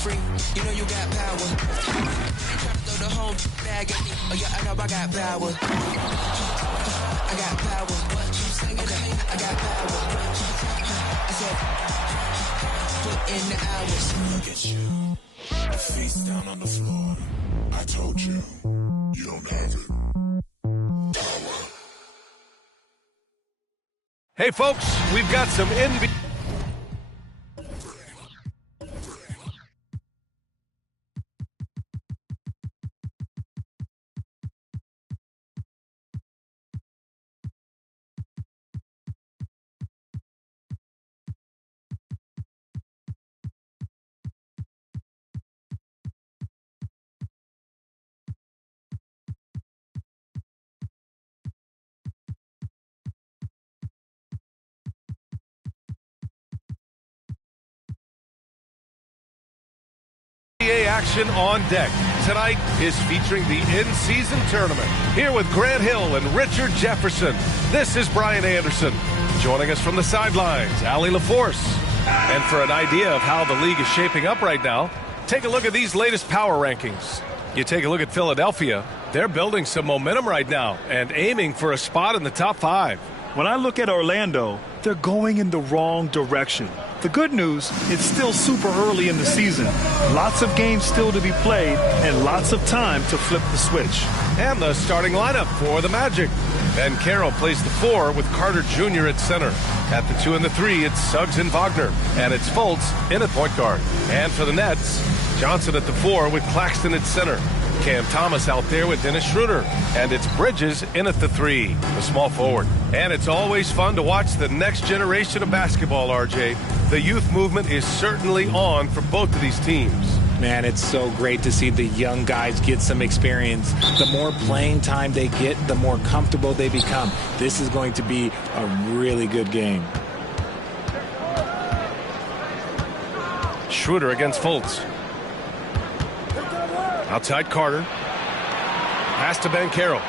free. You know you got power. They try to throw the whole bag at me. Oh yeah, I know I got power. I got power. Okay, I got power. I said, put in the hours. Look at you. Your face down on the floor. I told you, you don't have it. Power. Hey folks, we've got some NBA. Action on deck. Tonight is featuring the in-season tournament. Here with Grant Hill and Richard Jefferson, this is Brian Anderson. Joining us from the sidelines, Allie LaForce. And for an idea of how the league is shaping up right now, take a look at these latest power rankings. You take a look at Philadelphia, they're building some momentum right now and aiming for a spot in the top 5. When I look at Orlando, they're going in the wrong direction. The good news, it's still super early in the season. Lots of games still to be played and lots of time to flip the switch. And the starting lineup for the Magic. Banchero plays the 4 with Carter Jr. at center. At the 2 and the 3, it's Suggs and Wagner. And it's Fultz in at point guard. And for the Nets, Johnson at the 4 with Claxton at center. Cam Thomas out there with Dennis Schroeder. And it's Bridges in at the 3, the small forward. And it's always fun to watch the next generation of basketball, RJ. The youth movement is certainly on for both of these teams. Man, it's so great to see the young guys get some experience. The more playing time they get, the more comfortable they become. This is going to be a really good game. Schroeder against Fultz. Outside Carter. Pass to Banchero.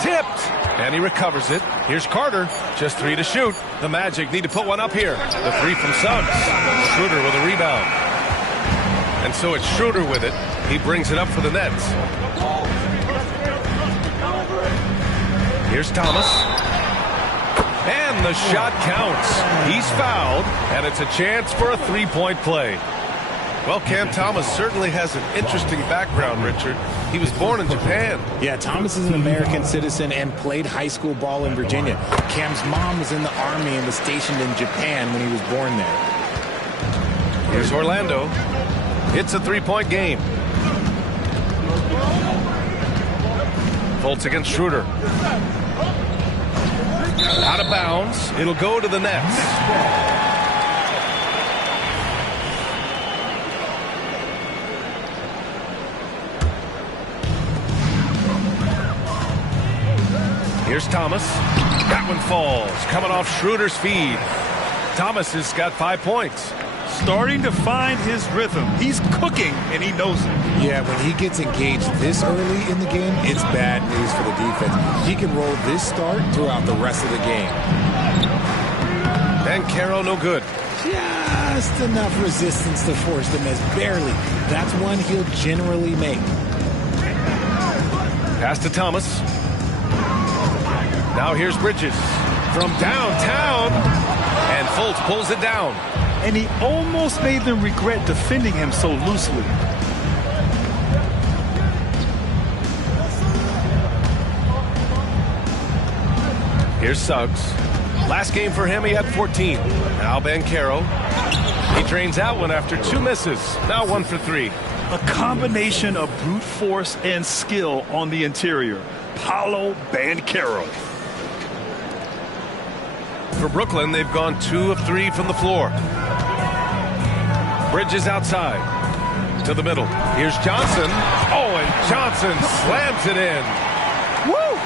Tipped. And he recovers it. Here's Carter. Just 3 to shoot. The Magic need to put one up here. The 3 from Suggs. Schroeder with a rebound. And so it's Schroeder with it. He brings it up for the Nets. Here's Thomas. And the shot counts. He's fouled, and it's a chance for a 3-point play. Well, Cam Thomas certainly has an interesting background, Richard. He was born in Japan. Yeah, Thomas is an American citizen and played high school ball in Virginia. Cam's mom was in the Army and was stationed in Japan when he was born there. Here's Orlando. It's a 3-point game. Fultz against Schroeder. Out of bounds. It'll go to the Nets. Here's Thomas. That one falls. Coming off Schroeder's feed. Thomas has got 5 points. Starting to find his rhythm. He's cooking, and he knows it. Yeah, when he gets engaged this early in the game, it's bad news for the defense. He can roll this start throughout the rest of the game. Banchero no good. Just enough resistance to force the miss. Barely. That's one he'll generally make. Pass to Thomas. Now here's Bridges from downtown. And Fultz pulls it down. And he almost made them regret defending him so loosely. Here's Suggs. Last game for him, he had 14. Now Banchero. He drains out one after 2 misses. Now 1 for 3. A combination of brute force and skill on the interior. Paolo Banchero. For Brooklyn, they've gone 2 of 3 from the floor. Bridges outside to the middle. Here's Johnson. Oh, and Johnson slams it in. Woo!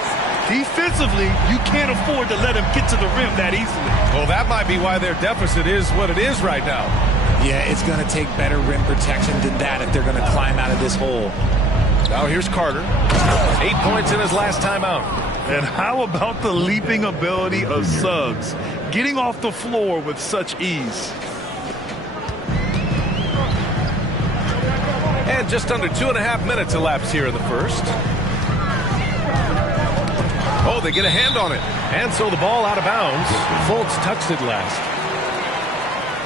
Defensively, you can't afford to let him get to the rim that easily. Well, that might be why their deficit is what it is right now. Yeah, it's going to take better rim protection than that if they're going to climb out of this hole. Now here's Carter. 8 points in his last time out. And how about the leaping ability of Suggs? getting off the floor with such ease. And just under 2.5 minutes elapsed here in the first. Oh, they get a hand on it. And so the ball out of bounds. Fultz touched it last.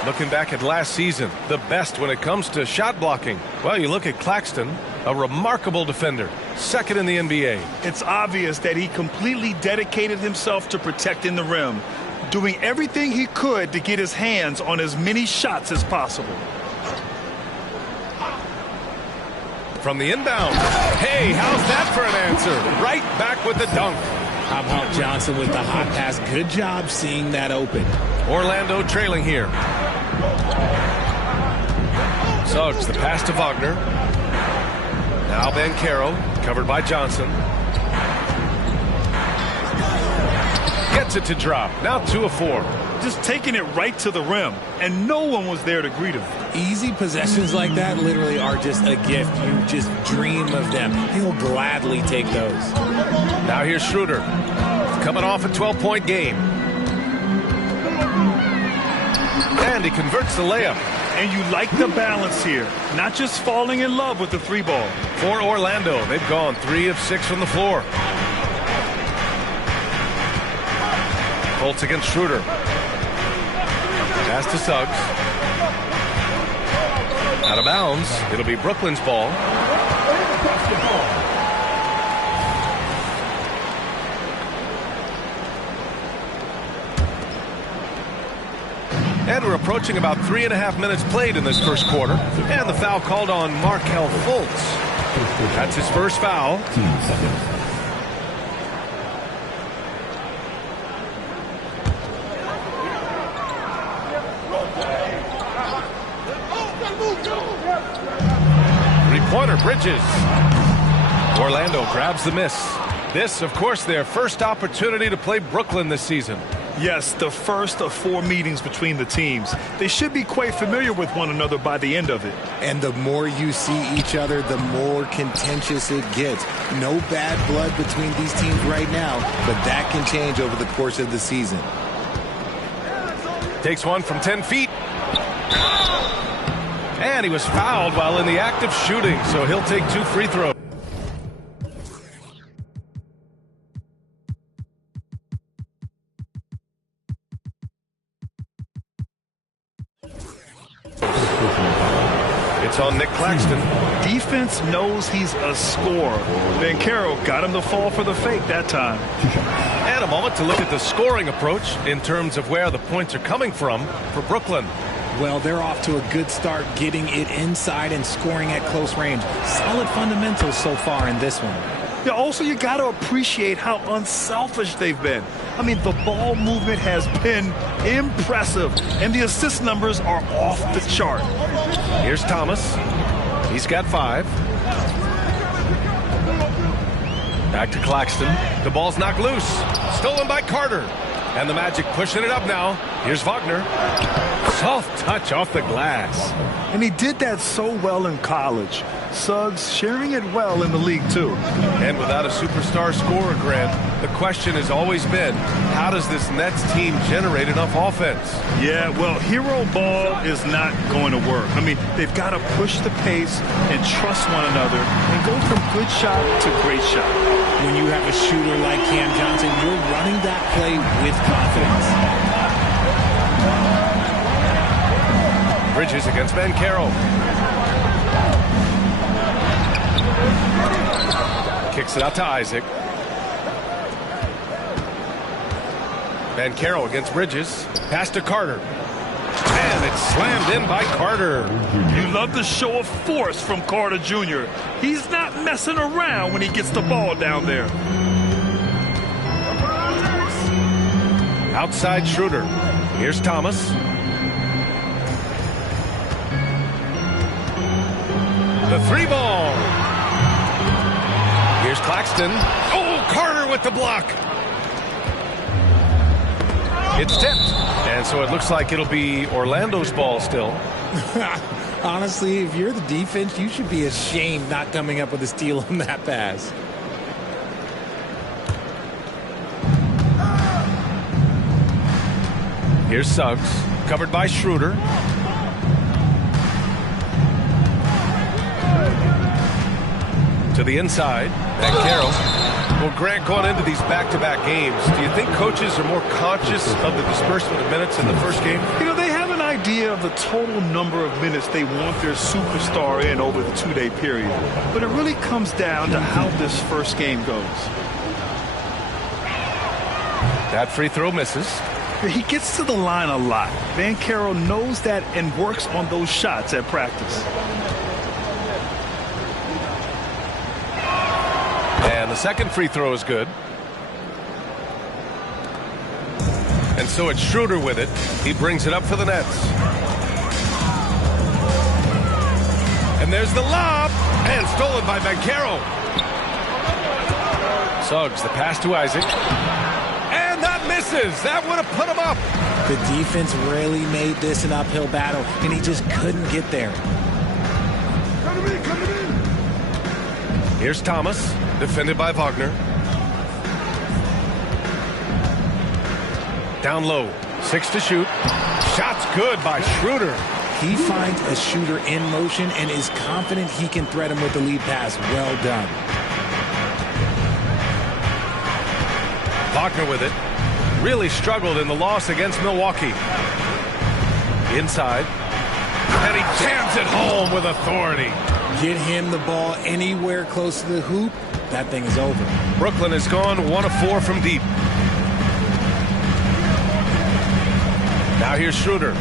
Looking back at last season, the best when it comes to shot blocking. Well, you look at Claxton, a remarkable defender, second in the NBA. It's obvious that he completely dedicated himself to protecting the rim, doing everything he could to get his hands on as many shots as possible. From the inbound. Hey, how's that for an answer? Right back with the dunk. How about Johnson with the hot pass? Good job seeing that open. Orlando trailing here. Suggs, the pass to Wagner. Now Banchero, covered by Johnson. Gets it to drop. Now 2 of 4. Just taking it right to the rim, and no one was there to greet him. Easy possessions like that literally are just a gift. You just dream of them. He'll gladly take those. Now here's Schroeder, coming off a 12-point game. And he converts the layup. And you like the balance here, not just falling in love with the 3 ball. For Orlando, they've gone 3 of 6 from the floor. Fultz against Schroeder. Pass to Suggs. Out of bounds. It'll be Brooklyn's ball. And we're approaching about 3.5 minutes played in this first quarter. And the foul called on Markelle Fultz. That's his first foul. Three-pointer, Bridges. Orlando grabs the miss. This, of course, their first opportunity to play Brooklyn this season. Yes, the first of 4 meetings between the teams. They should be quite familiar with one another by the end of it. And the more you see each other, the more contentious it gets. No bad blood between these teams right now, but that can change over the course of the season. Takes one from 10 feet. And he was fouled while in the act of shooting, so he'll take 2 free throws. It's on Nick Claxton. Defense knows he's a scorer. Banchero got him to fall for the fake that time. And a moment to look at the scoring approach in terms of where the points are coming from for Brooklyn. Well, they're off to a good start getting it inside and scoring at close range. Solid fundamentals so far in this one. Yeah, also, you got to appreciate how unselfish they've been. I mean, the ball movement has been impressive, and the assist numbers are off the chart. Here's Thomas. He's got 5. Back to Claxton. The ball's knocked loose. Stolen by Carter. And the Magic pushing it up now. Here's Wagner. Soft touch off the glass. And he did that so well in college. Suggs sharing it well in the league, too. And without a superstar scorer, Grant, the question has always been, how does this Nets team generate enough offense? Yeah, well, hero ball is not going to work. I mean, they've got to push the pace and trust one another and go from good shot to great shot. When you have a shooter like Cam Johnson, you're running that play with confidence. Bridges against Banchero. Kicks it out to Isaac. Banchero against Bridges. Pass to Carter. And it's slammed in by Carter. You love the show of force from Carter Jr. He's not messing around when he gets the ball down there. Outside Schroeder. Here's Thomas. The 3 ball. Here's Claxton. Oh, Carter with the block. It's tipped. And so it looks like it'll be Orlando's ball still. Honestly, if you're the defense, you should be ashamed not coming up with a steal on that pass. Here's Suggs, covered by Schroeder. To the inside, and Carroll. Well, Grant, going into these back-to-back games, do you think coaches are more conscious of the disbursement of minutes in the first game? You know, they have an idea of the total number of minutes they want their superstar in over the two-day period. But it really comes down to how this first game goes. That free throw misses. He gets to the line a lot. Banchero knows that and works on those shots at practice. And the second free throw is good. And so it's Schroeder with it. He brings it up for the Nets. And there's the lob. And stolen by Banchero. Suggs, the pass to Isaac. And that misses. That would have put him up. The defense really made this an uphill battle, and he just couldn't get there. Here's Thomas, defended by Wagner. Down low, 6 to shoot. Shot's good by Schroeder. He finds a shooter in motion and is confident he can threat him with the lead pass. Well done. Wagner with it. Really struggled in the loss against Milwaukee. Inside. And he jams it home with authority. Get him the ball anywhere close to the hoop, that thing is over. Brooklyn has gone 1 of 4 from deep. Now here's Schroeder,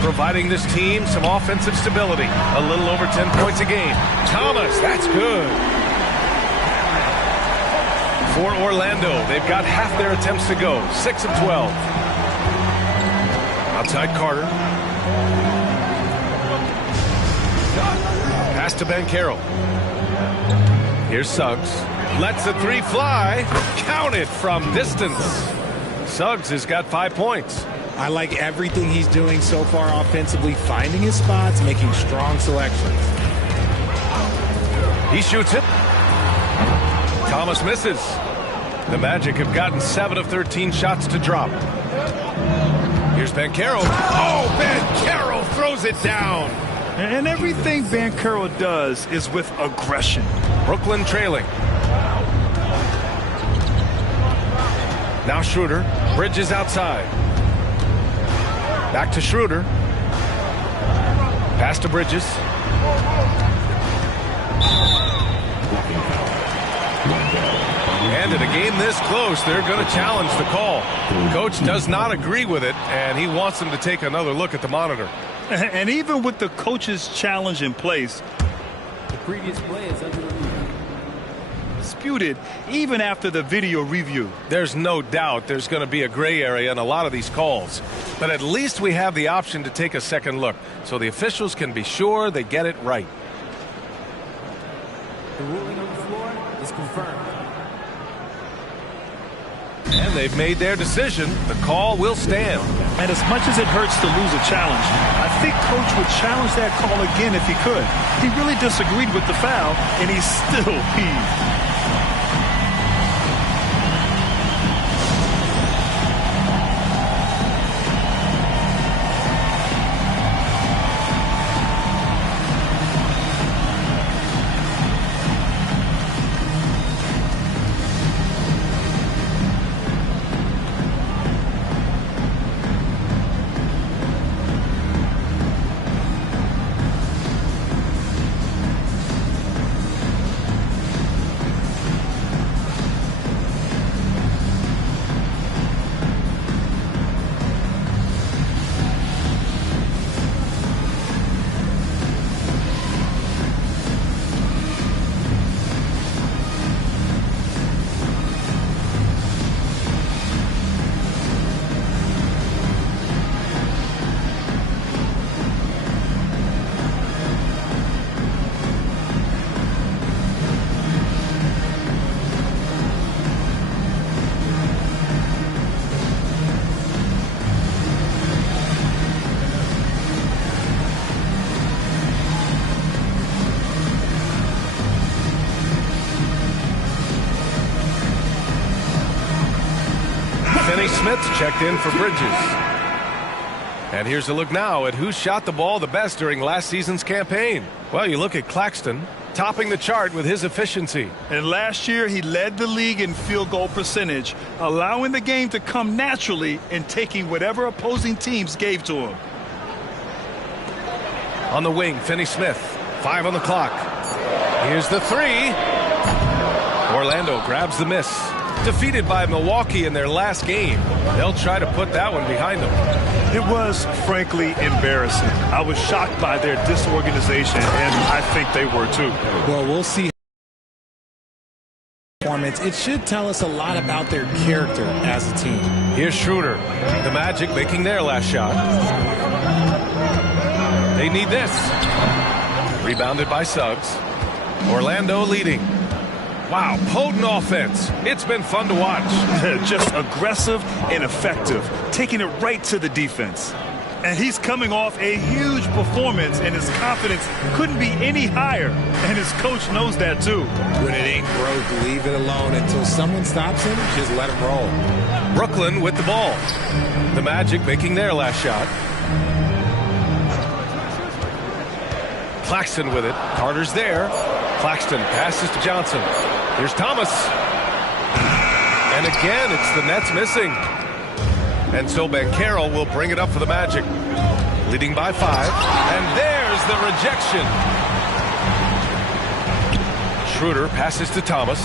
providing this team some offensive stability. A little over 10 points a game. Thomas, that's good. For Orlando, they've got half their attempts to go. 6 of 12. Outside Carter. Pass to Banchero. Here's Suggs. Lets the three fly. Counted from distance. Suggs has got 5 points. I like everything he's doing so far offensively, finding his spots, making strong selections. He shoots it. Thomas misses. The Magic have gotten 7 of 13 shots to drop. Here's Banchero. Oh, Banchero throws it down. And everything Banchero does is with aggression. Brooklyn trailing. Now Schroeder. Bridges outside. Back to Schroeder. Pass to Bridges. And in a game this close, they're going to challenge the call. Coach does not agree with it, and he wants them to take another look at the monitor. And even with the coach's challenge in place, the previous play is under review. Disputed even after the video review. There's no doubt there's going to be a gray area in a lot of these calls. But at least we have the option to take a second look, so the officials can be sure they get it right. The ruling on the floor is confirmed. And they've made their decision. The call will stand. And as much as it hurts to lose a challenge, I think Coach would challenge that call again if he could. He really disagreed with the foul, and he's still peeved. Finney Smith checked in for Bridges. And here's a look now at who shot the ball the best during last season's campaign. Well, you look at Claxton, topping the chart with his efficiency. And last year, he led the league in field goal percentage, allowing the game to come naturally and taking whatever opposing teams gave to him. On the wing, Finney Smith. 5 on the clock. Here's the 3. Orlando grabs the miss. Defeated by Milwaukee in their last game. They'll try to put that one behind them. It was, frankly, embarrassing. I was shocked by their disorganization, and I think they were too. Well, we'll see. Performance. It should tell us a lot about their character as a team. Here's Schroeder. The Magic making their last shot. They need this. Rebounded by Suggs. Orlando leading. Wow, potent offense. It's been fun to watch. Just aggressive and effective, taking it right to the defense. And he's coming off a huge performance, and his confidence couldn't be any higher. And his coach knows that, too. When it ain't broke, leave it alone until someone stops him. Just let him roll. Brooklyn with the ball. The Magic making their last shot. Claxton with it. Carter's there. Claxton passes to Johnson. Here's Thomas. And again, it's the Nets missing. And so Banchero will bring it up for the Magic. Leading by 5. And there's the rejection. Schroeder passes to Thomas.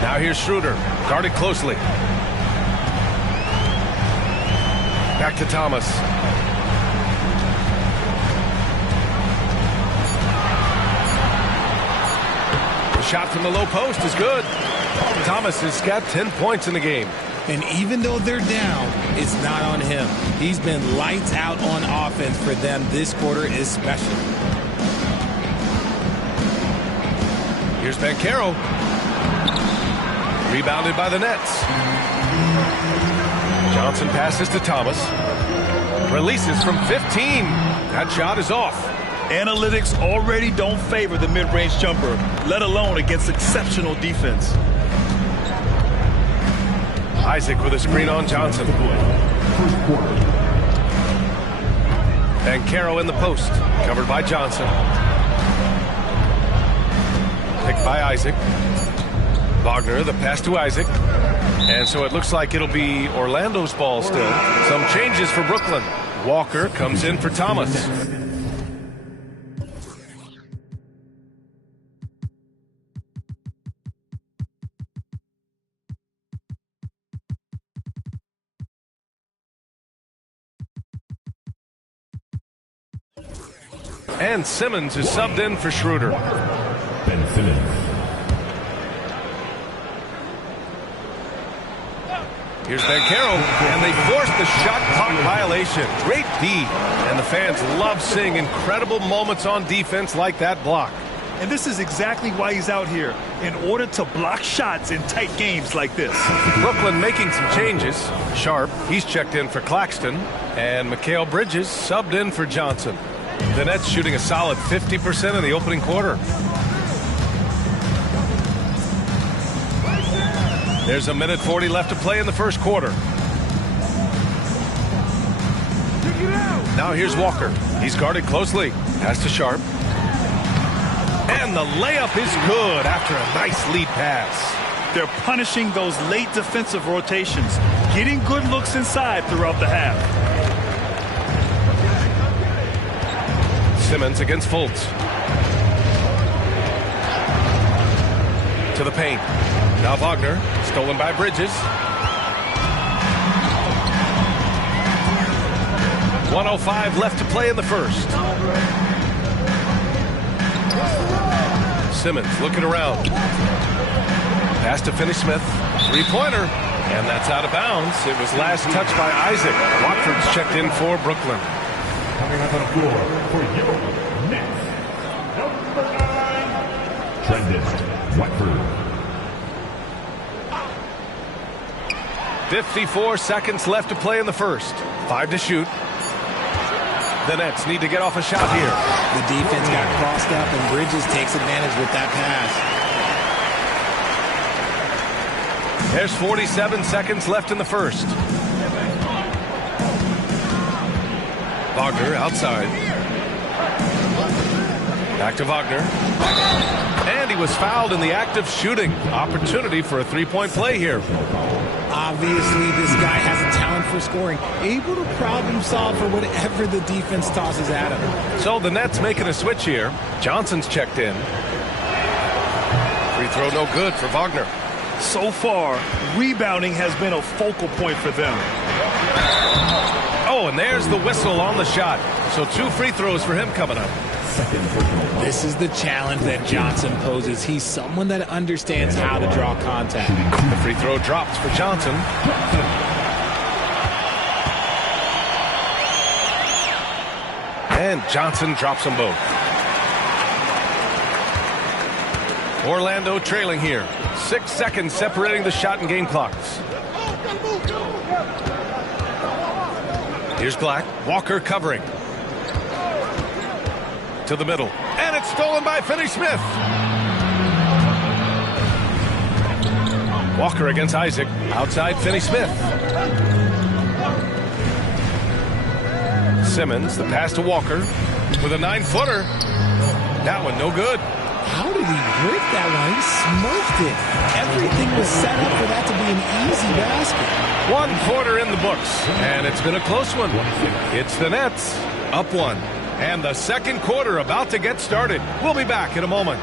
Now here's Schroeder. Guarded closely. Back to Thomas. Shot from the low post is good. Thomas has got 10 points in the game. And even though they're down, it's not on him. He's been lights out on offense for them this quarter especially. Here's Banchero. Rebounded by the Nets. Johnson passes to Thomas. Releases from 15. That shot is off. Analytics already don't favor the mid-range jumper, let alone against exceptional defense. Isaac with a screen on Johnson. Banchero in the post, covered by Johnson. Picked by Isaac. Wagner, the pass to Isaac. And so it looks like it'll be Orlando's ball still. Some changes for Brooklyn. Walker comes in for Thomas. And Simmons is subbed in for Schroeder. Ben Simmons. Here's Banchero, and they force the shot clock violation. Great D, and the fans love seeing incredible moments on defense like that block. And this is exactly why he's out here, in order to block shots in tight games like this. Brooklyn making some changes. Sharp, he's checked in for Claxton, and Mikal Bridges subbed in for Johnson. The Nets shooting a solid 50% in the opening quarter. There's a minute 40 left to play in the first quarter. Now here's Walker. He's guarded closely. Pass to Sharp. And the layup is good after a nice lead pass. They're punishing those late defensive rotations, getting good looks inside throughout the half. Simmons against Fultz. To the paint. Now Wagner, stolen by Bridges. 1:05 left to play in the first. Simmons looking around. Pass to Finney Smith. Three-pointer. And that's out of bounds. It was last touched by Isaac. Watford's checked in for Brooklyn. Coming up on the floor for your Nets, number 9, Trendon Watford. 54 seconds left to play in the first. 5 to shoot. The Nets need to get off a shot here. The defense got crossed up, and Bridges takes advantage with that pass. There's 47 seconds left in the first. Wagner outside. Back to Wagner. And he was fouled in the act of shooting. Opportunity for a three-point play here. Obviously, this guy has a talent for scoring, able to problem solve for whatever the defense tosses at him. So the Nets making a switch here. Johnson's checked in. Free throw no good for Wagner. So far, rebounding has been a focal point for them. Oh, and there's the whistle on the shot. So 2 free throws for him coming up. This is the challenge that Johnson poses. He's someone that understands how to draw contact. The free throw drops for Johnson. And Johnson drops them both. Orlando trailing here. 6 seconds separating the shot and game clocks. Here's Black. Walker covering. To the middle. And it's stolen by Finney-Smith. Walker against Isaac. Outside Finney-Smith. Simmons, the pass to Walker. With a 9-footer. That one no good. How did he break that one? He smoked it. Everything was set up for that to be an easy basket. 1 quarter in the books, and it's been a close one. It's the Nets, up 1. And the second quarter about to get started. We'll be back in a moment.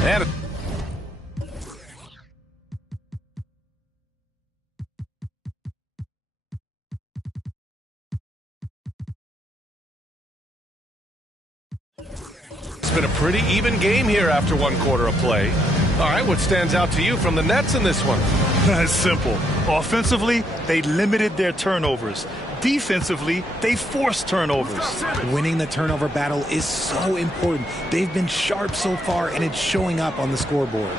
And it's been a pretty even game here after 1 quarter of play. All right, what stands out to you from the Nets in this one? It's simple. Offensively, they limited their turnovers. Defensively, they forced turnovers. Winning the turnover battle is so important. They've been sharp so far, and it's showing up on the scoreboard.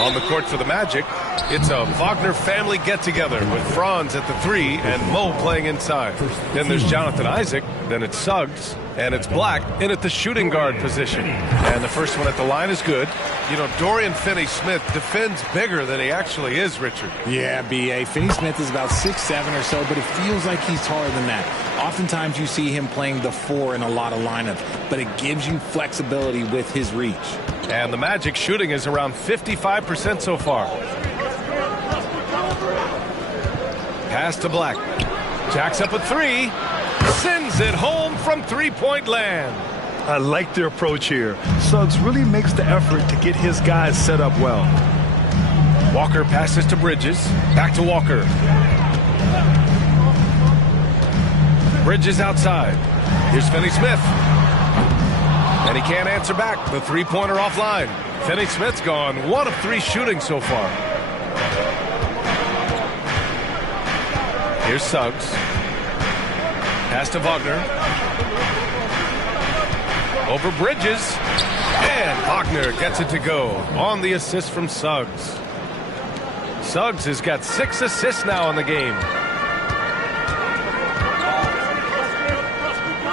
On the court for the Magic, it's a Wagner family get-together with Franz at the 3 and Mo playing inside. Then there's Jonathan Isaac, then it's Suggs, and it's Black in at the shooting guard position. And the first one at the line is good. You know, Dorian Finney-Smith defends bigger than he actually is, Richard. Yeah, B.A. Finney-Smith is about 6'7" or so, but it feels like he's taller than that. Oftentimes you see him playing the 4 in a lot of lineups, but it gives you flexibility with his reach. And the Magic shooting is around 55% so far. Pass to Black. Jacks up a 3. Sends it home from three-point land. I like their approach here. Suggs really makes the effort to get his guys set up well. Walker passes to Bridges. Back to Walker. Bridges outside. Here's Finney-Smith. And he can't answer back. The three-pointer offline. Finney-Smith's gone 1 of 3 shooting so far. Here's Suggs. Pass to Wagner. Over Bridges. And Wagner gets it to go on the assist from Suggs. Suggs has got 6 assists now in the game.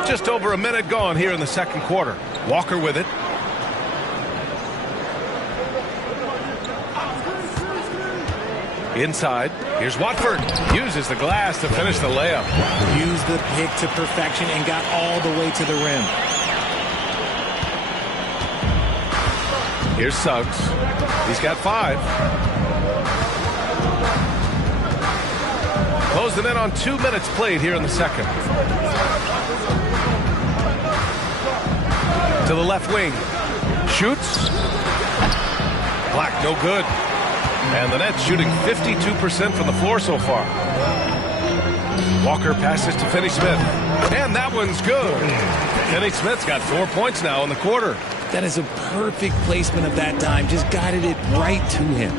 Just over a minute gone here in the second quarter. Walker with it. Inside. Here's Watford. Uses the glass to finish the layup. Used the pick to perfection and got all the way to the rim. Here's Suggs. He's got 5. Closed it in on 2 minutes played here in the second. To the left wing. Shoots. Black, no good. And the Nets shooting 52% from the floor so far. Walker passes to Finney-Smith. And that one's good. Finney-Smith's got 4 points now in the quarter. That is a perfect placement of that dime. Just guided it right to him.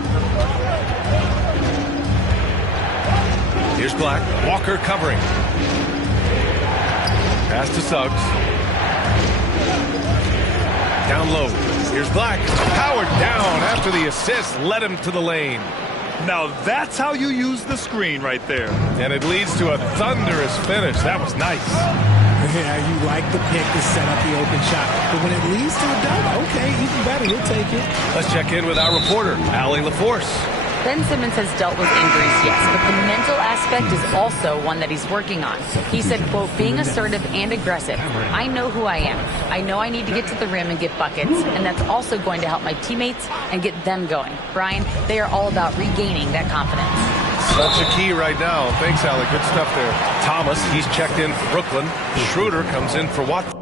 Here's Black. Walker covering. Pass to Suggs. Down low. Here's Black. Powered down after the assist led him to the lane. Now that's how you use the screen right there. And it leads to a thunderous finish. That was nice. Yeah, you like the pick to set up the open shot. But when it leads to a dunk, okay, even better. You'll take it. Let's check in with our reporter, Allie LaForce. Ben Simmons has dealt with injuries, yes, but the mental aspect is also one that he's working on. He said, quote, being assertive and aggressive. I know who I am. I know I need to get to the rim and get buckets, and that's also going to help my teammates and get them going. Brian, they are all about regaining that confidence. Such a key right now. Thanks, Allie. Good stuff there. Thomas, he's checked in for Brooklyn. Schroeder comes in for Watson.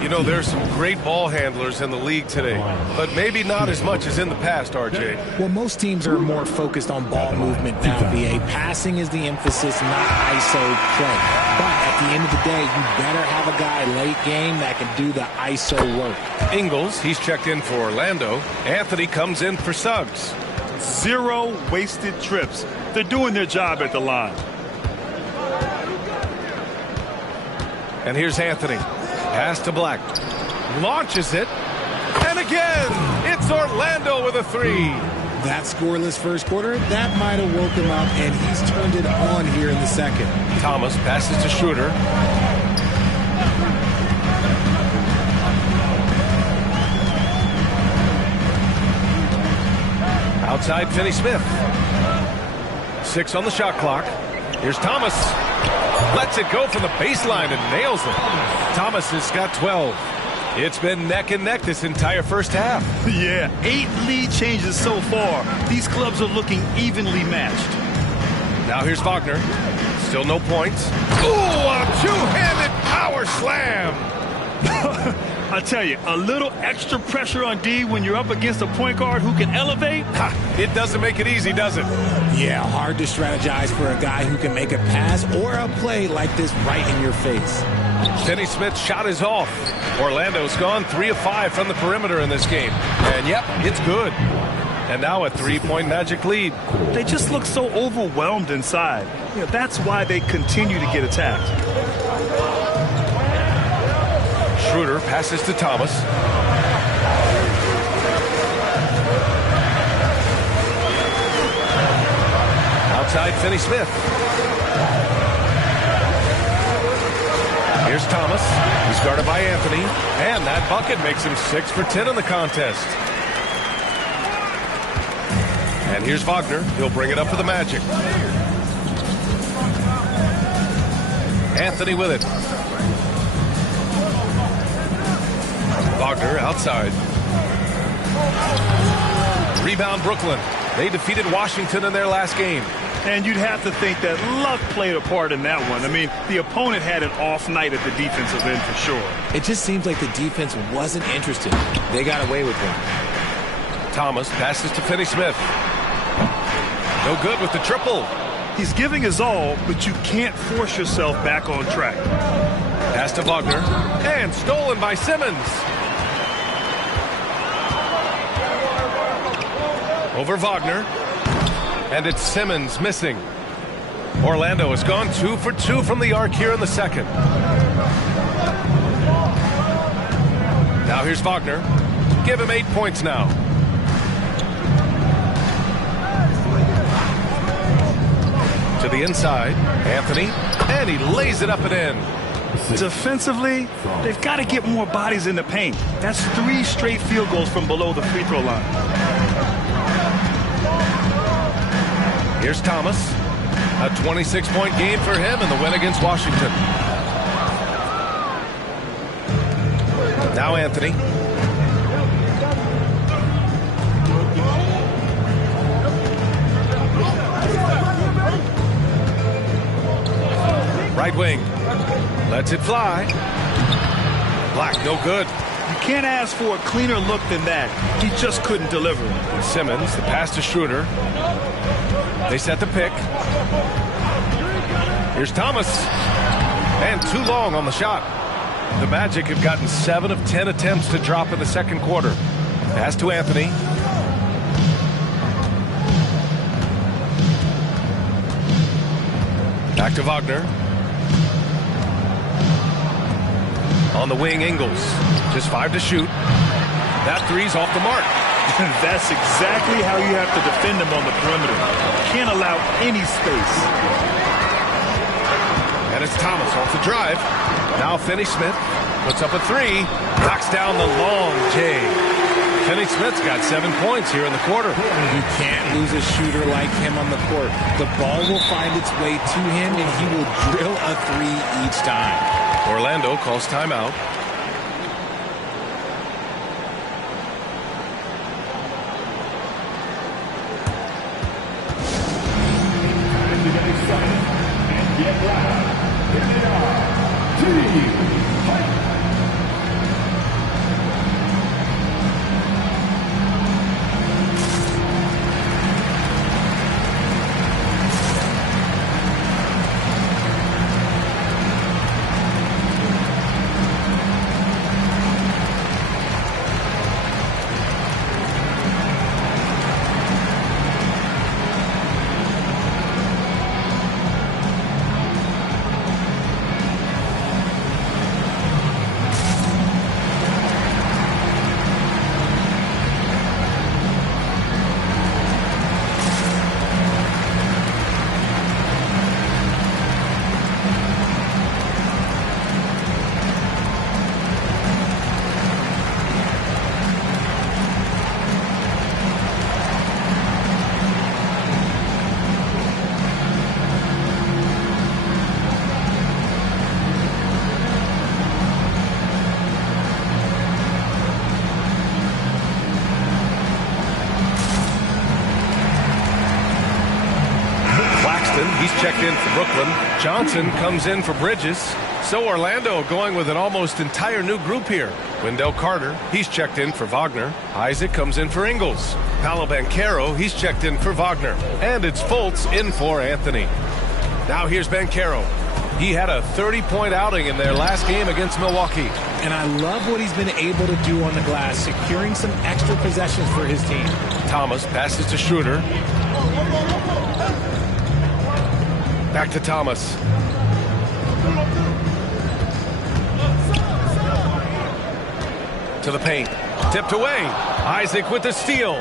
You know, there's some great ball handlers in the league today, but maybe not as much as in the past, RJ. Well, most teams are more focused on ball movement now, BA. Passing is the emphasis, not ISO play. But at the end of the day, you better have a guy late game that can do the ISO work. Ingles, he's checked in for Orlando. Anthony comes in for Suggs. 0 wasted trips. They're doing their job at the line. And here's Anthony. Pass to Black. Launches it. And again, it's Orlando with a three. That scoreless first quarter, that might have woke him up, and he's turned it on here in the second. Thomas passes to Schroeder. Outside, Finney-Smith. 6 on the shot clock. Here's Thomas. Lets it go from the baseline and nails it. Thomas has got 12. It's been neck and neck this entire first half. Yeah, 8 lead changes so far. These clubs are looking evenly matched. Now here's Wagner. Still no points. Ooh, a two-handed power slam. I tell you, a little extra pressure on D when you're up against a point guard who can elevate. It doesn't make it easy, does it? Yeah, hard to strategize for a guy who can make a pass or a play like this right in your face. Finney-Smith's shot is off. Orlando's gone 3 of 5 from the perimeter in this game. And yep, it's good. And now a 3-point Magic lead. They just look so overwhelmed inside. You know, that's why they continue to get attacked. Schroeder passes to Thomas. Outside, Finney-Smith. Here's Thomas. He's guarded by Anthony. And that bucket makes him 6 for 10 in the contest. And here's Wagner. He'll bring it up for the Magic. Anthony with it. Wagner outside. Rebound Brooklyn. They defeated Washington in their last game. And you'd have to think that luck played a part in that one. I mean, the opponent had an off night at the defensive end for sure. It just seems like the defense wasn't interested. They got away with one. Thomas passes to Finney-Smith. No good with the triple. He's giving his all, but you can't force yourself back on track. Pass to Wagner. And stolen by Simmons. Over Wagner. And it's Simmons missing. Orlando has gone 2 for 2 from the arc here in the second. Now here's Wagner. Give him 8 points now. To the inside, Anthony, and he lays it up and in. Defensively, they've got to get more bodies in the paint. That's 3 straight field goals from below the free throw line. Here's Thomas. A 26-point game for him in the win against Washington. Now Anthony. Right wing. Lets it fly. Black, no good. You can't ask for a cleaner look than that. He just couldn't deliver. Simmons, the pass to Schroeder. They set the pick. Here's Thomas. And too long on the shot. The Magic have gotten 7 of 10 attempts to drop in the second quarter. Pass to Anthony. Back to Wagner. On the wing, Ingles. Just 5 to shoot. That three's off the mark. That's exactly how you have to defend him on the perimeter. Can't allow any space. And it's Thomas off the drive. Now Finney-Smith puts up a three. Knocks down the long J. Finney-Smith's got 7 points here in the quarter. You can't lose a shooter like him on the court. The ball will find its way to him, and he will drill a three each time. Orlando calls timeout. Get loud. Here they are. Team fight. He's checked in for Brooklyn. Johnson comes in for Bridges. So Orlando going with an almost entire new group here. Wendell Carter, he's checked in for Wagner. Isaac comes in for Ingles. Paolo Banchero, he's checked in for Wagner. And it's Fultz in for Anthony. Now here's Banchero. He had a 30-point outing in their last game against Milwaukee. And I love what he's been able to do on the glass, securing some extra possessions for his team. Thomas passes to Schroeder. Back to Thomas. To the paint. Tipped away. Isaac with the steal.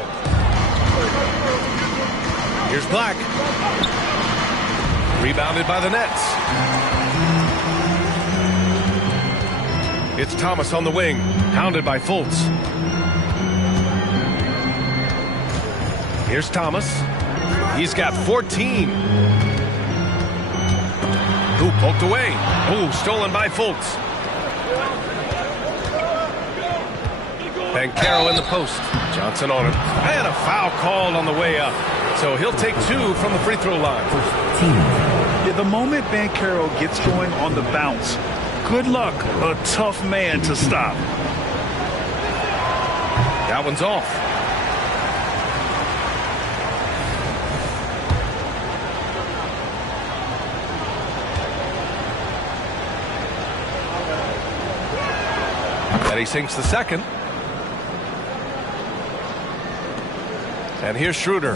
Here's Black. Rebounded by the Nets. It's Thomas on the wing. Hounded by Fultz. Here's Thomas. He's got 14. Ooh, poked away. Ooh, stolen by Fultz. Banchero in the post. Johnson on it. And a foul called on the way up. So he'll take 2 from the free throw line. Yeah, the moment Banchero gets going on the bounce, good luck, a tough man to stop. That one's off. And he sinks the second. And here's Schroeder.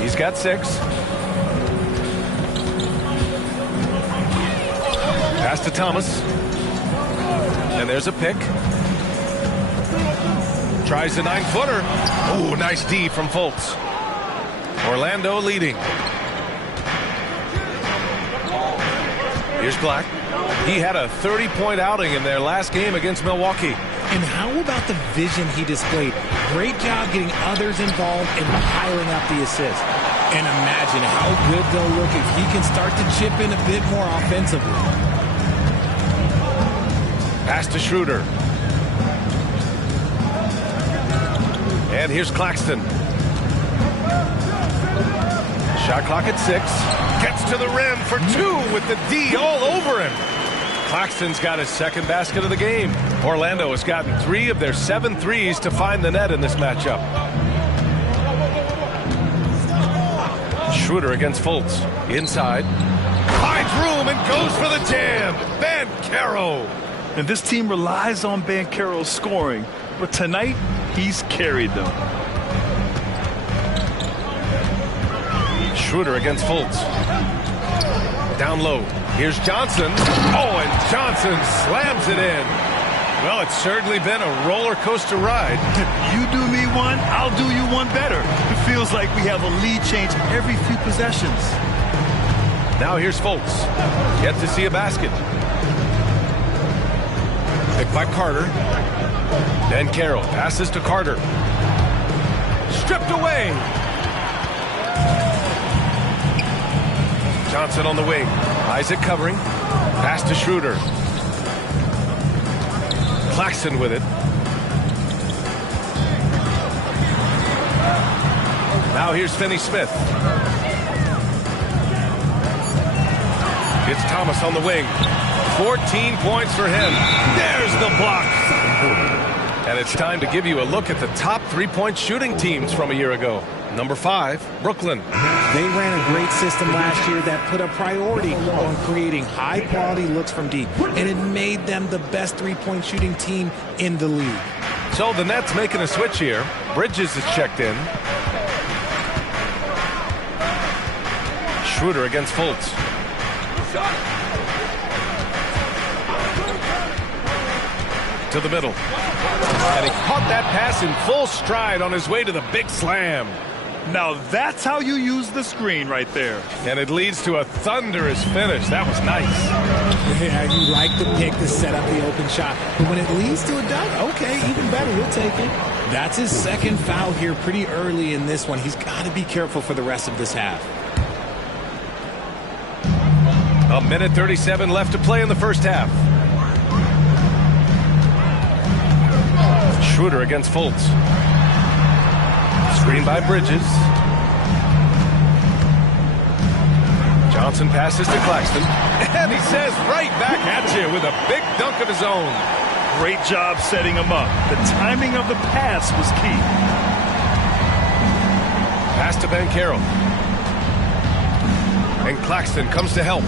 He's got 6. Pass to Thomas. And there's a pick. Tries a 9-footer. Oh, nice D from Fultz. Orlando leading. Here's Black. He had a 30-point outing in their last game against Milwaukee. And how about the vision he displayed? Great job getting others involved and piling up the assists. And imagine how good they'll look if he can start to chip in a bit more offensively. Pass to Schroeder. And here's Claxton. Shot clock at 6. Gets to the rim for 2 with the D all over him. Claxton's got his second basket of the game. Orlando has gotten 3 of their 7 threes to find the net in this matchup. Schroeder against Fultz. Inside. Finds room and goes for the jam. Banchero. And this team relies on Banchero's scoring, but tonight he's carried them. Schroeder against Fultz. Down low. Here's Johnson. Oh, and Johnson slams it in. Well, it's certainly been a roller coaster ride. You do me one, I'll do you one better. It feels like we have a lead change every few possessions. Now here's Fultz. Yet to see a basket. Picked by Carter. Banchero passes to Carter. Stripped away. Johnson on the wing. Isaac covering. Pass to Schroeder. Claxton with it. Now here's Finney-Smith. It's Thomas on the wing. 14 points for him. There's the block. And it's time to give you a look at the top three-point shooting teams from a year ago. Number 5, Brooklyn. They ran a great system last year that put a priority on creating high-quality looks from deep, and it made them the best three-point shooting team in the league. So the Nets making a switch here. Bridges is checked in. Schroeder against Fultz. To the middle. And he caught that pass in full stride on his way to the big slam. Now that's how you use the screen right there. And it leads to a thunderous finish. That was nice. Yeah, you like the pick to set up the open shot. But when it leads to a dunk, okay, even better, we'll take it. That's his second foul here pretty early in this one. He's got to be careful for the rest of this half. A minute 37 left to play in the first half. Schroeder against Fultz. Screen by Bridges. Johnson passes to Claxton. And he says right back at you with a big dunk of his own. Great job setting him up. The timing of the pass was key. Pass to Banchero. And Claxton comes to help.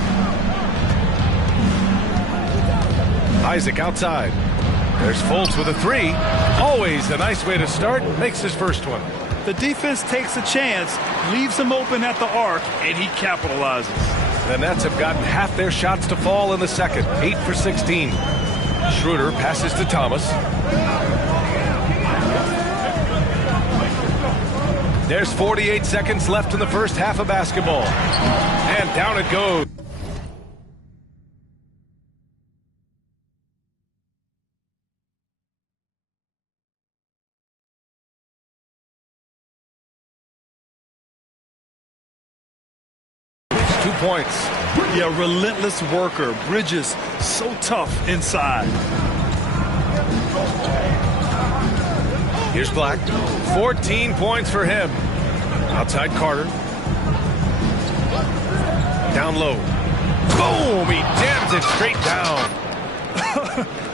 Isaac outside. There's Fultz with a three. Always a nice way to start. Makes his first one. The defense takes a chance, leaves him open at the arc, and he capitalizes. The Nets have gotten half their shots to fall in the second. 8 for 16. Schroeder passes to Thomas. There's 48 seconds left in the first half of basketball. And down it goes. Points. Yeah, relentless worker. Bridges, so tough inside. Here's Black. 14 points for him. Outside Carter. Down low. Boom! He jams it straight down.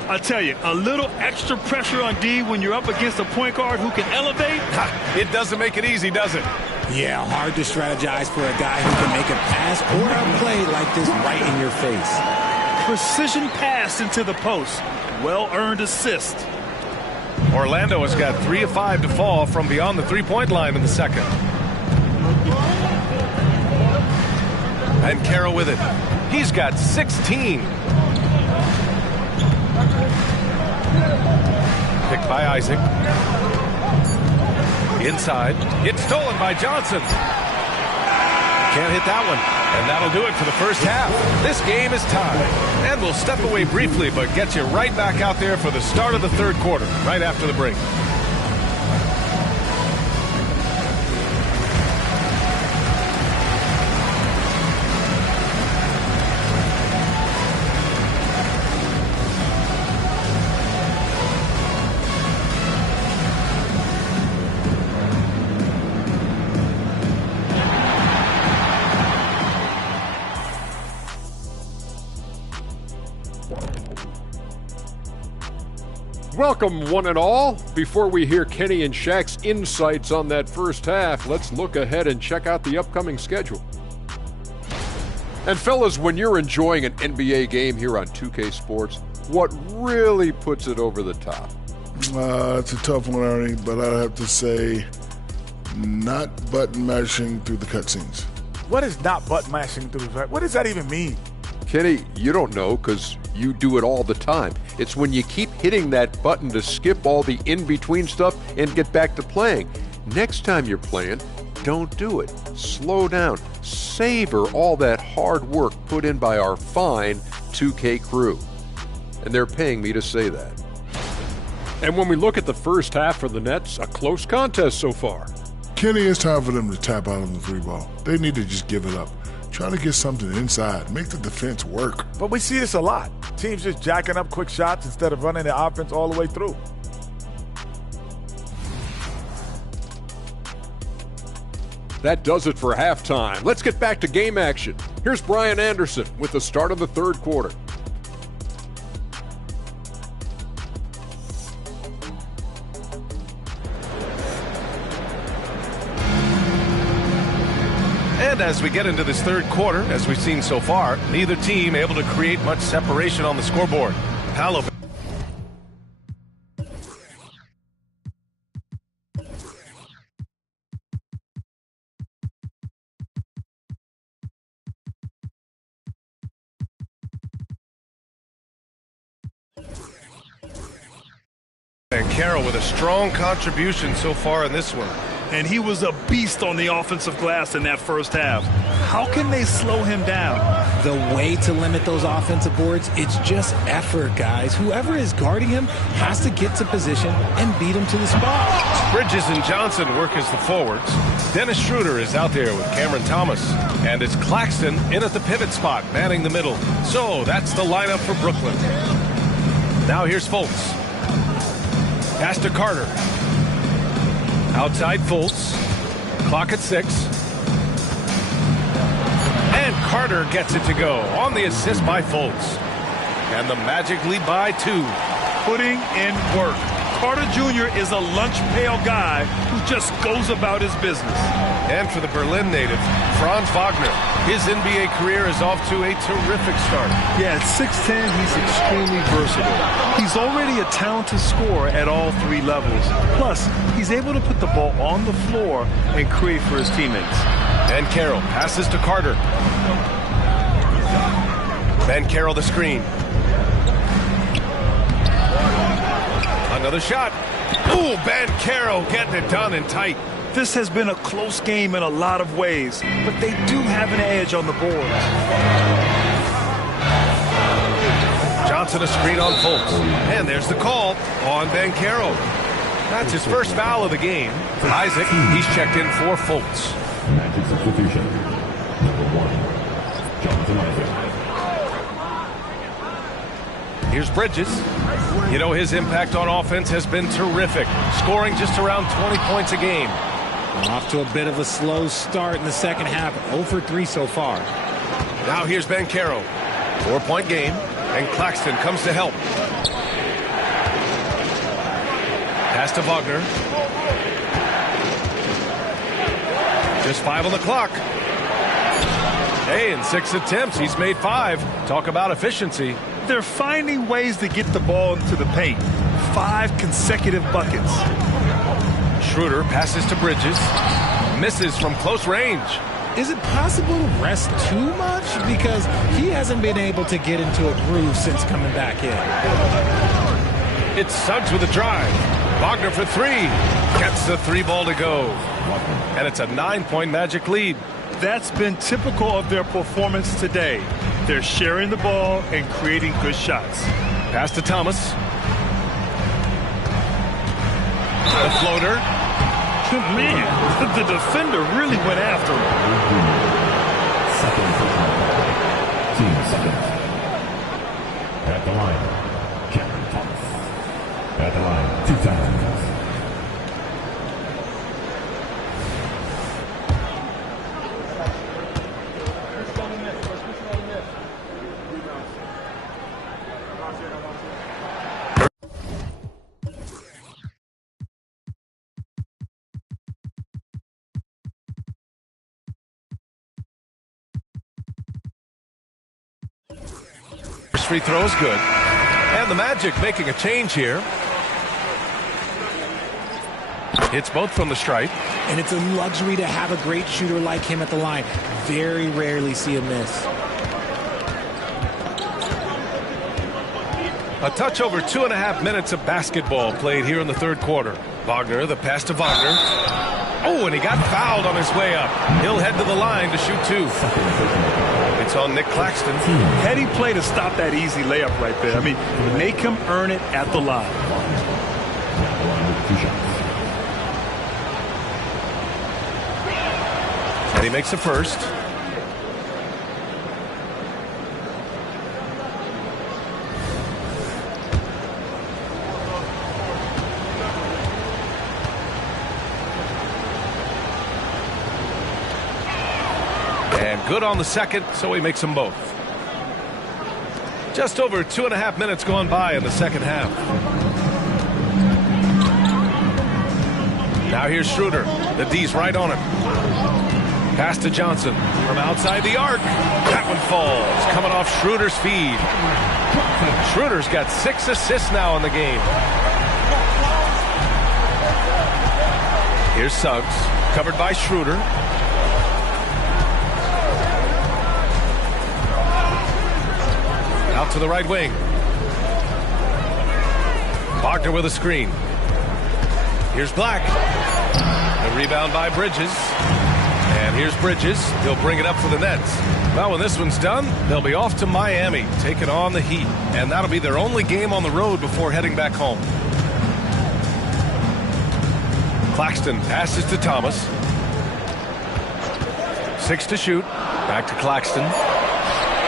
I tell you, a little extra pressure on D when you're up against a point guard who can elevate. It doesn't make it easy, does it? Yeah, hard to strategize for a guy who can make a pass or a play like this right in your face. Precision pass into the post. Well-earned assist. Orlando has got 3 of 5 to fall from beyond the three-point line in the second. And Carroll with it. He's got 16. Picked by Isaac. Inside. It's stolen by Johnson. Can't hit that one. And that'll do it for the first half. This game is tied. And we'll step away briefly, but get you right back out there for the start of the third quarter, right after the break. Welcome, one and all. Before we hear Kenny and Shaq's insights on that first half, let's look ahead and check out the upcoming schedule. And fellas, when you're enjoying an NBA game here on 2K Sports, what really puts it over the top? It's a tough one, Ernie, but I'd have to say not button mashing through the cutscenes. What is not button mashing through? What does that even mean? Kenny, you don't know because you do it all the time. It's when you keep hitting that button to skip all the in-between stuff and get back to playing. Next time you're playing, don't do it. Slow down. Savor all that hard work put in by our fine 2K crew. And they're paying me to say that. And when we look at the first half for the Nets, a close contest so far. Kenny, it's time for them to tap out on the three ball. They need to just give it up. Try to get something inside. Make the defense work. But we see this a lot. Teams just jacking up quick shots instead of running the offense all the way through. That does it for halftime. Let's get back to game action. Here's Brian Anderson with the start of the third quarter. And as we get into this third quarter, as we've seen so far, neither team able to create much separation on the scoreboard. Paolo. And Carroll with a strong contribution so far in this one. And he was a beast on the offensive glass in that first half. How can they slow him down? The way to limit those offensive boards, it's just effort, guys. Whoever is guarding him has to get to position and beat him to the spot. Bridges and Johnson work as the forwards. Dennis Schroeder is out there with Cameron Thomas. And it's Claxton in at the pivot spot, manning the middle. So that's the lineup for Brooklyn. Now here's Fultz. Pass to Carter. Outside Fultz. Clock at 6. And Carter gets it to go on the assist by Fultz. And the Magic lead by 2. Putting in work. Carter Jr. is a lunch pail guy who just goes about his business. And for the Berlin native, Franz Wagner. His NBA career is off to a terrific start. Yeah, at 6'10", he's extremely versatile. He's already a talented scorer at all three levels. Plus, he's able to put the ball on the floor and create for his teammates. And Carroll passes to Carter. Ben Carroll the screen. Another shot. Ooh, Ben Carroll getting it done and tight. This has been a close game in a lot of ways, but they do have an edge on the board. Johnson a screen on Fultz. And there's the call on Ben Carroll. That's his first foul of the game. Isaac, he's checked in for Fultz. Magic substitution. Number 1, Jonathan Isaac. Here's Bridges. You know, his impact on offense has been terrific, scoring just around 20 points a game. Off to a bit of a slow start in the second half. 0 for 3 so far. Now here's Ben Carroll. 4-point game, and Claxton comes to help. Pass to Wagner. Just 5 on the clock. Hey, in 6 attempts, he's made 5. Talk about efficiency. They're finding ways to get the ball into the paint. 5 consecutive buckets. Schroeder passes to Bridges. Misses from close range. Is it possible to rest too much? Because he hasn't been able to get into a groove since coming back in. It's Suggs with a drive. Wagner for 3. Gets the 3 ball to go. And it's a 9-point Magic lead. That's been typical of their performance today. They're sharing the ball and creating good shots. Pass to Thomas. The floater. Man, the defender really went after him. Second for Team seconds. At the line, Cameron Thomas. At the line, 2 times. free throws, good. And the Magic making a change here. Hits both from the stripe. And it's a luxury to have a great shooter like him at the line. Very rarely see a miss. A touch over 2.5 minutes of basketball played here in the third quarter. Wagner, the pass to Wagner. Oh, and he got fouled on his way up. He'll head to the line to shoot two. It's on Nick Claxton. Heady play to stop that easy layup right there. I mean, make him earn it at the line. And he makes the first. And good on the second, so he makes them both. Just over 2.5 minutes gone by in the second half. Now here's Schroeder. The D's right on him. Pass to Johnson from outside the arc. That one falls, coming off Schroeder's feed. Schroeder's got 6 assists now in the game. Here's Suggs, covered by Schroeder. Out to the right wing. Wagner with a screen. Here's Black. A rebound by Bridges. And here's Bridges. He'll bring it up for the Nets. Well, when this one's done, they'll be off to Miami, taking on the Heat. And that'll be their only game on the road before heading back home. Claxton passes to Thomas. 6 to shoot. Back to Claxton.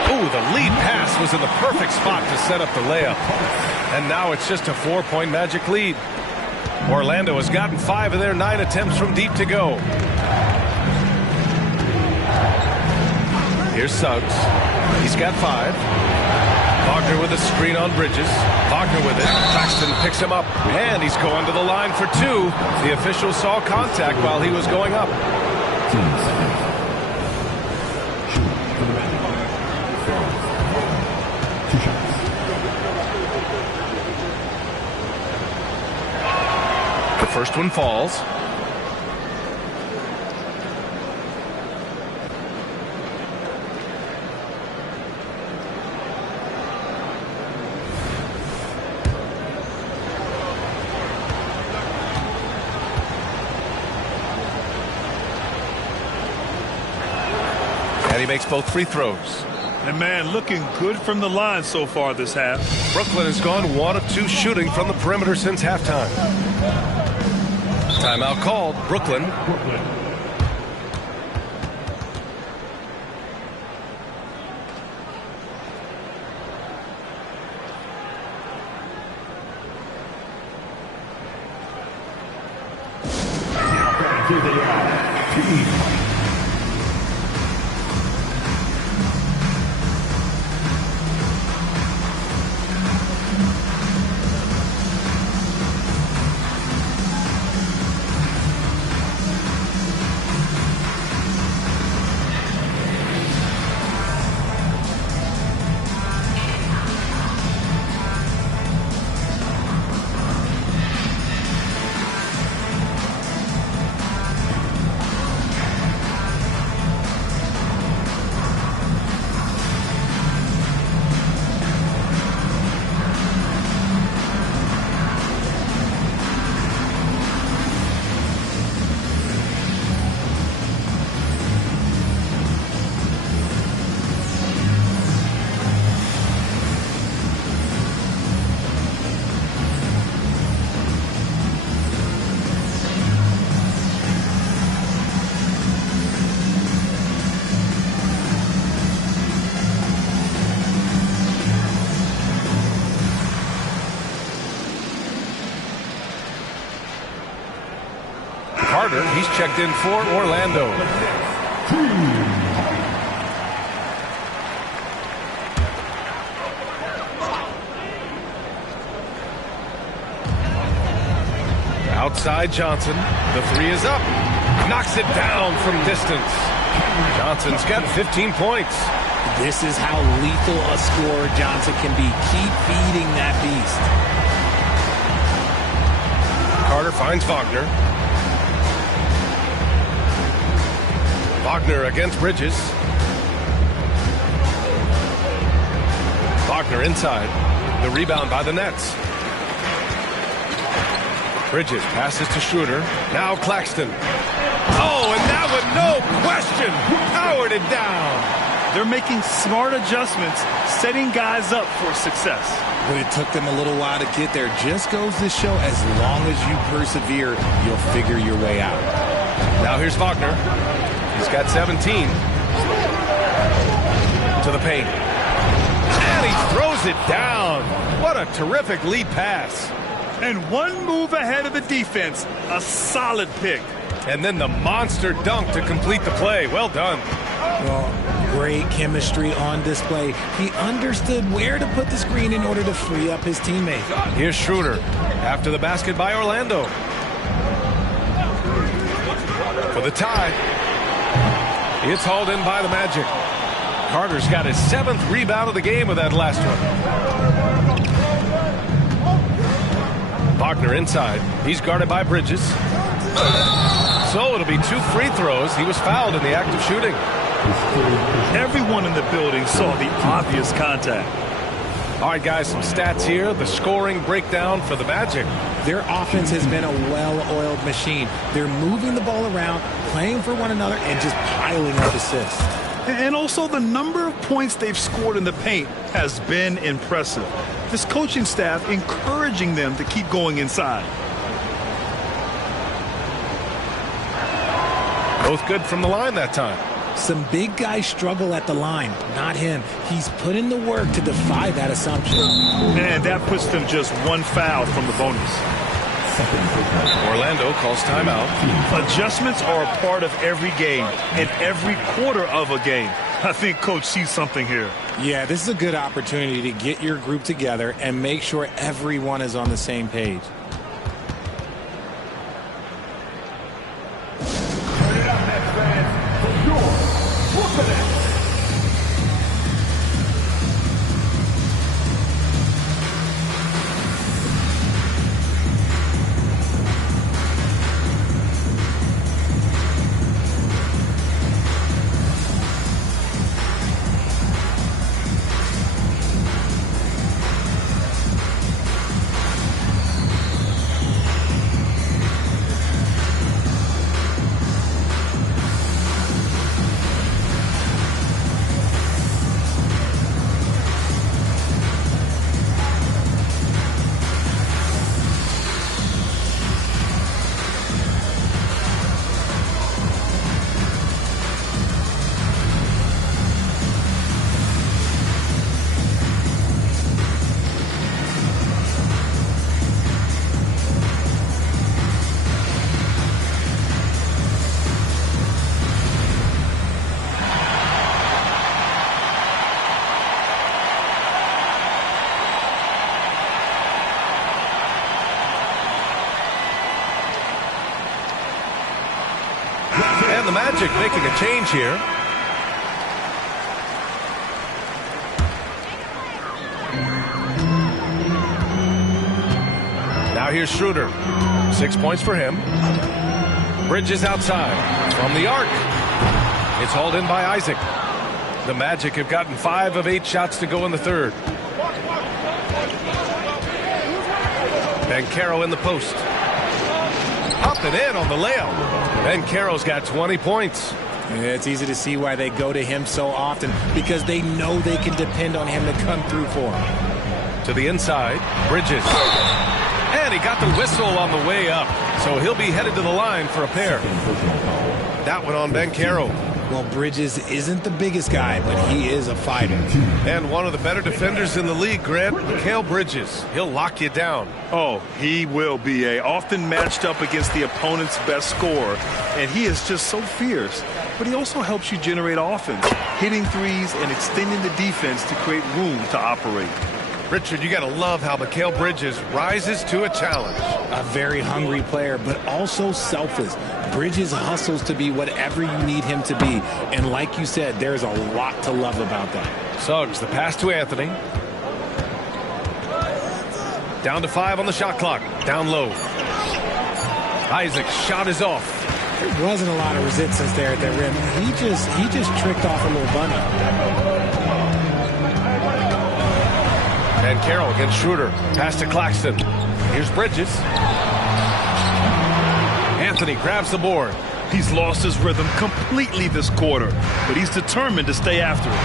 Ooh, the lead pass was in the perfect spot to set up the layup. And now it's just a 4-point Magic lead. Orlando has gotten 5 of their 9 attempts from deep to go. Here's Suggs. He's got 5. Wagner with a screen on Bridges. Wagner with it. Claxton picks him up. And he's going to the line for 2. The official saw contact while he was going up. The first one falls. And he makes both free throws. And man, looking good from the line so far this half. Brooklyn has gone 1 of 2 shooting from the perimeter since halftime. Timeout called. Brooklyn. He's checked in for Orlando. Outside Johnson. The 3 is up. Knocks it down from distance. Johnson's got 15 points. This is how lethal a scorer Johnson can be. Keep feeding that beast. Carter finds Wagner. Wagner against Bridges. Wagner inside. The rebound by the Nets. Bridges passes to Schroeder. Now Claxton. Oh, and that one, no question, powered it down. They're making smart adjustments, setting guys up for success. But it took them a little while to get there. Just goes to show, as long as you persevere, you'll figure your way out. Now here's Wagner. He's got 17. To the paint. And he throws it down. What a terrific lead pass. And one move ahead of the defense. A solid pick. And then the monster dunk to complete the play. Well done. Well, great chemistry on display. He understood where to put the screen in order to free up his teammate. Here's Schroeder after the basket by Orlando. For the tie. It's hauled in by the Magic. Carter's got his 7th rebound of the game with that last one. Wagner inside. He's guarded by Bridges. So it'll be 2 free throws. He was fouled in the act of shooting. Everyone in the building saw the obvious contact. All right, guys, some stats here. The scoring breakdown for the Magic. Their offense has been a well-oiled machine. They're moving the ball around, playing for one another, and just piling up assists. And also the number of points they've scored in the paint has been impressive. This coaching staff encouraging them to keep going inside. Both good from the line that time. Some big guys struggle at the line, not him. He's put in the work to defy that assumption. And that puts them just 1 foul from the bonus. Orlando calls timeout. Adjustments are a part of every game and every quarter of a game. I think Coach sees something here. Yeah, this is a good opportunity to get your group together and make sure everyone is on the same page. And the Magic making a change here. Now here's Schroeder. 6 points for him. Bridges outside. From the arc. It's hauled in by Isaac. The Magic have gotten 5 of 8 shots to go in the third. Banchero in the post. Up and in on the layup. Banchero's got 20 points. Yeah, it's easy to see why they go to him so often, because they know they can depend on him to come through for them. To the inside, Bridges. And he got the whistle on the way up, so he'll be headed to the line for a pair. That one on Banchero. Well, Bridges isn't the biggest guy, but he is a fighter. And one of the better defenders in the league, Grant, Mikal Bridges. He'll lock you down. Oh, he will be often matched up against the opponent's best scorer, and he is just so fierce. But he also helps you generate offense, hitting threes and extending the defense to create room to operate. Richard, you got to love how Mikal Bridges rises to a challenge. A very hungry player, but also selfless. Bridges hustles to be whatever you need him to be. And like you said, there's a lot to love about that. Suggs, the pass to Anthony. Down to 5 on the shot clock. Down low. Isaac's shot is off. There wasn't a lot of resistance there at the rim. He just tricked off a little bunny. And Carroll against Schroeder. Pass to Claxton. Here's Bridges. Anthony grabs the board. He's lost his rhythm completely this quarter, but he's determined to stay after it.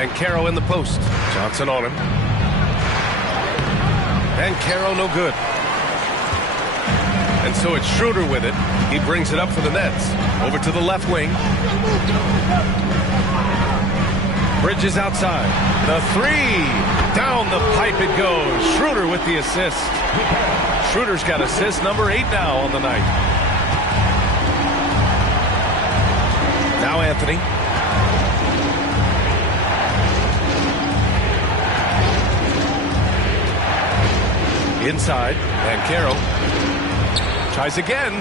And Carroll in the post. Johnson on him. And Carroll no good. And so it's Schroeder with it. He brings it up for the Nets. Over to the left wing. Bridges outside. The three. Down the pipe it goes. Schroeder with the assist. Schroeder's got assist number 8 now on the night. Now Anthony. Inside. And Carroll tries again.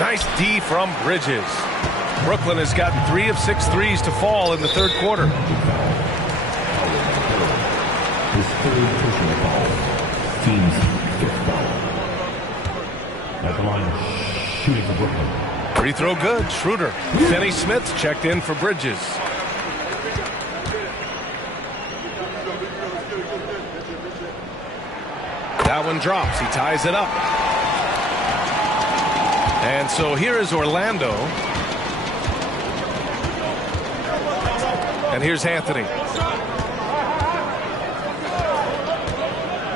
Nice D from Bridges. Brooklyn has gotten 3 of 6 threes to fall in the third quarter. His third personal foul. Team's 5th foul. At the line, shooting for Brooklyn. Free throw good. Schroeder. Finney Smith checked in for Bridges. That one drops. He ties it up. And so here is Orlando. And here's Anthony.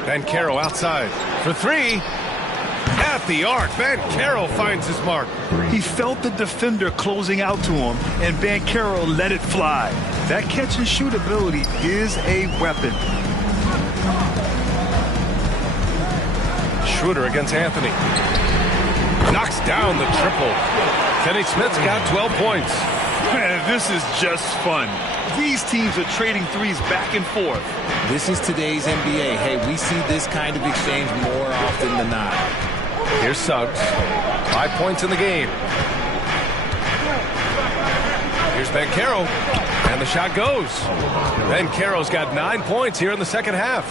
And Carroll outside for 3. At the arc. Banchero finds his mark. He felt the defender closing out to him, and Banchero let it fly. That catch and shoot ability is a weapon. Schroeder against Anthony. Knocks down the triple. Finney Smith's got 12 points. Man, this is just fun. These teams are trading threes back and forth. This is today's NBA. Hey, we see this kind of exchange more often than not. Here's Suggs. 5 points in the game. Here's Banchero. And the shot goes. Banchero's got 9 points here in the second half.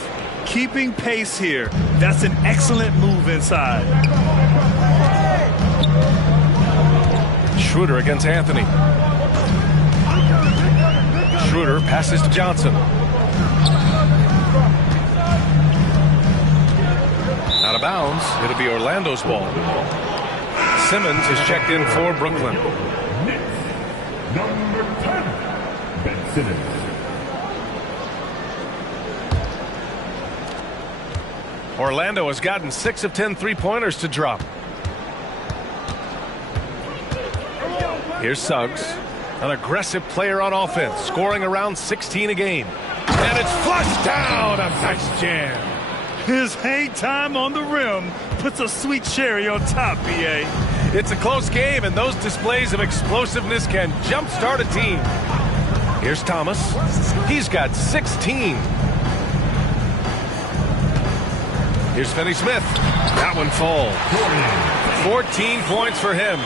Keeping pace here. That's an excellent move inside. Schroeder against Anthony. Schroeder passes to Johnson. Out of bounds. It'll be Orlando's ball. Simmons is checked in for Brooklyn. Number 10, Ben Simmons. Orlando has gotten 6 of 10 three-pointers to drop. Here's Suggs, an aggressive player on offense, scoring around 16 a game. And it's flushed down. A nice jam. His hang time on the rim puts a sweet cherry on top, B.A. It's a close game, and those displays of explosiveness can jumpstart a team. Here's Thomas. He's got 16. Here's Finney Smith. That one falls. 14 points for him.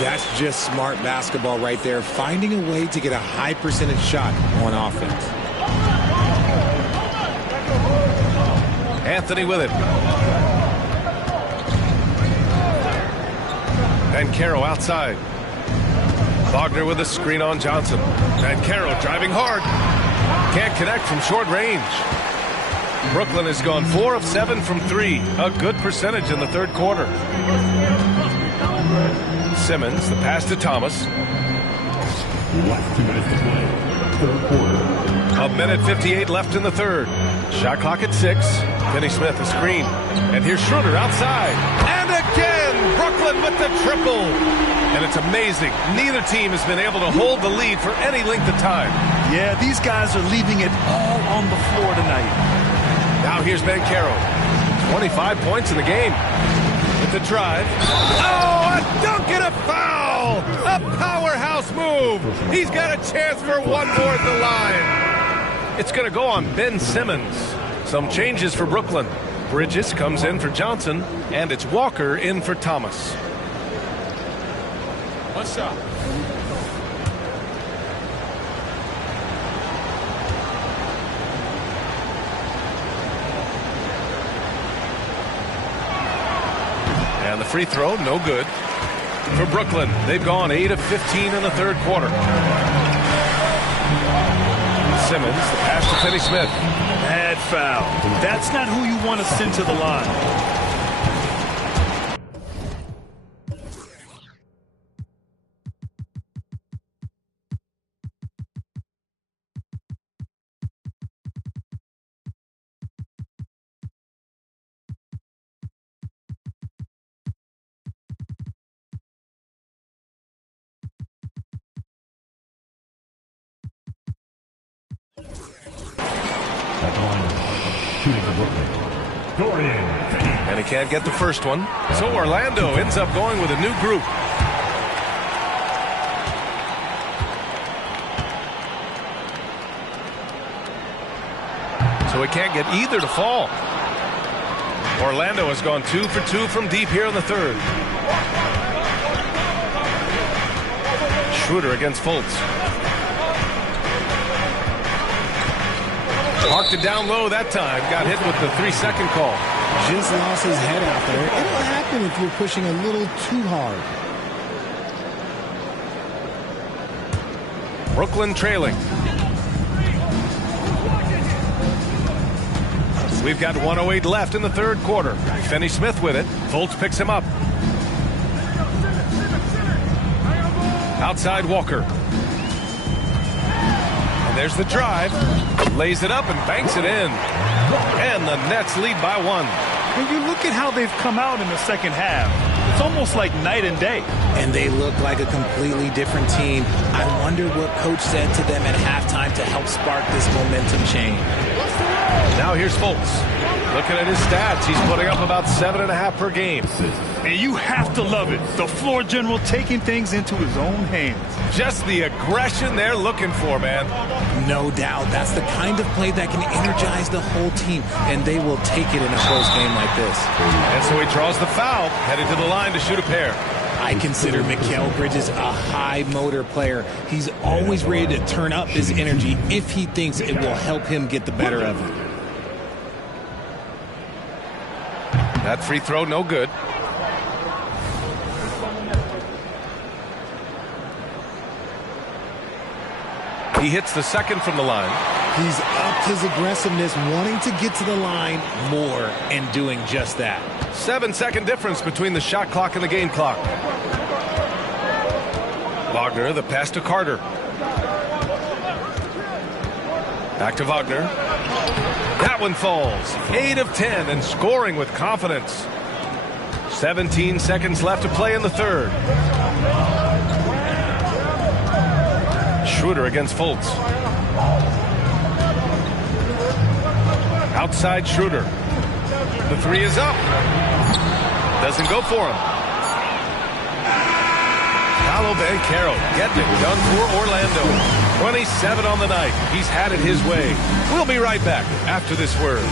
That's just smart basketball right there. Finding a way to get a high percentage shot on offense. Anthony with it. And Carroll outside. Wagner with a screen on Johnson. And Carroll driving hard. Can't connect from short range. Brooklyn has gone 4 of 7 from 3. A good percentage in the third quarter. Simmons, the pass to Thomas. Last 2 minutes to play. Third quarter. 1:58 left in the third. Shot clock at 6. Finney Smith a screen. And here's Schroeder outside. And again, Brooklyn with the triple. And it's amazing. Neither team has been able to hold the lead for any length of time. Yeah, these guys are leaving it all on the floor tonight. Now here's Banchero. 25 points in the game. With the drive. Oh, a dunk and a foul! A powerhouse move. He's got a chance for one more at the line. It's going to go on Ben Simmons. Some changes for Brooklyn. Bridges comes in for Johnson, and it's Walker in for Thomas. One shot. And the free throw, no good. For Brooklyn, they've gone 8 of 15 in the third quarter. Simmons, the pass to Finney Smith. Bad foul. That's not who you want to send to the line. At the line, shooting for Brooklyn, Dorian Finney. And he can't get the first one. So Orlando ends up going with a new group. So he can't get either to fall. Orlando has gone 2 for 2 from deep here in the third. Schroeder against Fultz. Parked it down low that time. Got hit with the 3-second call. Just lost his head out there. It'll happen if you're pushing a little too hard. Brooklyn trailing. We've got 1:08 left in the third quarter. Finney Smith with it. Fultz picks him up. Outside Walker. And there's the drive. Lays it up and banks it in. And the Nets lead by 1. When you look at how they've come out in the second half, it's almost like night and day. And they look like a completely different team. I wonder what coach said to them at halftime to help spark this momentum change. Now here's Fultz. Looking at his stats, he's putting up about 7.5 per game. And you have to love it. The floor general taking things into his own hands. Just the aggression they're looking for, man. No doubt. That's the kind of play that can energize the whole team, and they will take it in a close game like this. And so he draws the foul, headed to the line to shoot a pair. I consider Mikal Bridges a high motor player. He's always ready to turn up his energy if he thinks it will help him get the better of it. That free throw, no good. He hits the second from the line. He's upped his aggressiveness, wanting to get to the line more and doing just that. 7-second difference between the shot clock and the game clock. Wagner, the pass to Carter. Back to Wagner. That one falls. 8 of 10 and scoring with confidence. 17 seconds left to play in the third. Schroeder against Fultz. Outside Schroeder. The three is up. Doesn't go for him. Paolo Banchero getting it done for Orlando. 27 on the night. He's had it his way. We'll be right back after this word.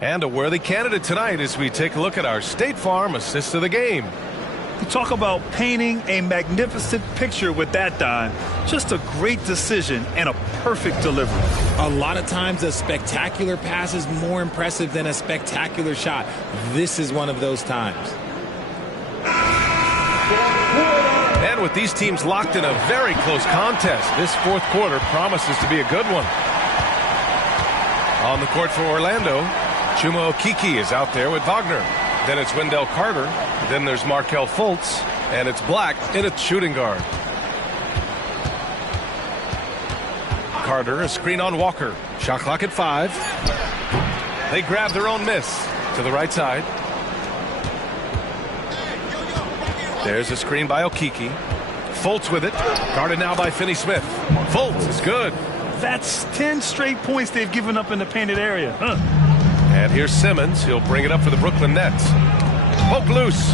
And a worthy candidate tonight as we take a look at our State Farm assist of the game. You talk about painting a magnificent picture with that dime. Just a great decision and a perfect delivery. A lot of times a spectacular pass is more impressive than a spectacular shot. This is one of those times. And with these teams locked in a very close contest, this fourth quarter promises to be a good one. On the court for Orlando, Chuma Okeke is out there with Wagner. Then it's Wendell Carter. Then there's Markelle Fultz. And it's Black in its shooting guard. Carter, a screen on Walker. Shot clock at 5. They grab their own miss to the right side. There's a screen by Okeke. Fultz with it. Guarded now by Finney-Smith. Fultz is good. That's 10 straight points they've given up in the painted area. And here's Simmons. He'll bring it up for the Brooklyn Nets. Poke loose.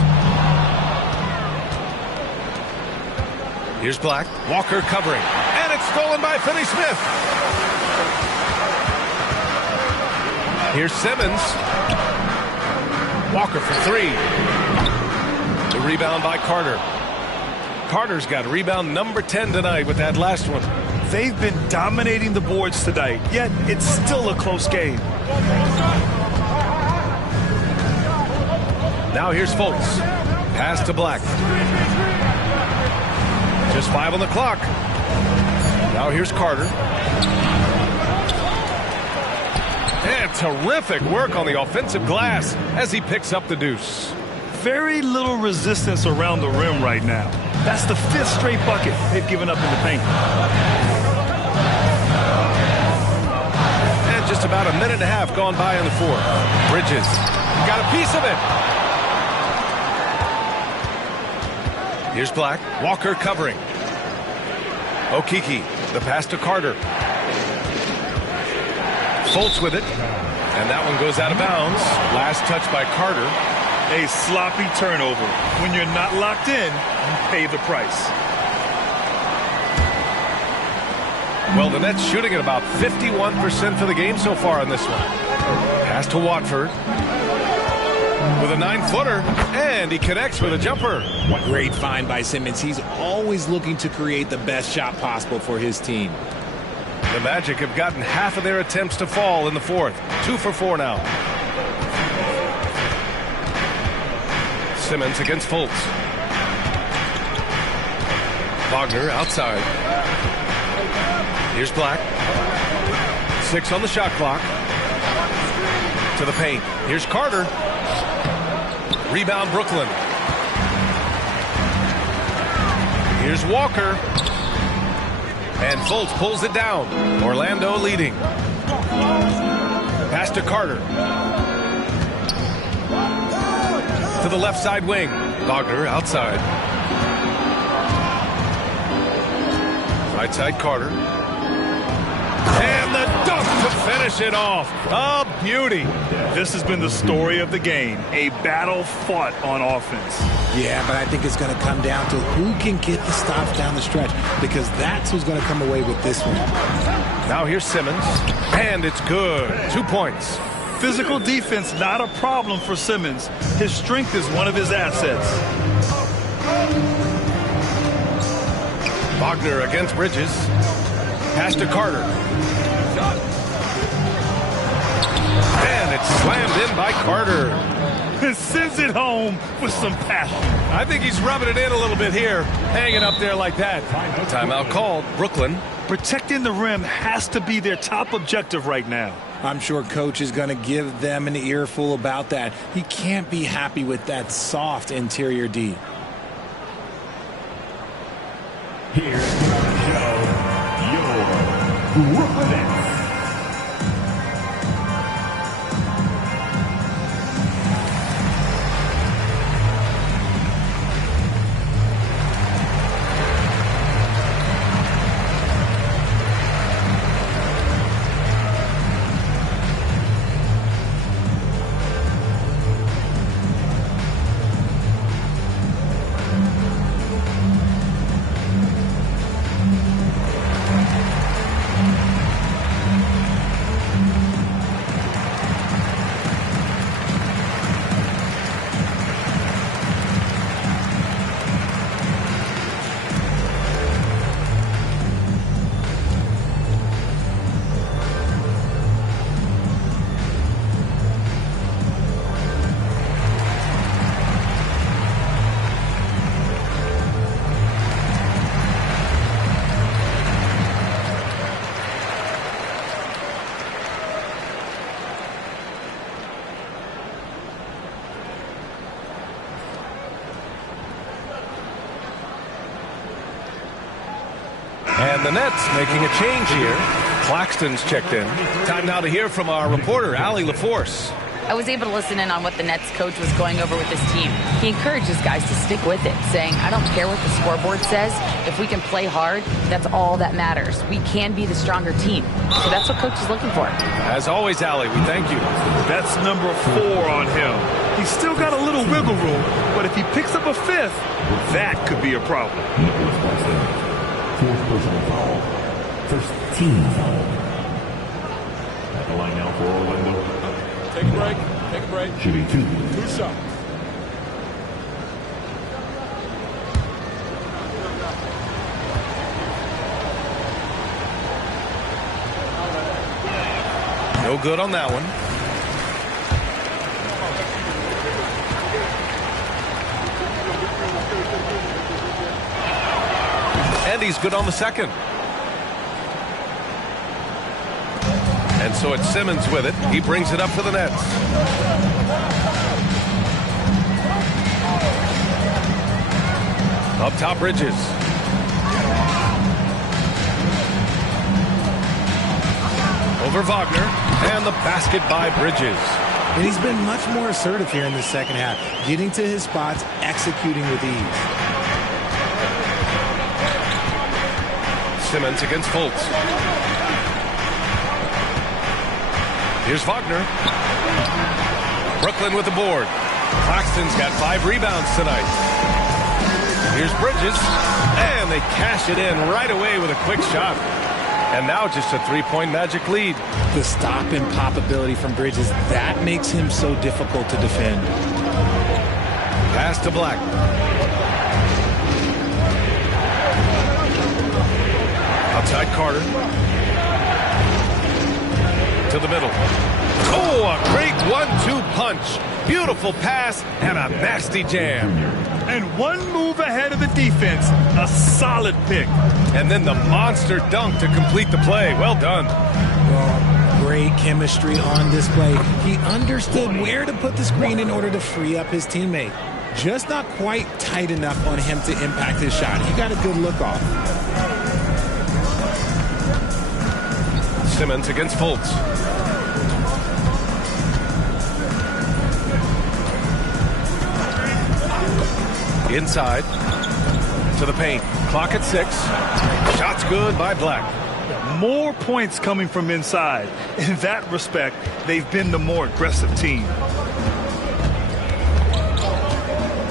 Here's Black. Walker covering. And it's stolen by Finney-Smith. Here's Simmons. Walker for 3. The rebound by Carter. Carter's got rebound number 10 tonight with that last one. They've been dominating the boards tonight, yet it's still a close game. Now here's Fultz. Pass to Black. Just 5 on the clock. Now here's Carter. And terrific work on the offensive glass as he picks up the deuce. Very little resistance around the rim right now. That's the 5th straight bucket they've given up in the paint. And just about a minute and a half gone by in the 4th. Bridges got a piece of it. Here's Black. Walker covering. Okeke, the pass to Carter. Fultz with it. And that one goes out of bounds. Last touch by Carter. A sloppy turnover. When you're not locked in, you pay the price. Well, the Nets shooting at about 51% for the game so far on this one. Pass to Watford. With a 9-footer, and he connects with a jumper. Great find by Simmons. He's always looking to create the best shot possible for his team. The Magic have gotten half of their attempts to fall in the 4th. 2 for 4 now. Simmons against Fultz. Wagner outside. Here's Black. 6 on the shot clock. To the paint. Here's Carter. Rebound Brooklyn. Here's Walker. And Fultz pulls it down. Orlando leading. Pass to Carter. To the left side wing. Wagner outside. Right side Carter. And the dunk to finish it off. A beauty. This has been the story of the game. A battle fought on offense. Yeah, but I think it's going to come down to who can get the stops down the stretch, because that's who's going to come away with this one. Now here's Simmons. And it's good. 2 points. Physical defense, not a problem for Simmons. His strength is one of his assets. Wagner against Bridges. Pass to Carter. And it's slammed in by Carter. Sends it home with some passion. I think he's rubbing it in a little bit here, hanging up there like that. Timeout called. Brooklyn. Protecting the rim has to be their top objective right now. I'm sure Coach is going to give them an earful about that. He can't be happy with that soft interior D. Here's the show, your Brooklyn Nets. And the Nets making a change here. Claxton's checked in. Time now to hear from our reporter, Allie LaForce. I was able to listen in on what the Nets coach was going over with his team. He encourages guys to stick with it, saying, I don't care what the scoreboard says. If we can play hard, that's all that matters. We can be the stronger team. So that's what coach is looking for. As always, Allie, we thank you. That's number 4 on him. He's still got a little wiggle room, but if he picks up a 5th, that could be a problem. Nicholas Claxton, 4th personal foul. First team foul. At the line now for Orlando. Take a break. Take a break. Shooting 2. 2 shots. No good on that one. And he's good on the second. And so it's Simmons with it. He brings it up for the Nets. Up top, Bridges. Over Wagner. And the basket by Bridges. And he's been much more assertive here in the second half, getting to his spots, executing with ease. Simmons against Fultz. Here's Wagner. Brooklyn with the board. Claxton's got 5 rebounds tonight. Here's Bridges. And they cash it in right away with a quick shot. And now just a 3-point Magic lead. The stop and pop ability from Bridges, that makes him so difficult to defend. Pass to Black. Outside Carter. To the middle. Oh, a great 1-2 punch. Beautiful pass and a nasty jam. And one move ahead of the defense. A solid pick. And then the monster dunk to complete the play. Well done. Well, great chemistry on display. He understood where to put the screen in order to free up his teammate. Just not quite tight enough on him to impact his shot. He got a good look off. Simmons against Fultz. Inside to the paint. Clock at 6. Shots good by Black. More points coming from inside. In that respect, they've been the more aggressive team.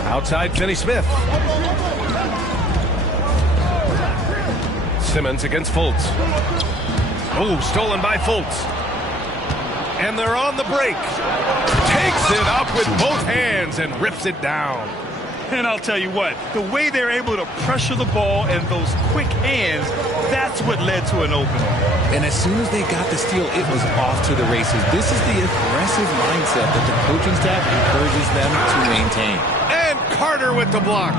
Outside Finney-Smith. Simmons against Fultz. Oh, stolen by Fultz. And they're on the break. Takes it up with both hands and rips it down. And I'll tell you what, the way they're able to pressure the ball and those quick hands, that's what led to an opening. And as soon as they got the steal, it was off to the races. This is the aggressive mindset that the coaching staff encourages them to maintain. And Carter with the block.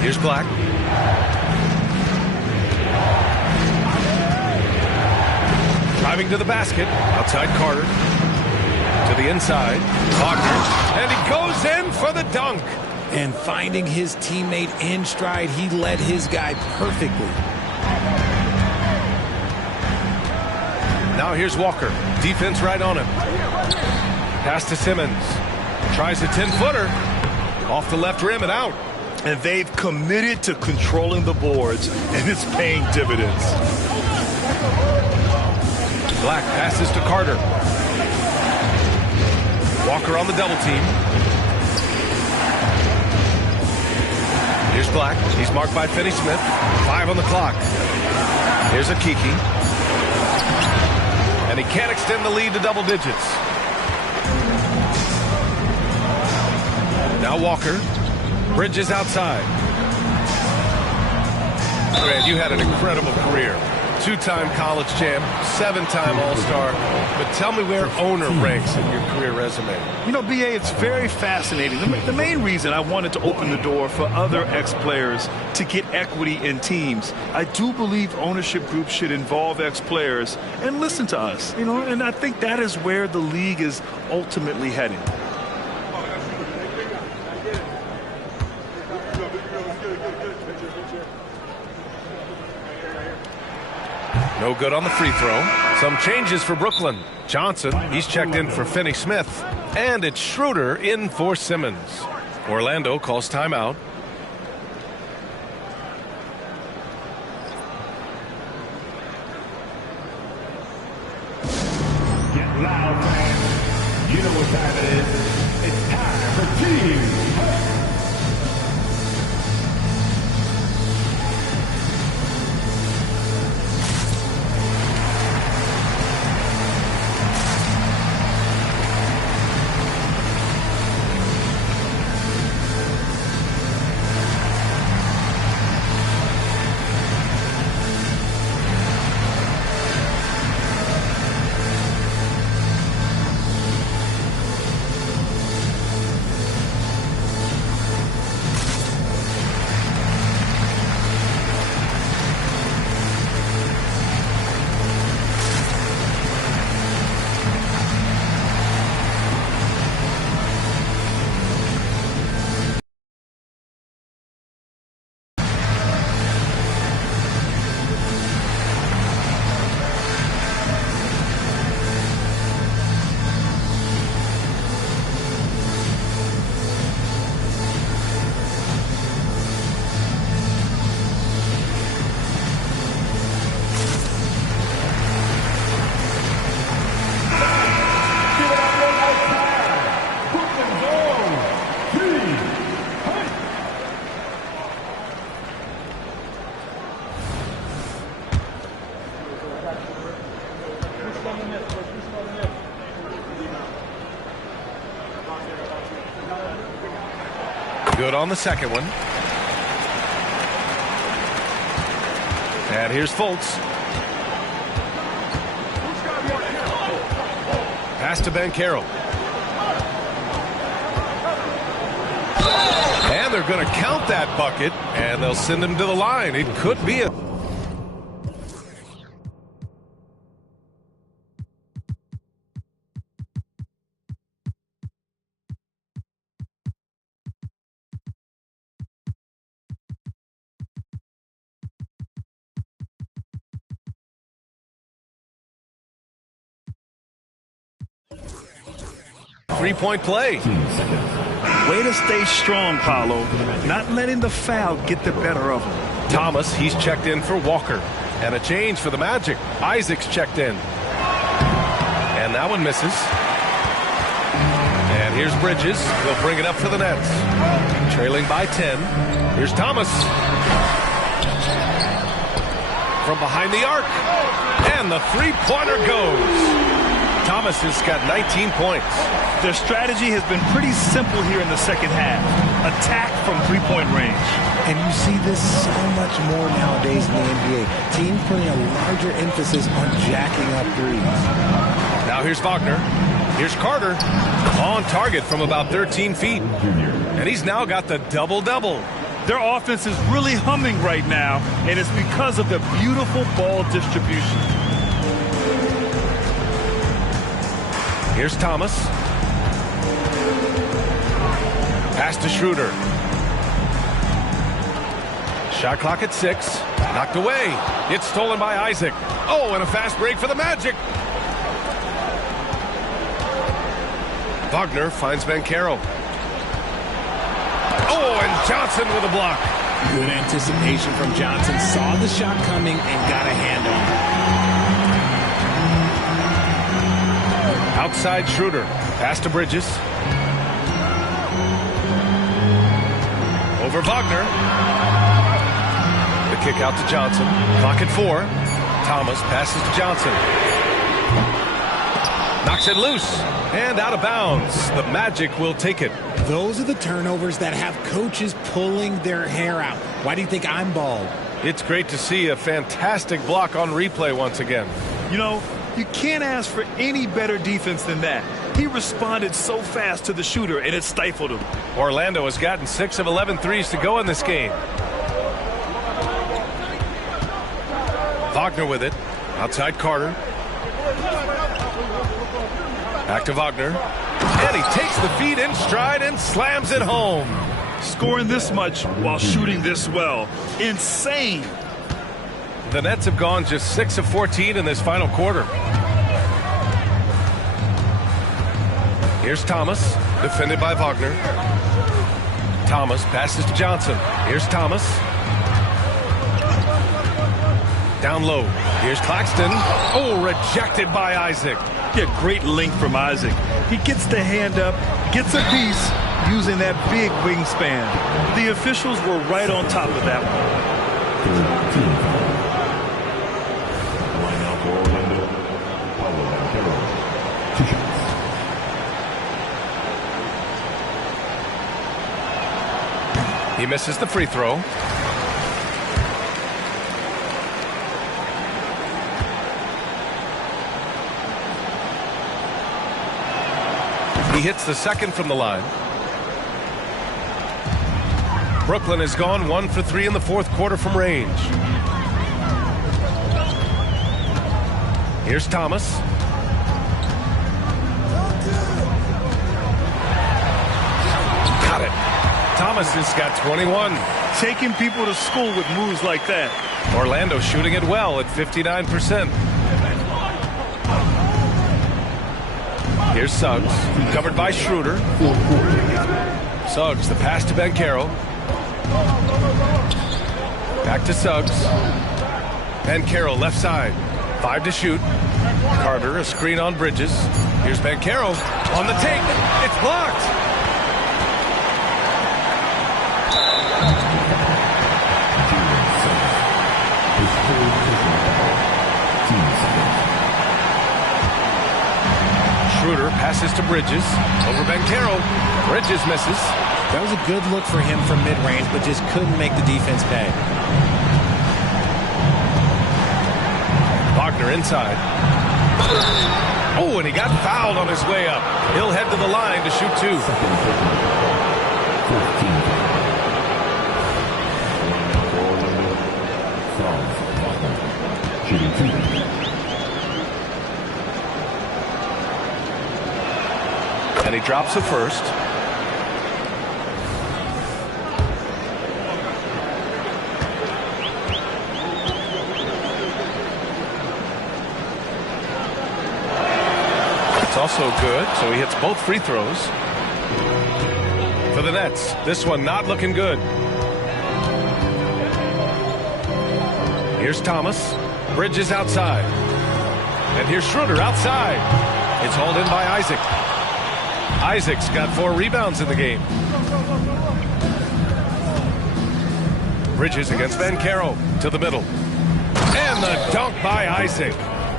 Here's Black. Driving to the basket. Outside Carter. To the inside. Wagner. And he goes in for the dunk. And finding his teammate in stride, he led his guy perfectly. Now here's Walker. Defense right on him. Pass to Simmons. Tries a 10-footer. Off the left rim and out. And they've committed to controlling the boards, and it's paying dividends. Black passes to Carter. Walker on the double team. Here's Black. He's marked by Finney-Smith. 5 on the clock. Here's Akiki. And he can't extend the lead to double digits. Now Walker. Bridges outside. Grant, you had an incredible career. 2-time college champ, 7-time All-Star. But tell me where owner ranks in your career resume. You know, B.A., it's very fascinating. The main reason I wanted to open the door for other ex-players to get equity in teams, I do believe ownership groups should involve ex-players and listen to us. You know, and I think that is where the league is ultimately heading. No good on the free throw. Some changes for Brooklyn. Johnson, he's checked in for Finney Smith. And it's Schroeder in for Simmons. Orlando calls timeout. Get loud, fans. You know what time it is. It's time for Team. Good on the second one. And here's Fultz. Pass to Banchero. And they're going to count that bucket, and they'll send him to the line. It could be a... 3-point play. Way to stay strong, Paolo. Not letting the foul get the better of him. Thomas, he's checked in for Walker. And a change for the Magic. Isaac's checked in. And that one misses. And here's Bridges. He'll bring it up for the Nets. Trailing by 10. Here's Thomas. From behind the arc. And the three-pointer goes. Thomas has got 19 points. Their strategy has been pretty simple here in the second half. Attack from three-point range. And you see this so much more nowadays in the NBA. Teams putting a larger emphasis on jacking up threes. Now here's Wagner. Here's Carter. On target from about 13 feet. And he's now got the double-double. Their offense is really humming right now, and it's because of the beautiful ball distribution. Here's Thomas. Pass to Schroeder. Shot clock at 6. Knocked away. It's stolen by Isaac. Oh, and a fast break for the Magic. Wagner finds Banchero. Oh, and Johnson with a block. Good anticipation from Johnson. Saw the shot coming and got a hand on it. Outside Schroeder. Pass to Bridges. Over Wagner. The kick out to Johnson. Clock at 4. Thomas passes to Johnson. Knocks it loose. And out of bounds. The Magic will take it. Those are the turnovers that have coaches pulling their hair out. Why do you think I'm bald? It's great to see a fantastic block on replay once again. You know, you can't ask for any better defense than that. He responded so fast to the shooter, and it stifled him. Orlando has gotten 6 of 11 threes to go in this game. Wagner with it. Outside Carter. Back to Wagner. And he takes the feed in stride and slams it home. Scoring this much while shooting this well. Insane. The Nets have gone just 6 of 14 in this final quarter. Here's Thomas, defended by Wagner. Thomas passes to Johnson. Here's Thomas. Down low. Here's Claxton. Oh, rejected by Isaac. Yeah, great length from Isaac. He gets the hand up, gets a piece using that big wingspan. The officials were right on top of that one. He misses the free throw. He hits the second from the line. Brooklyn has gone 1 for 3 in the fourth quarter from range. Here's Thomas. Got it. Thomas has got 21. Taking people to school with moves like that. Orlando shooting it well at 59%. Here's Suggs, covered by Schroeder. Suggs, the pass to Banchero. Back to Suggs. Banchero, left side. 5 to shoot. Carter, a screen on Bridges. Here's Banchero on the take. It's blocked. Schroeder passes to Bridges. Over Banchero. Bridges misses. That was a good look for him from mid-range, but just couldn't make the defense pay. Wagner inside. Oh, and he got fouled on his way up. He'll head to the line to shoot 2. And he drops the first. It's also good, so he hits both free throws. For the Nets, this one not looking good. Here's Thomas. Bridges outside. And here's Schroeder outside. It's hauled in by Isaac. Isaac's got 4 rebounds in the game. Bridges against Banchero to the middle. And the dunk by Isaac.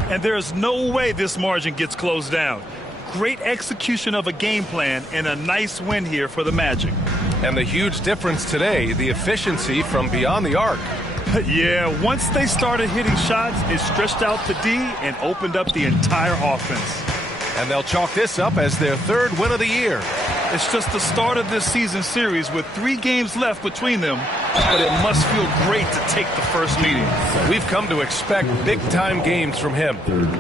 And there's no way this margin gets closed down. Great execution of a game plan and a nice win here for the Magic. And the huge difference today, the efficiency from beyond the arc. Yeah, once they started hitting shots, it stretched out the D and opened up the entire offense. And they'll chalk this up as their 3rd win of the year. It's just the start of this season series with 3 games left between them, but it must feel great to take the first meeting. We've come to expect big-time games from him.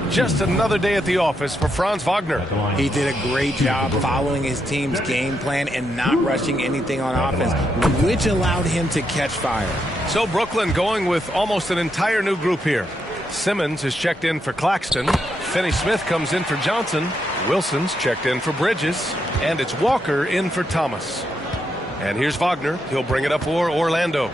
Just another day at the office for Franz Wagner. He did a great job following his team's game plan and not rushing anything on offense, which allowed him to catch fire. So Brooklyn going with almost an entire new group here. Simmons is checked in for Claxton. Finney-Smith comes in for Johnson. Wilson's checked in for Bridges. And it's Walker in for Thomas. And here's Wagner. He'll bring it up for Orlando.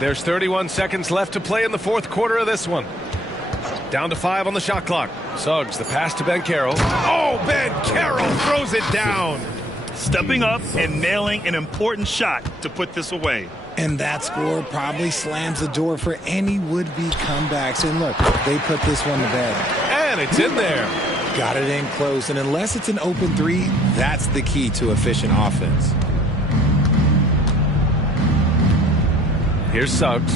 There's 31 seconds left to play in the fourth quarter of this one. Down to 5 on the shot clock. Suggs, the pass to Banchero. Oh, Banchero throws it down. Stepping up and nailing an important shot to put this away. And that score probably slams the door for any would-be comebacks. And look, they put this one to bed. And it's in there. Got it in close. And unless it's an open 3, that's the key to efficient offense. Here's Suggs.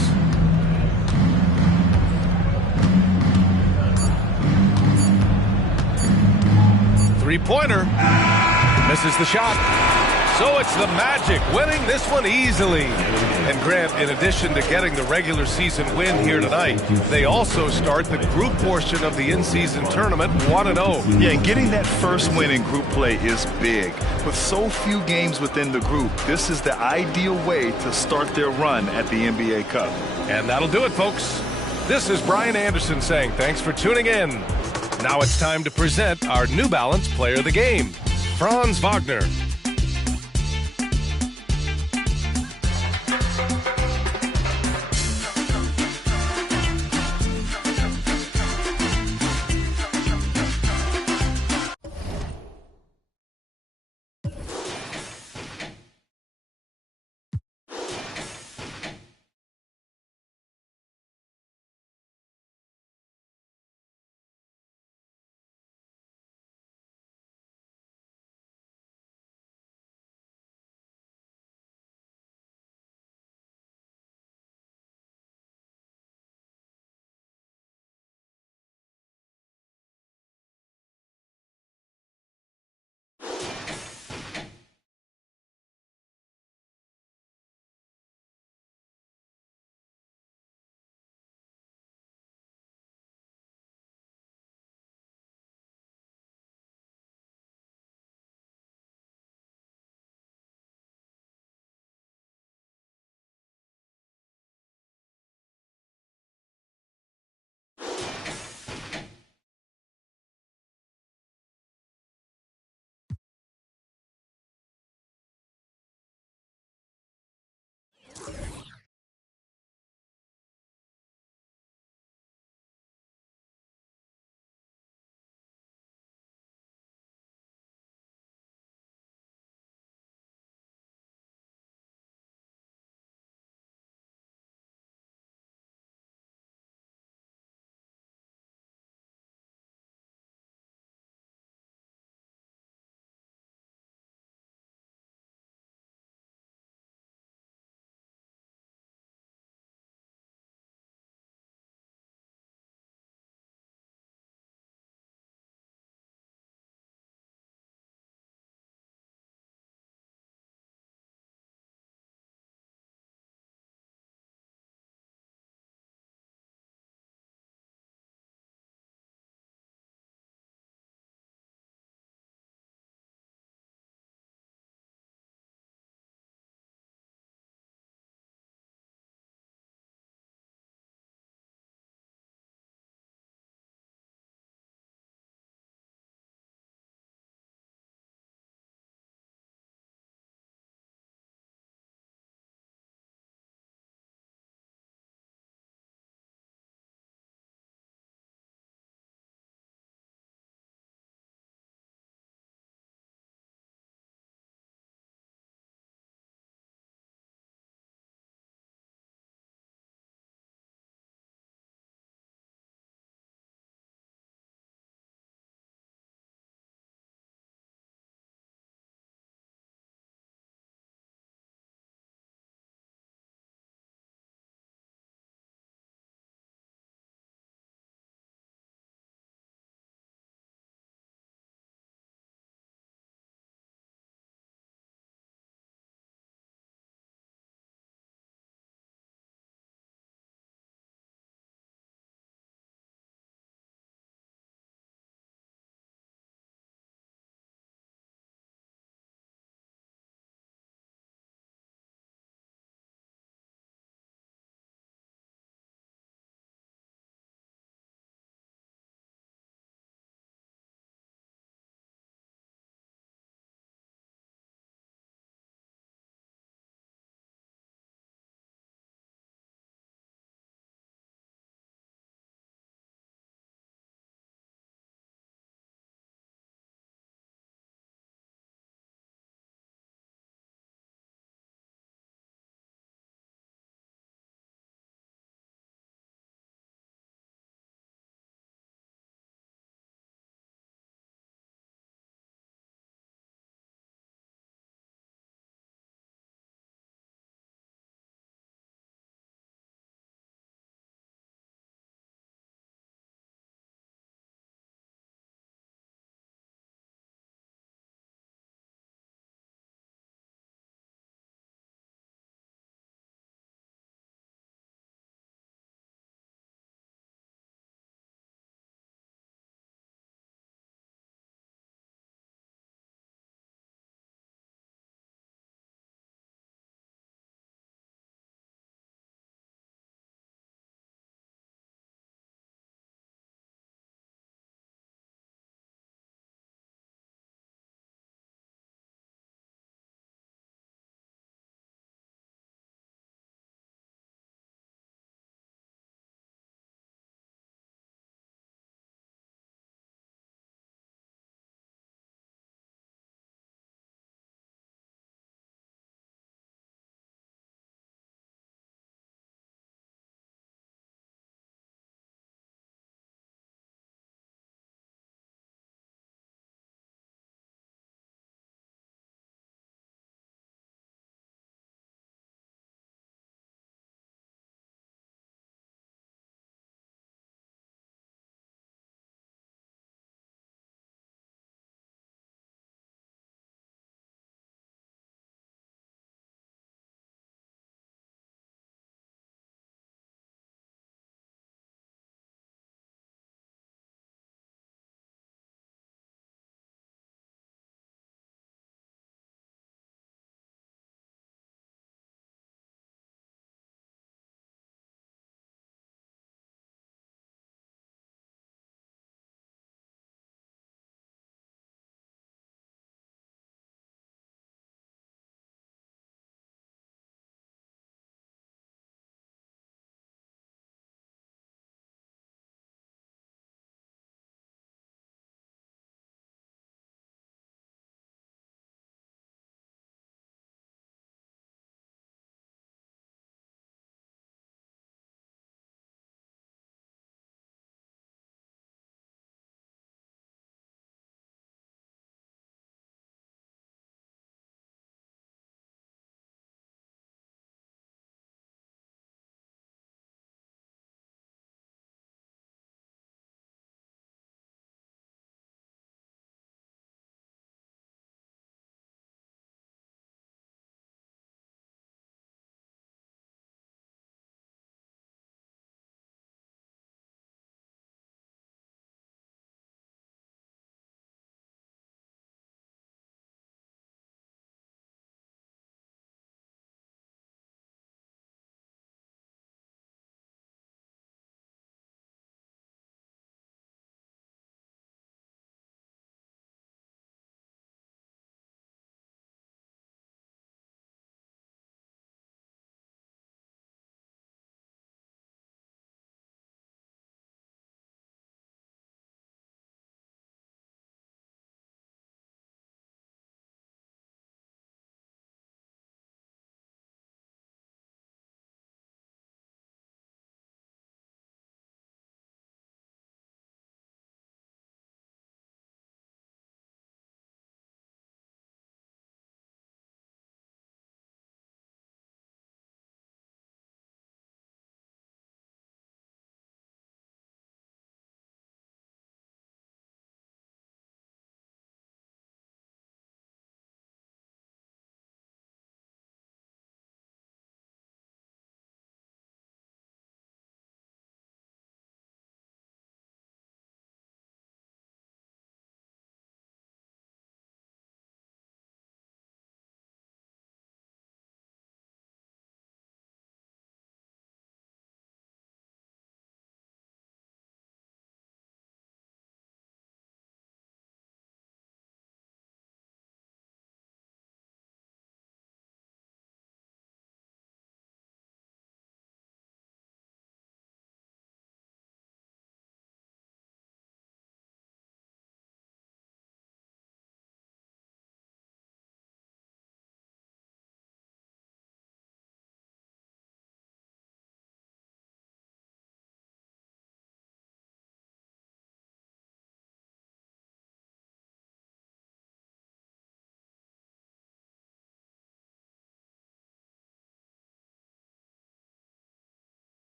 Three-pointer. Misses the shot. So it's the Magic winning this one easily. And Grant, in addition to getting the regular season win here tonight, they also start the group portion of the in-season tournament 1-0. Yeah, and getting that first win in group play is big. With so few games within the group, this is the ideal way to start their run at the NBA Cup. And that'll do it, folks. This is Brian Anderson saying thanks for tuning in. Now it's time to present our New Balance Player of the Game, Franz Wagner.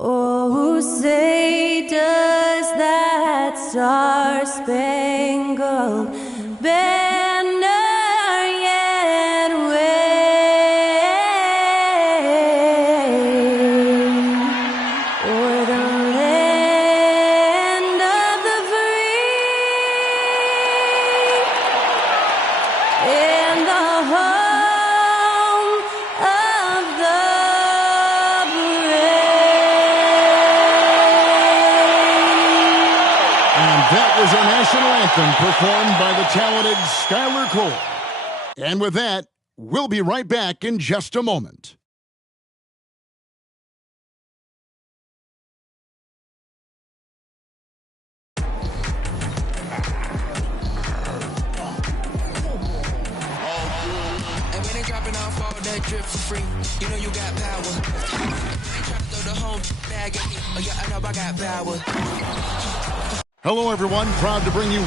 Oh, say does that star-spangled banner yet wave o'er the land of the free and the home of the That was our national anthem performed by the talented Skylar Cole. And with that, we'll be right back in just a moment. And when they dropping off all that drip for free, you know you got power. They try to throw the whole bag at me. Oh yeah, I know I got power. Hello, everyone. Proud to bring you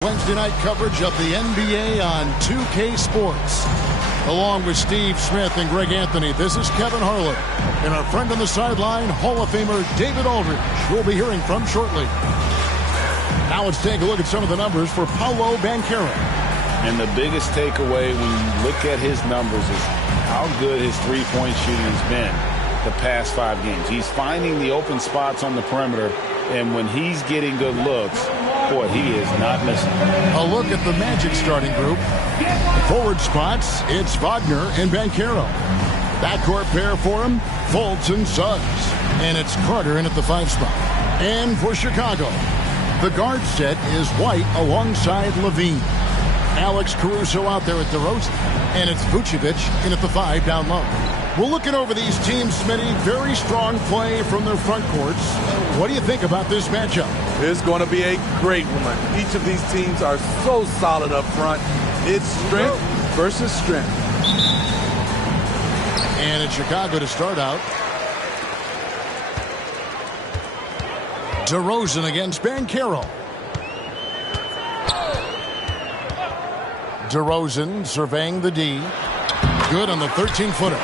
Wednesday night coverage of the NBA on 2K Sports. Along with Steve Smith and Greg Anthony, this is Kevin Harlan. And our friend on the sideline, Hall of Famer David Aldridge, we'll be hearing from shortly. Now let's take a look at some of the numbers for Paolo Banchero. And the biggest takeaway when you look at his numbers is how good his three-point shooting has been the past 5 games. He's finding the open spots on the perimeter, and when he's getting good looks, boy, he is not missing. A look at the Magic starting group. Forward spots, it's Wagner and Banchero. Backcourt pair for him, Fultz and Suggs. And it's Carter in at the 5 spot. And for Chicago, the guard set is White alongside Levine. Alex Caruso out there at DeRozan. And it's Vucevic in at the 5 down low. We're looking over these teams, Smitty. Very strong play from their front courts. What do you think about this matchup? It's going to be a great one. Each of these teams are so solid up front. It's strength versus strength. And it's Chicago to start out. DeRozan against Banchero. DeRozan surveying the D. Good on the 13-footer.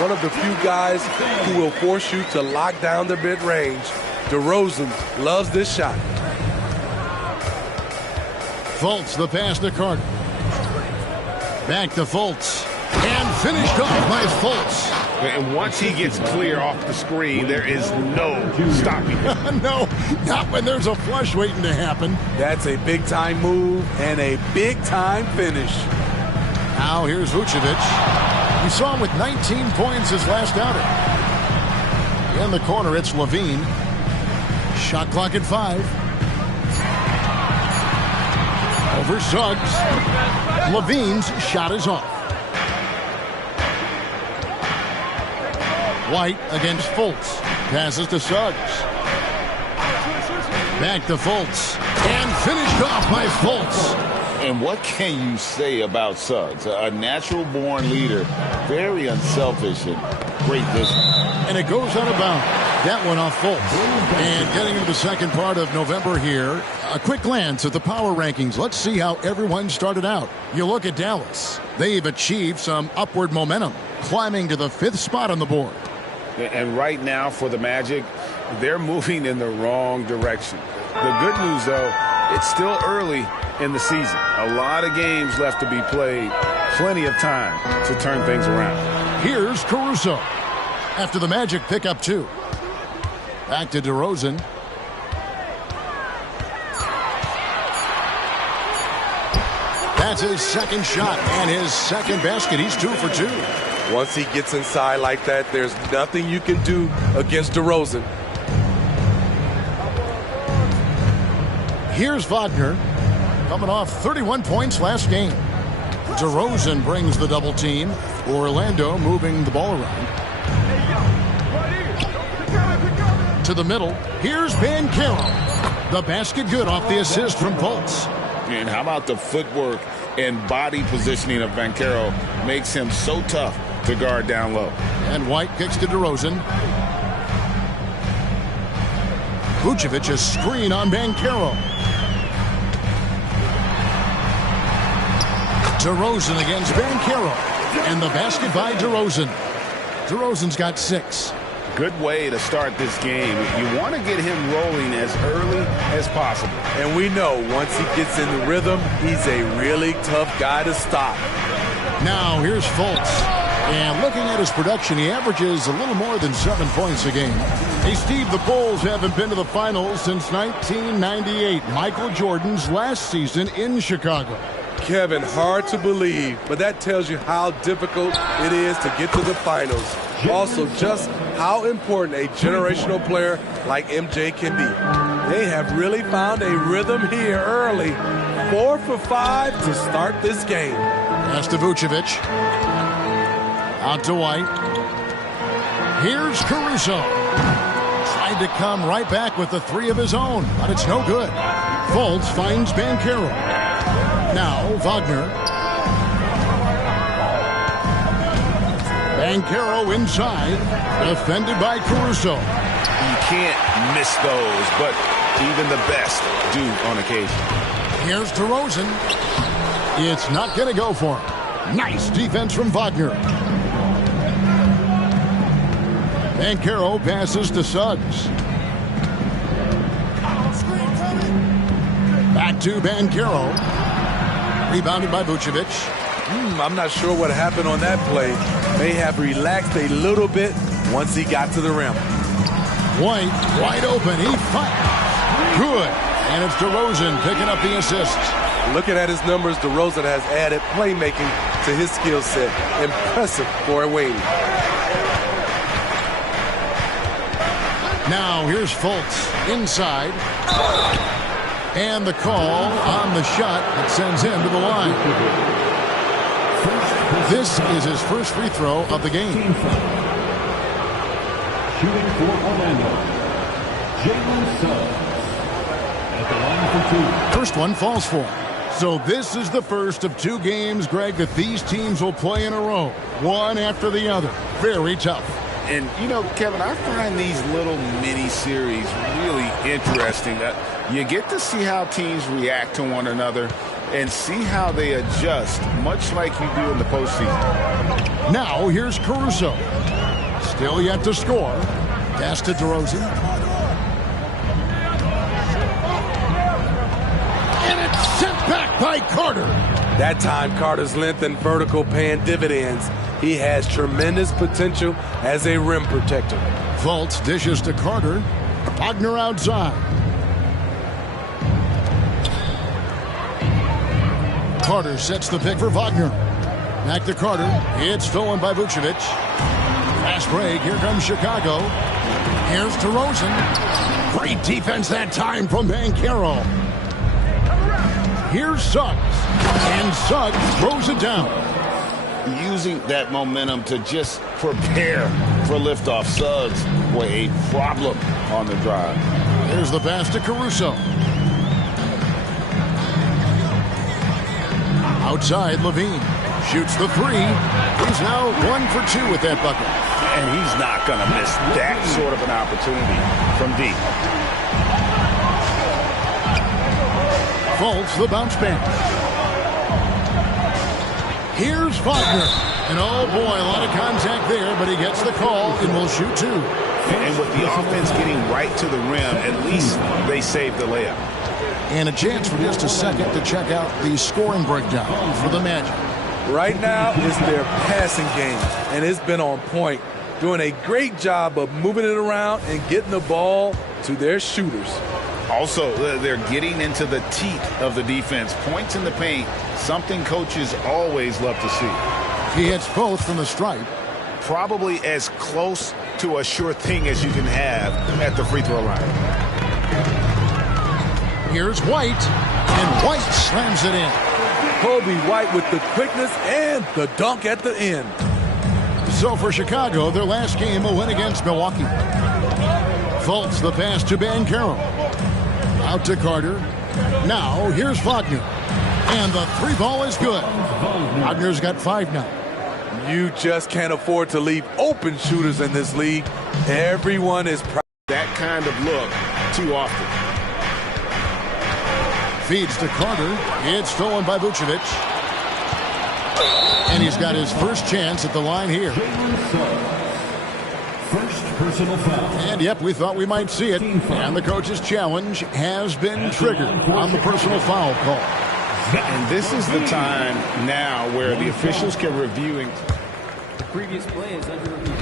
One of the few guys who will force you to lock down the mid-range. DeRozan loves this shot. Fultz, the pass to Carter. Back to Fultz. And finished off by Fultz. And once he gets clear off the screen, there is no stopping him. No, not when there's a flush waiting to happen. That's a big-time move and a big-time finish. Now here's Vucevic. We saw him with 19 points his last outing. In the corner, it's Levine. Shot clock at 5. Over Suggs. Levine's shot is off. White against Fultz. Passes to Suggs. Back to Fultz. And finished off by Fultz. And what can you say about Suggs? A natural-born leader, very unselfish and great vision. And it goes out of bounds. That one off Fultz. And getting into the second part of November here, a quick glance at the power rankings. Let's see how everyone started out. You look at Dallas. They've achieved some upward momentum, climbing to the 5th spot on the board. And right now for the Magic, they're moving in the wrong direction. The good news, though, it's still early in the season. A lot of games left to be played. Plenty of time to turn things around. Here's Caruso. After the Magic pick up 2. Back to DeRozan. That's his second shot and his second basket. He's 2 for 2. Once he gets inside like that, there's nothing you can do against DeRozan. Here's Wagner. coming off 31 points last game. DeRozan brings the double team. Orlando moving the ball around. To the middle. Here's Banchero. The basket good off the assist from Fultz. And how about the footwork and body positioning of Banchero makes him so tough to guard down low. And White kicks to DeRozan. Vucevic a screen on Banchero. DeRozan against Banchero. And the basket by DeRozan. DeRozan's got 6. Good way to start this game. You want to get him rolling as early as possible. And we know once he gets in the rhythm, he's a really tough guy to stop. Now here's Fultz. And looking at his production, he averages a little more than 7 points a game. Hey, Steve, the Bulls haven't been to the finals since 1998, Michael Jordan's last season in Chicago. Kevin, hard to believe, but that tells you how difficult it is to get to the finals. Also, just how important a generational player like MJ can be. They have really found a rhythm here early. 4 for 5 to start this game. Pass to Vucevic. Out to White. Here's Caruso. Tried to come right back with the 3 of his own, but it's no good. Fultz finds Banchero. Now Wagner. Banchero inside. Defended by Caruso. You can't miss those, but even the best do on occasion. Here's DeRozan. It's not going to go for him. Nice defense from Wagner. Banchero passes to Suggs. Back to Banchero. Rebounded by Vucevic. I'm not sure what happened on that play. May have relaxed a little bit once he got to the rim. White, wide open. He fires. Good. And it's DeRozan picking up the assist. Looking at his numbers, DeRozan has added playmaking to his skill set. Impressive for a wing. Now here's Fultz inside. And the call on the shot that sends him to the line. This is his first free throw of the game. Shooting for Orlando, Jalen Suggs at the line for 2. First one falls for him. So this is the first of 2 games, Greg, that these teams will play in a row. One after the other. Very tough. And, you know, Kevin, I find these little mini-series really interesting. You get to see how teams react to one another and see how they adjust, much like you do in the postseason. Now here's Caruso. Still yet to score. Pass to DeRozan. And it's sent back by Carter. That time, Carter's length and vertical paying dividends. He has tremendous potential as a rim protector. Fultz dishes to Carter. Wagner outside. Carter sets the pick for Wagner. Back to Carter. It's stolen by Vucevic. Fast break. Here comes Chicago. Here's DeRozan. Great defense that time from Banchero. Here's Suggs. And Suggs throws it down. Using that momentum to just prepare for liftoff. Suggs, boy, a problem on the drive. There's the pass to Caruso. Outside, Levine shoots the 3. He's now 1 for 2 with that bucket. And he's not going to miss that sort of an opportunity from deep. Fultz, the bounce pass. Here's Wagner. And oh boy, a lot of contact there, but he gets the call and will shoot 2. And with the offense getting right to the rim, at least they saved the layup. And a chance for just a second to check out the scoring breakdown for the Magic. Right now is their passing game, and it's been on point. Doing a great job of moving it around and getting the ball to their shooters. Also, they're getting into the teeth of the defense. Points in the paint, something coaches always love to see. He hits both from the stripe. Probably as close to a sure thing as you can have at the free throw line. Here's White. And White slams it in. Kobe White with the quickness and the dunk at the end. So for Chicago, their last game, a win against Milwaukee. Fultz the pass to Banchero. Out to Carter. Now here's Wagner. And the three ball is good. Wagner's got 5 now. You just can't afford to leave open shooters in this league. Everyone is that kind of look too often. Feeds to Carter. It's stolen by Vucevic. And he's got his first chance at the line here. First personal foul. And yep, we thought we might see it. And the coach's challenge has been triggered on the personal foul call. And this is the time now where the officials can review. The previous play is under review.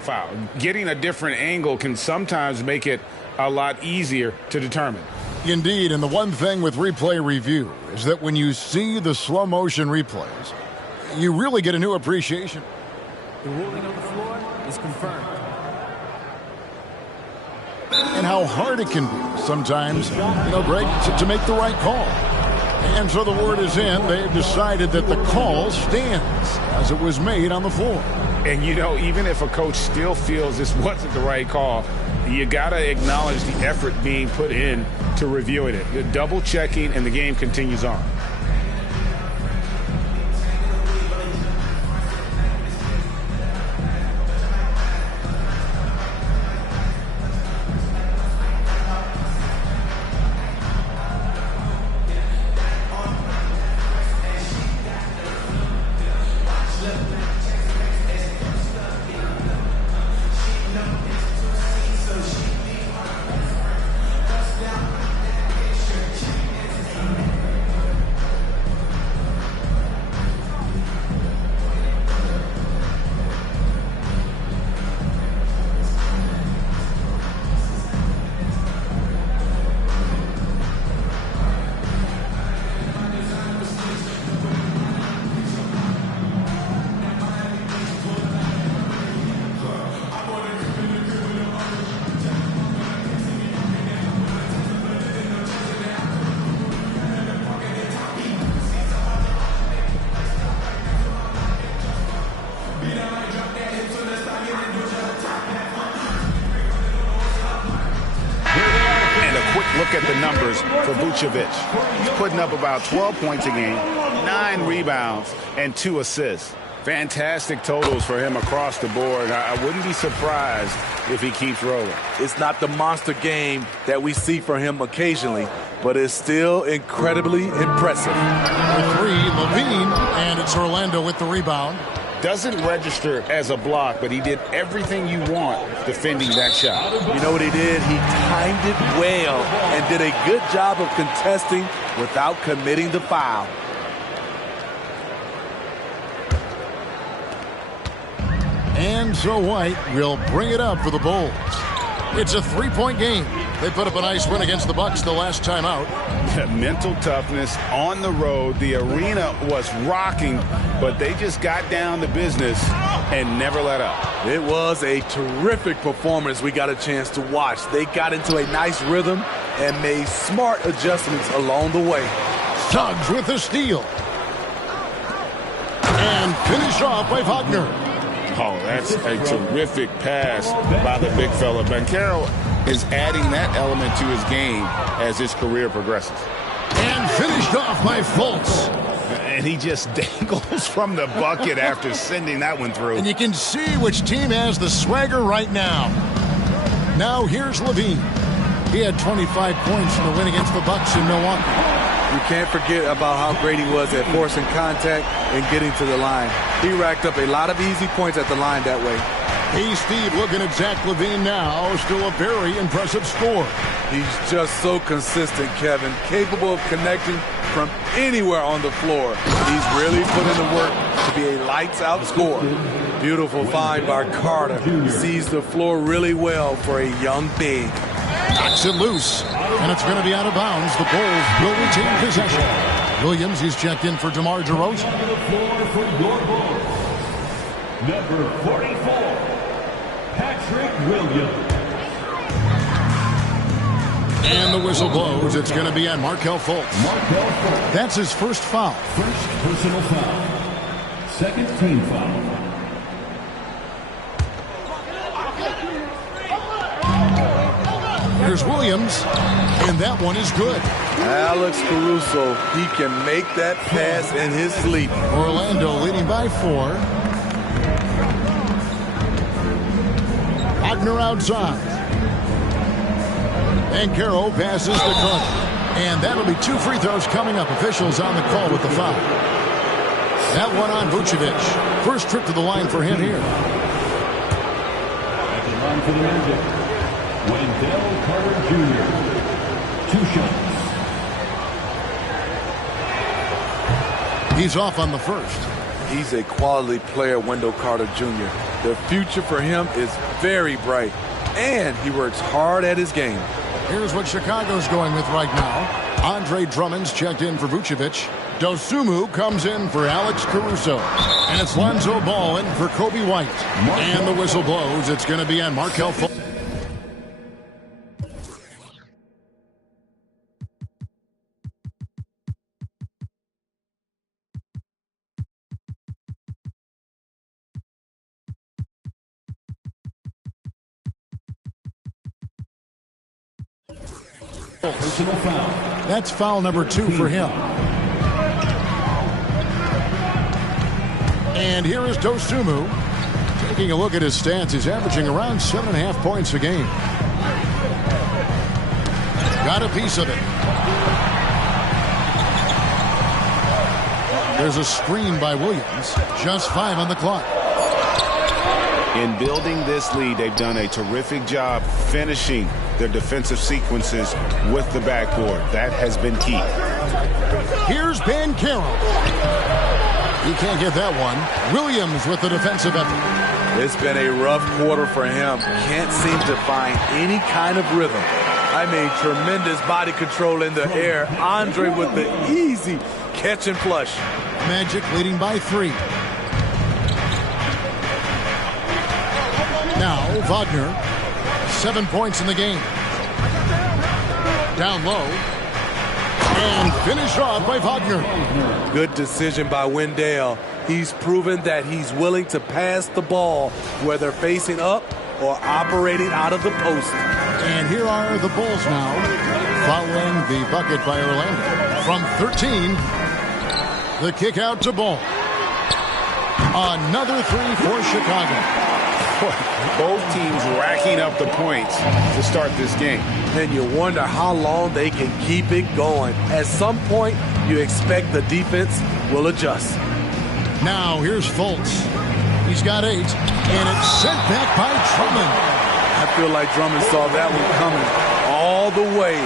Foul. Getting a different angle can sometimes make it a lot easier to determine. Indeed, and the one thing with replay review is that when you see the slow motion replays, you really get a new appreciation. The ruling on the floor is confirmed. And how hard it can be sometimes, Greg, to make the right call. And so the word is in. They've decided that the call stands as it was made on the floor. And, even if a coach still feels this wasn't the right call, you got to acknowledge the effort being put in to reviewing it. The double checking, and the game continues on. Look at the numbers for Vucevic. He's putting up about 12 points a game, 9 rebounds, and 2 assists. Fantastic totals for him across the board. I wouldn't be surprised if he keeps rolling. It's not the monster game that we see from him occasionally, but it's still incredibly impressive. The 3, Levine, and it's Orlando with the rebound. Doesn't register as a block, but he did everything you want defending that shot. You know what he did? He timed it well and did a good job of contesting without committing the foul. And so White will bring it up for the Bulls. It's a 3-point game. They put up a nice win against the Bucks the last time out. Mental toughness on the road. The arena was rocking, but they just got down to business and never let up. It was a terrific performance we got a chance to watch. They got into a nice rhythm and made smart adjustments along the way. Suggs with the steal. And finished off by Wagner. Oh, that's a terrific pass by the big fella. Banchero is adding that element to his game as his career progresses. And finished off by Fultz. And he just dangles from the bucket after sending that one through. And you can see which team has the swagger right now. Now here's Levine. He had 25 points in the win against the Bucks in Milwaukee. You can't forget about how great he was at forcing contact and getting to the line. He racked up a lot of easy points at the line that way. Hey, Steve, looking at Zach LaVine now, still a very impressive score. He's just so consistent, Kevin, capable of connecting from anywhere on the floor. He's really put in the work to be a lights-out scorer. Beautiful find by Carter. Sees the floor really well for a young big. Knocks it loose, and it's going to be out of bounds. The Bulls will retain possession. Williams is checked in for DeMar DeRozan. On the floor for your Bulls, number 44, Patrick Williams. And the whistle blows. It's going to be on Markelle Fultz. That's his first foul. First personal foul. Second team foul. Here's Williams, and that one is good. Alex Caruso, he can make that pass in his sleep. Orlando leading by 4. Wagner outside. And Banchero passes to Carter. And that'll be 2 free throws coming up. Officials on the call with the foul. That one on Vucevic. First trip to the line for him here. At the line for the Magic, Wendell Carter Jr. 2 shots. He's off on the first. He's a quality player, Wendell Carter Jr. The future for him is very bright, and he works hard at his game. Here's what Chicago's going with right now. Andre Drummond's checked in for Vucevic. Dosunmu comes in for Alex Caruso. And it's Lonzo Ball in for Kobe White. And the whistle blows. It's going to be on Markelle Fultz. Personal foul. That's foul number 2 for him. And here is Dosunmu. Taking a look at his stats, he's averaging around 7.5 points a game. Got a piece of it. There's a screen by Williams. Just 5 on the clock. In building this lead, they've done a terrific job finishing their defensive sequences with the backboard. That has been key. Here's Banchero. He can't get that one. Williams with the defensive effort. It's been a rough quarter for him. Can't seem to find any kind of rhythm. I mean, tremendous body control in the air. Andre with the easy catch and flush. Magic leading by 3. Now, Wagner, 7 points in the game. Down low. And finish off by Wagner. Good decision by Wendell. He's proven that he's willing to pass the ball, whether facing up or operating out of the post. And here are the Bulls now, following the bucket by Orlando. From 13, the kick out to Ball. Another 3 for Chicago. Both teams racking up the points to start this game. And you wonder how long they can keep it going. At some point, you expect the defense will adjust. Now, here's Fultz. He's got 8, and it's sent back by Drummond. I feel like Drummond saw that one coming all the way.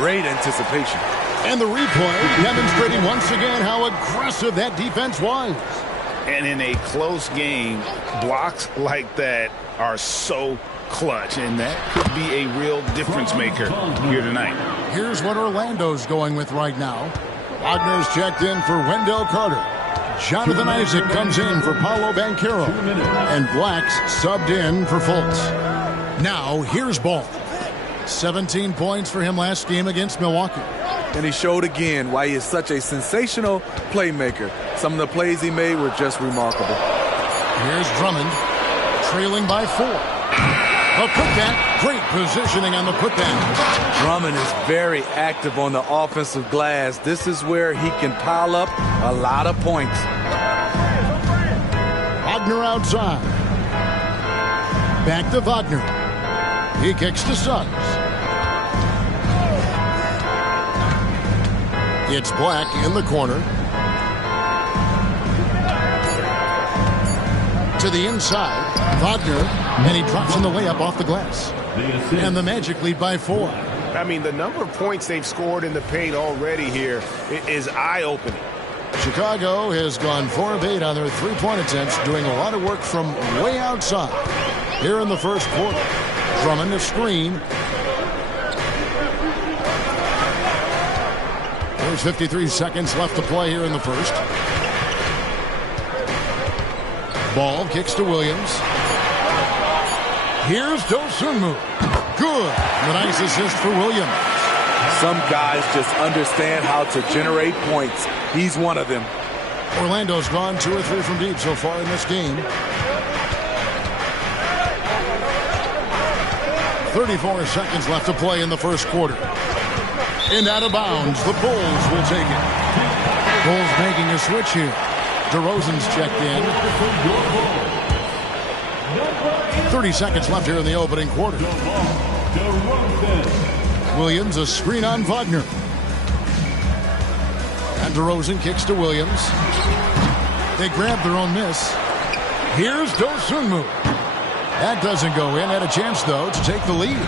Great anticipation. And the replay demonstrating once again how aggressive that defense was. And in a close game, blocks like that are so clutch, and that could be a real difference maker here tonight. Here's what Orlando's going with right now. Wagner's checked in for Wendell Carter. Jonathan Isaac comes in for Paolo Banchero. And Black's subbed in for Fultz. Now, here's Ball. 17 points for him last game against Milwaukee. And he showed again why he is such a sensational playmaker. Some of the plays he made were just remarkable. Here's Drummond, trailing by 4. A putback, great positioning on the putback. Drummond is very active on the offensive glass. This is where he can pile up a lot of points. Wagner outside. Back to Wagner. He kicks to Suggs. It's Black in the corner. To the inside. Wagner, and he drops in the layup off the glass. And the Magic lead by 4. I mean, the number of points they've scored in the paint already here is eye-opening. Chicago has gone 4 of 8 on their three-point attempts, doing a lot of work from way outside. Here in the first quarter, Drummond a screen. There's 53 seconds left to play here in the first. Ball kicks to Williams. Here's Dosunmu. Good. A nice assist for Williams. Some guys just understand how to generate points. He's one of them. Orlando's gone 2 or 3 from deep so far in this game. 34 seconds left to play in the first quarter. And out of bounds, the Bulls will take it. Bulls making a switch here. DeRozan's checked in. 30 seconds left here in the opening quarter. Williams, a screen on Wagner. And DeRozan kicks to Williams. They grab their own miss. Here's Dosunmu. That doesn't go in. Had a chance, though, to take the lead.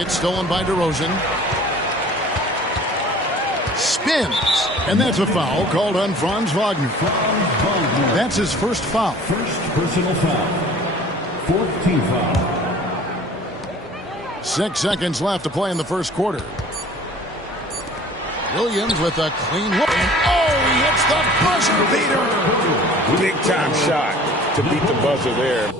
It's stolen by DeRozan. Spins. And that's a foul called on Franz Wagner. That's his first foul. First personal foul. 4th team foul. 6 seconds left to play in the first quarter. Williams with a clean look. Oh, he hits the buzzer beater. Big time shot to beat the buzzer there.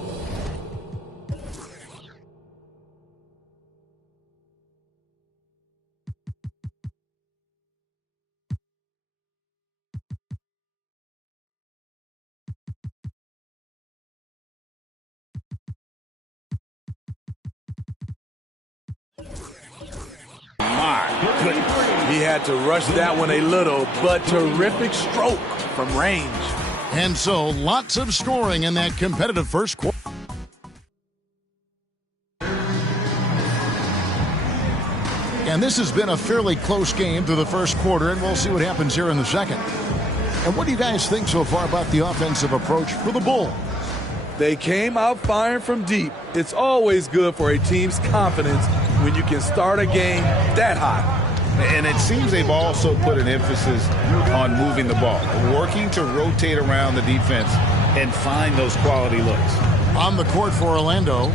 He had to rush that one a little, but terrific stroke from range. And so, lots of scoring in that competitive first quarter. And this has been a fairly close game through the first quarter, and we'll see what happens here in the second. And what do you guys think so far about the offensive approach for the Bulls? They came out firing from deep. It's always good for a team's confidence when you can start a game that hot. And it seems they've also put an emphasis on moving the ball, working to rotate around the defense and find those quality looks. On the court for Orlando,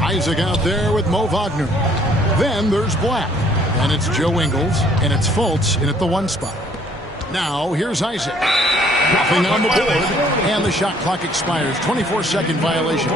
Isaac out there with Mo Wagner. Then there's Black, and it's Joe Ingles, and it's Fultz in at the 1 spot. Now here's Isaac. Nothing on the board, and the shot clock expires. 24-second violation.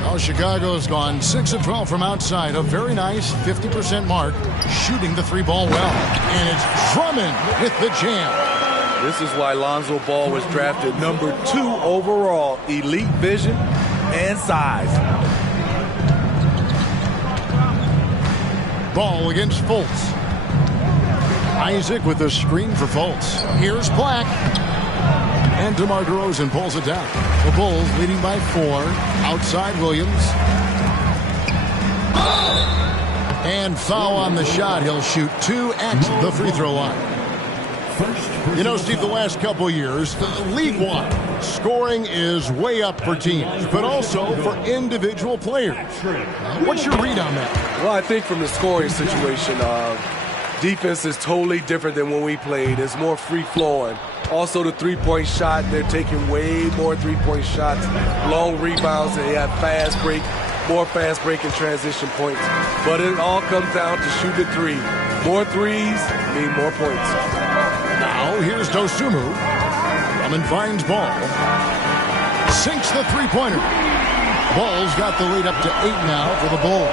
Now Chicago's gone 6 of 12 from outside. A very nice 50% mark, shooting the 3-ball well. And it's Drummond with the jam. This is why Lonzo Ball was drafted number 2 overall. Elite vision and size. Ball against Fultz. Isaac with a screen for Fultz. Here's Black. And DeMar DeRozan pulls it down. The Bulls leading by 4. Outside Williams. And foul on the shot. He'll shoot 2 at the free throw line. You know, Steve, the last couple years, league-wide, scoring is way up for teams, but also for individual players. What's your read on that? Well, I think from the scoring situation, defense is totally different than when we played. It's more free-flowing. Also, the three-point shot, they're taking way more three-point shots, long rebounds, and they have fast break, more fast break and transition points. But it all comes down to shoot the 3. More threes mean more points. Now, here's Dosunmu. Drummond finds Ball. Sinks the three-pointer. Bulls got the lead up to 8 now for the Bulls.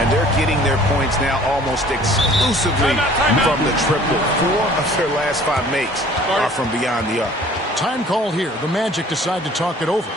And they're getting their points now almost exclusively from the triple. 4 of their last 5 makes are from beyond the arc. Time call here. The Magic decide to talk it over.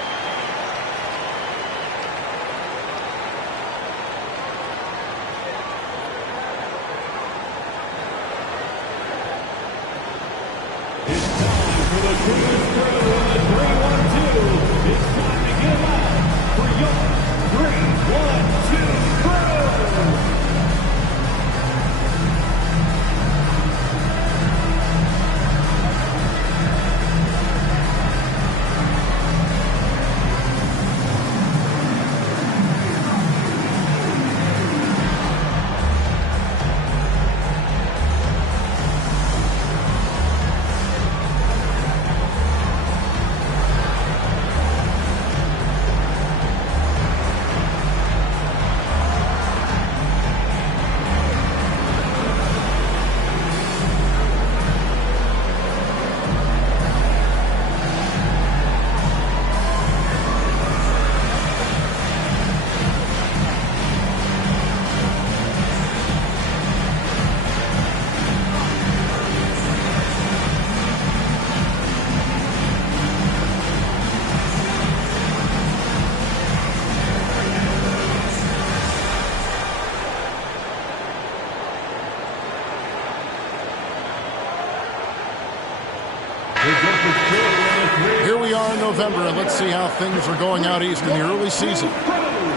Here we are in November, and let's see how things are going out east in the early season.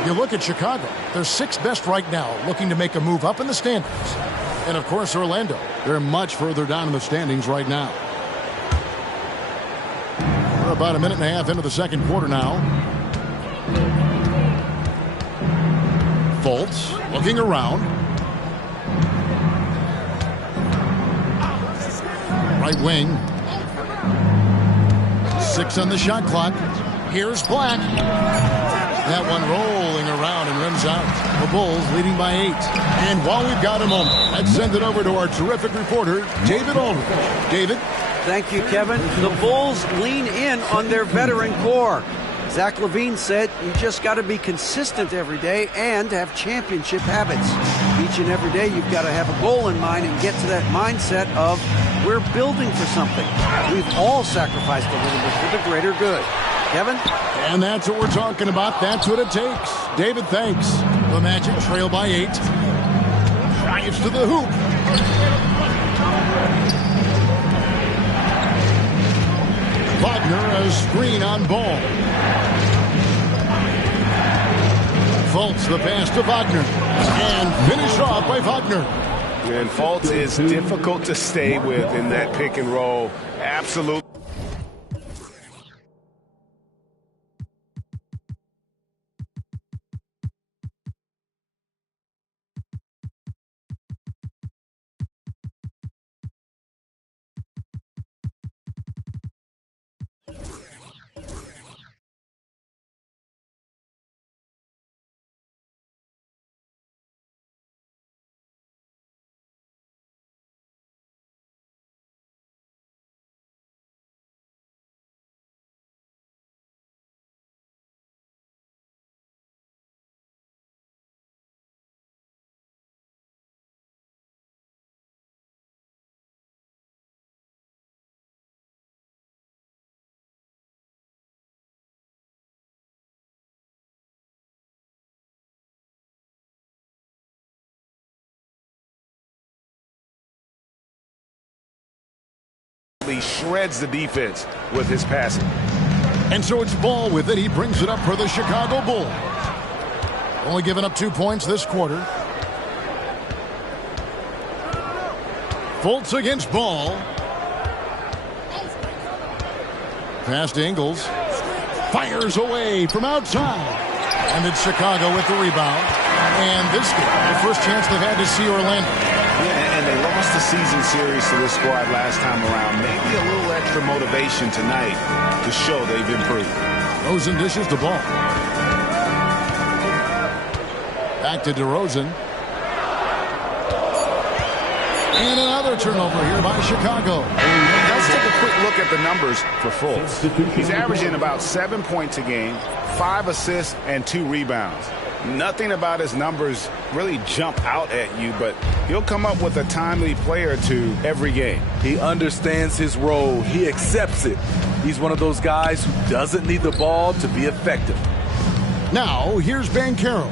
You look at Chicago, they're 6th best right now, looking to make a move up in the standings. And, of course, Orlando, they're much further down in the standings right now. We're about a minute and a half into the second quarter now. Fultz looking around. Right wing. 6 on the shot clock. Here's Black. That one rolling around and rims out. The Bulls leading by 8. And while we've got a moment, let's send it over to our terrific reporter, David Aldridge. David? Thank you, Kevin. The Bulls lean in on their veteran core. Zach LaVine said you just got to be consistent every day and have championship habits. Each and every day you've got to have a goal in mind and get to that mindset of we're building for something. We've all sacrificed a little bit for the greater good. Kevin? And that's what we're talking about. That's what it takes. David, thanks. The Magic trail by 8. Drives to the hoop. Wagner, a screen on Ball. Fultz, the pass to Wagner. And finished off by Wagner. And Fultz is difficult to stay with in that pick and roll. Absolutely. He shreds the defense with his passing. And so it's Ball with it. He brings it up for the Chicago Bulls. Only giving up 2 points this quarter. Fultz against Ball. Pass to Ingles. Fires away from outside. And it's Chicago with the rebound. And this game, the first chance they've had to see Orlando. Yeah, and they lost the season series to this squad last time around. Maybe a little extra motivation tonight to show they've improved. DeRozan dishes the ball. Back to DeRozan. And another turnover here by Chicago. Let's take a quick look at the numbers for Fultz. He's averaging about 7 points a game, 5 assists, and 2 rebounds. Nothing about his numbers really jump out at you, but he'll come up with a timely play or two every game. He understands his role. He accepts it. He's one of those guys who doesn't need the ball to be effective. Now, here's Banchero.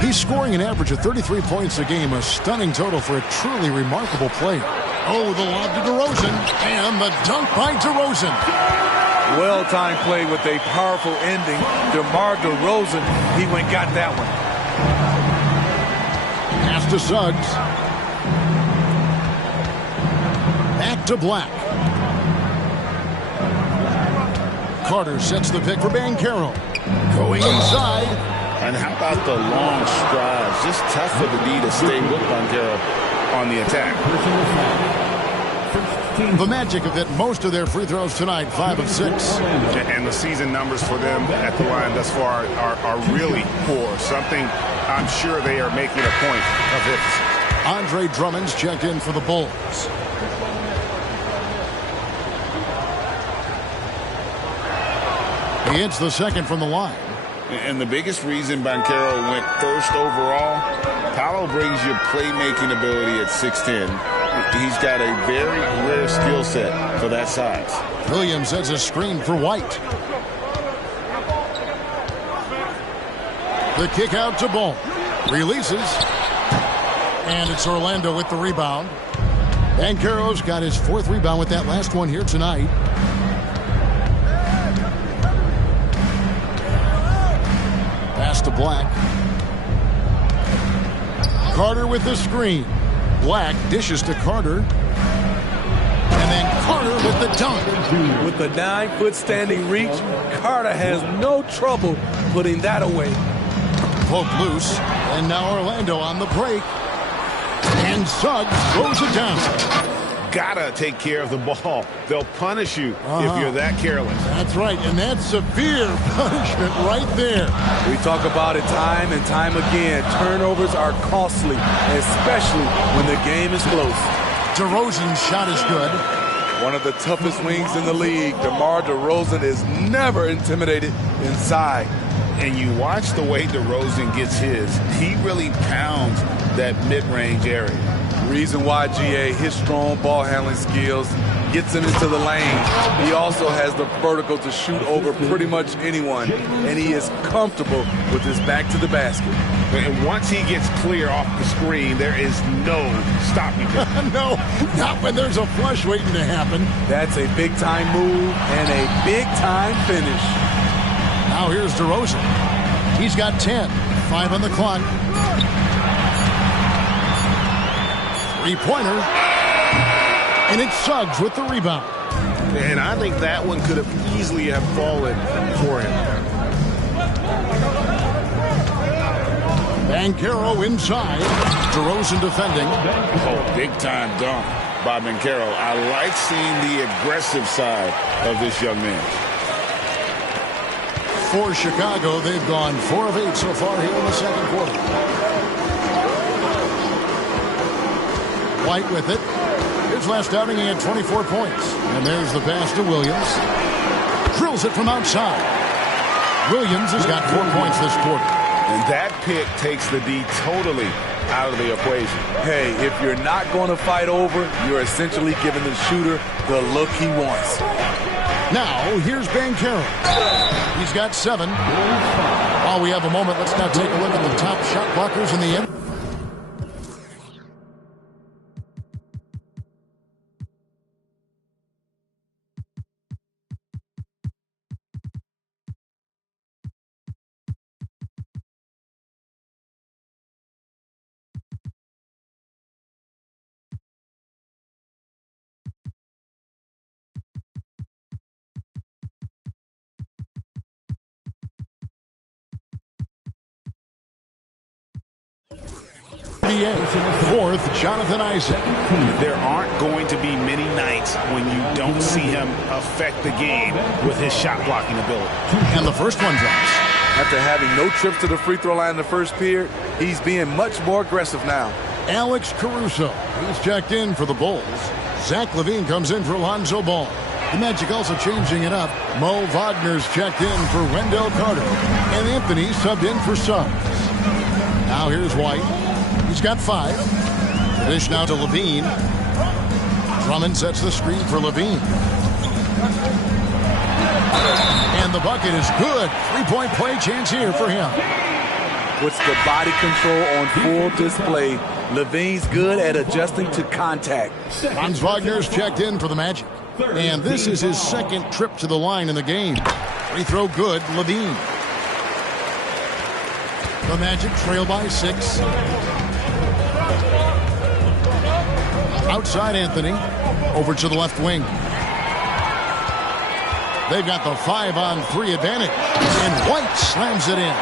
He's scoring an average of 33 points a game, a stunning total for a truly remarkable player. Oh, the lob to DeRozan, and the dunk by DeRozan. Well-timed play with a powerful ending. DeMar DeRozan, he went and got that one. Pass to Suggs. Back to Black. Carter sets the pick for Banchero. Going inside. And how about the long strides? Just tough for the D to stay with Banchero on the attack. The Magic have hit most of their free throws tonight, 5 of 6. And the season numbers for them at the line thus far are really poor. Something I'm sure they are making a point of emphasis. Andre Drummond's checked in for the Bulls. He hits the second from the line. And the biggest reason Banchero went first overall, Paolo brings you playmaking ability at 6'10". He's got a very rare skill set for that size. Williams sets a screen for White. The kick out to Ball. Releases. And it's Orlando with the rebound. Banchero's got his 4th rebound with that last one here tonight. Pass to Black. Carter with the screen. Black dishes to Carter. And then Carter with the dunk. With the 9-foot standing reach, Carter has no trouble putting that away. Poke loose. And now Orlando on the break. And Suggs throws it down. Gotta take care of the ball. They'll punish you if you're that careless. That's right, and that's severe punishment right there. We talk about it time and time again. Turnovers are costly, especially when the game is close. DeRozan's shot is good. One of the toughest wings in the league. DeMar DeRozan is never intimidated inside. And you watch the way DeRozan gets his. He really pounds that mid-range area. Reason why, GA, his strong ball handling skills gets him into the lane. He also has the vertical to shoot over pretty much anyone, and he is comfortable with his back to the basket. And once he gets clear off the screen, there is no stopping him. No, not when there's a flush waiting to happen. That's a big-time move and a big-time finish. Now here's DeRozan. He's got 10. 5 on the clock. 3-pointer. And it's Suggs with the rebound. And I think that one could have easily have fallen for him. Banchero inside. DeRozan defending. Oh, big-time dunk by Banchero. I like seeing the aggressive side of this young man. For Chicago, they've gone 4 of 8 so far here in the second quarter. White with it. His last outing, he had 24 points. And there's the pass to Williams. Drills it from outside. Williams has got 4 points this quarter. And that pick takes the D totally out of the equation. Hey, if you're not going to fight over, you're essentially giving the shooter the look he wants. Now, here's Banchero. He's got 7. While we have a moment, let's now take a look at the top shot blockers in the end. Fourth, Jonathan Isaac. There aren't going to be many nights when you don't see him affect the game with his shot blocking ability. And the first one drops. After having no trips to the free throw line in the first period, he's being much more aggressive now. Alex Caruso. He's checked in for the Bulls. Zach LaVine comes in for Lonzo Ball. The Magic also changing it up. Mo Wagner's checked in for Wendell Carter. And Anthony subbed in for Suggs. Now here's White. He's got 5. The dish now to LaVine. Drummond sets the screen for LaVine. And the bucket is good. 3-point play chance here for him. Puts the body control on full display. LaVine's good at adjusting to contact. Franz Wagner's checked in for the Magic. And this is his second trip to the line in the game. Free throw good, LaVine. The Magic trail by 6. Outside Anthony. Over to the left wing. They've got the 5-on-3 advantage. And White slams it in.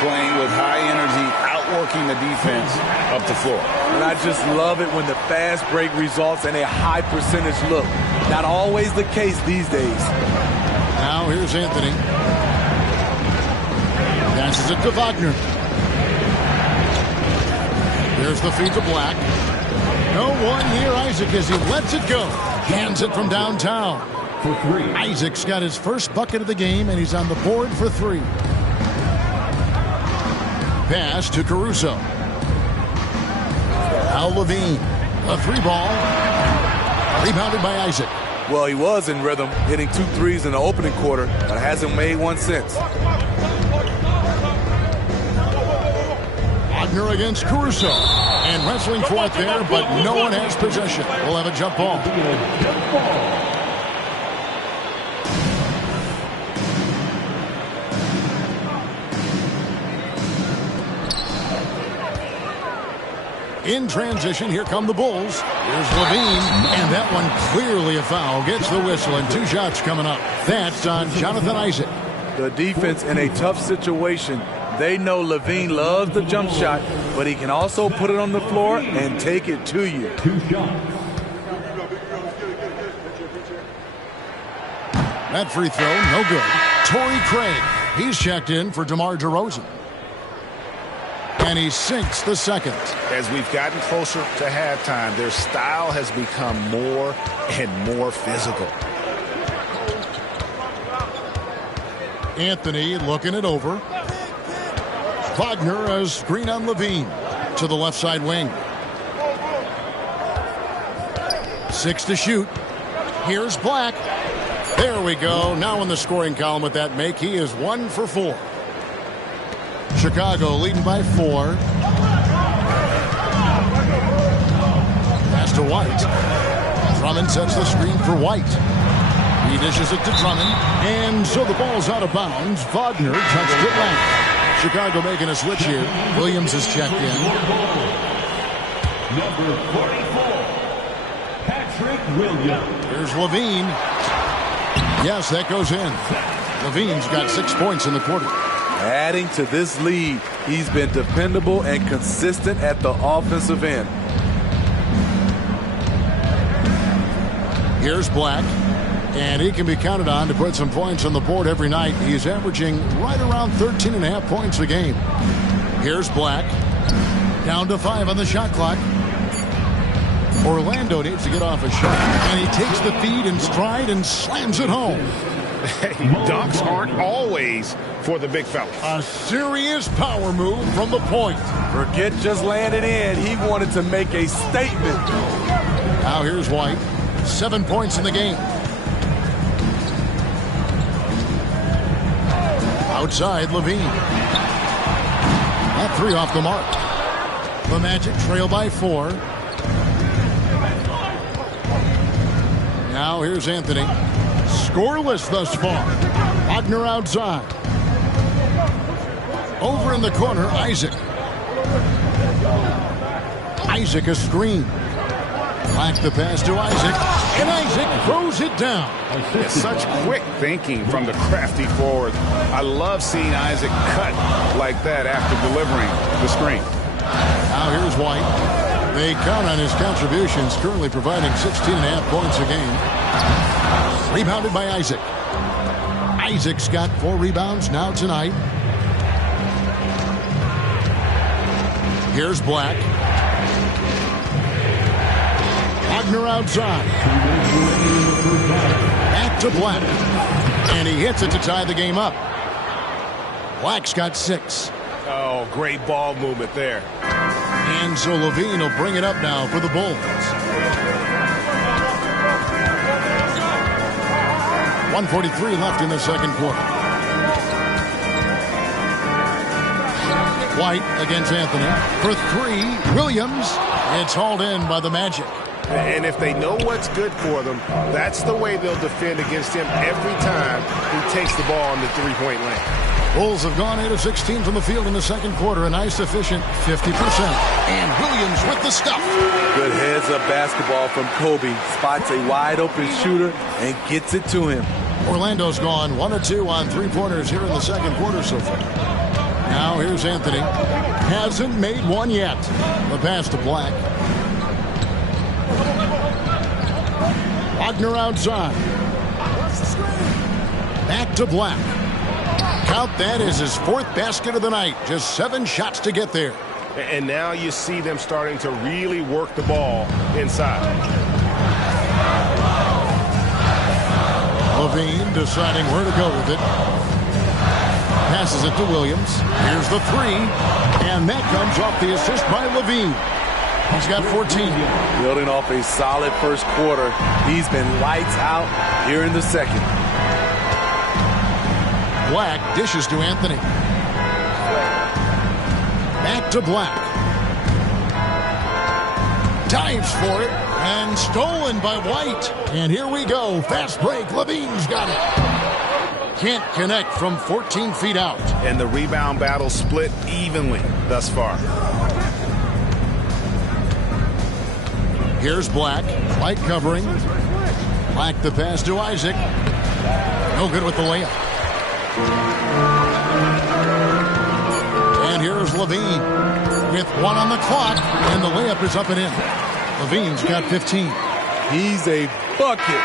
Playing with high energy, outworking the defense up the floor. And I just love it when the fast break results in a high percentage look. Not always the case these days. Now here's Anthony. Passes it to Wagner. There's the feed to Black. No one near Isaac as he lets it go. Hands it from downtown. For 3. Isaac's got his first bucket of the game, and he's on the board for 3. Pass to Caruso. Now LaVine. A 3-ball. Rebounded by Isaac. Well, he was in rhythm, hitting 2 threes in the opening quarter, but hasn't made one since. Wagner against Caruso. And wrestling for it there, but no one has possession. We'll have a jump ball. In transition, here come the Bulls. Here's Levine, and that one clearly a foul. Gets the whistle, and 2 shots coming up. That's on Jonathan Isaac. The defense in a tough situation. They know Levine loves the jump shot, but he can also put it on the floor and take it to you. 2 shots. That free throw, no good. Torrey Craig, he's checked in for DeMar DeRozan. And he sinks the second. As we've gotten closer to halftime, their style has become more and more physical. Anthony looking it over. Wagner has screen on Levine to the left side wing. 6 to shoot. Here's Black. There we go. Now in the scoring column with that make, he is 1 for 4. Chicago leading by 4. Pass to White. Drummond sets the screen for White. He dishes it to Drummond. And so the ball's out of bounds. Wagner touched it left. Chicago making a switch here. Williams is checked in. Number 44, Patrick Williams. Here's Levine. Yes, that goes in. Levine's got 6 points in the quarter. Adding to this lead, he's been dependable and consistent at the offensive end. Here's Black, and he can be counted on to put some points on the board every night. He's averaging right around 13.5 points a game. Here's Black, down to 5 on the shot clock. Orlando needs to get off a shot, and he takes the feed in stride and slams it home. Dunks aren't always for the big fella. A serious power move from the point. Forget just landed in. He wanted to make a statement. Now here's White. 7 points in the game. Outside, Levine. That 3 off the mark. The Magic trail by 4. Now here's Anthony. Scoreless thus far. Wagner outside. Over in the corner, Isaac. Isaac a screen. Black the pass to Isaac. And Isaac throws it down. It's such quick thinking from the crafty forward. I love seeing Isaac cut like that after delivering the screen. Now here's White. They count on his contributions, currently providing 16.5 points a game. Rebounded by Isaac. Isaac's got 4 rebounds now tonight. Here's Black. Wagner outside. Back to Black. And he hits it to tie the game up. Black's got 6. Oh, great ball movement there. And so Levine will bring it up now for the Bulls. 1:43 left in the second quarter. White against Anthony. For 3, Williams. It's hauled in by the Magic. And if they know what's good for them, that's the way they'll defend against him every time he takes the ball in the three-point lane. Bulls have gone 8 of 16 from the field in the second quarter. A nice efficient 50%. And Williams with the stuff. Good heads-up basketball from Kobe. Spots a wide-open shooter and gets it to him. Orlando's gone 1 of 2 on 3-pointers here in the second quarter so far. Now here's Anthony. Hasn't made one yet. The pass to Black. Wagner outside. Back to Black. Count that as his 4th basket of the night. Just 7 shots to get there. And now you see them starting to really work the ball inside. Levine deciding where to go with it. Passes it to Williams. Here's the 3. And that comes off the assist by Levine. He's got 14. Building off a solid first quarter. He's been lights out here in the second. Black dishes to Anthony. Back to Black. Dives for it, and stolen by White. And here we go. Fast break. Levine's got it. Can't connect from 14 feet out. And the rebound battle split evenly thus far. Here's Black. White covering. Black the pass to Isaac. No good with the layup. And here's Levine with 1 on the clock, and the layup is up and in. Levine's got 15. He's a bucket.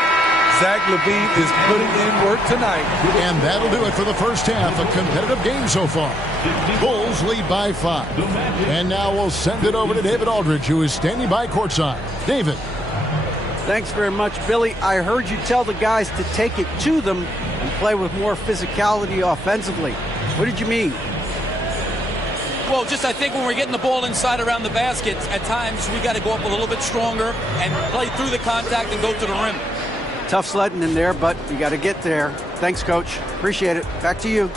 Zach LaVine is putting in work tonight. And that'll do it for the first half. A competitive game so far. Bulls lead by 5. And now we'll send it over to David Aldridge, who is standing by courtside. David. Thanks very much, Billy. I heard you tell the guys to take it to them and play with more physicality offensively. What did you mean? Well, just I think when we're getting the ball inside around the basket, at times we got to go up a little bit stronger and play through the contact and go to the rim. Tough sledding in there, but you got to get there. Thanks, Coach. Appreciate it. Back to you.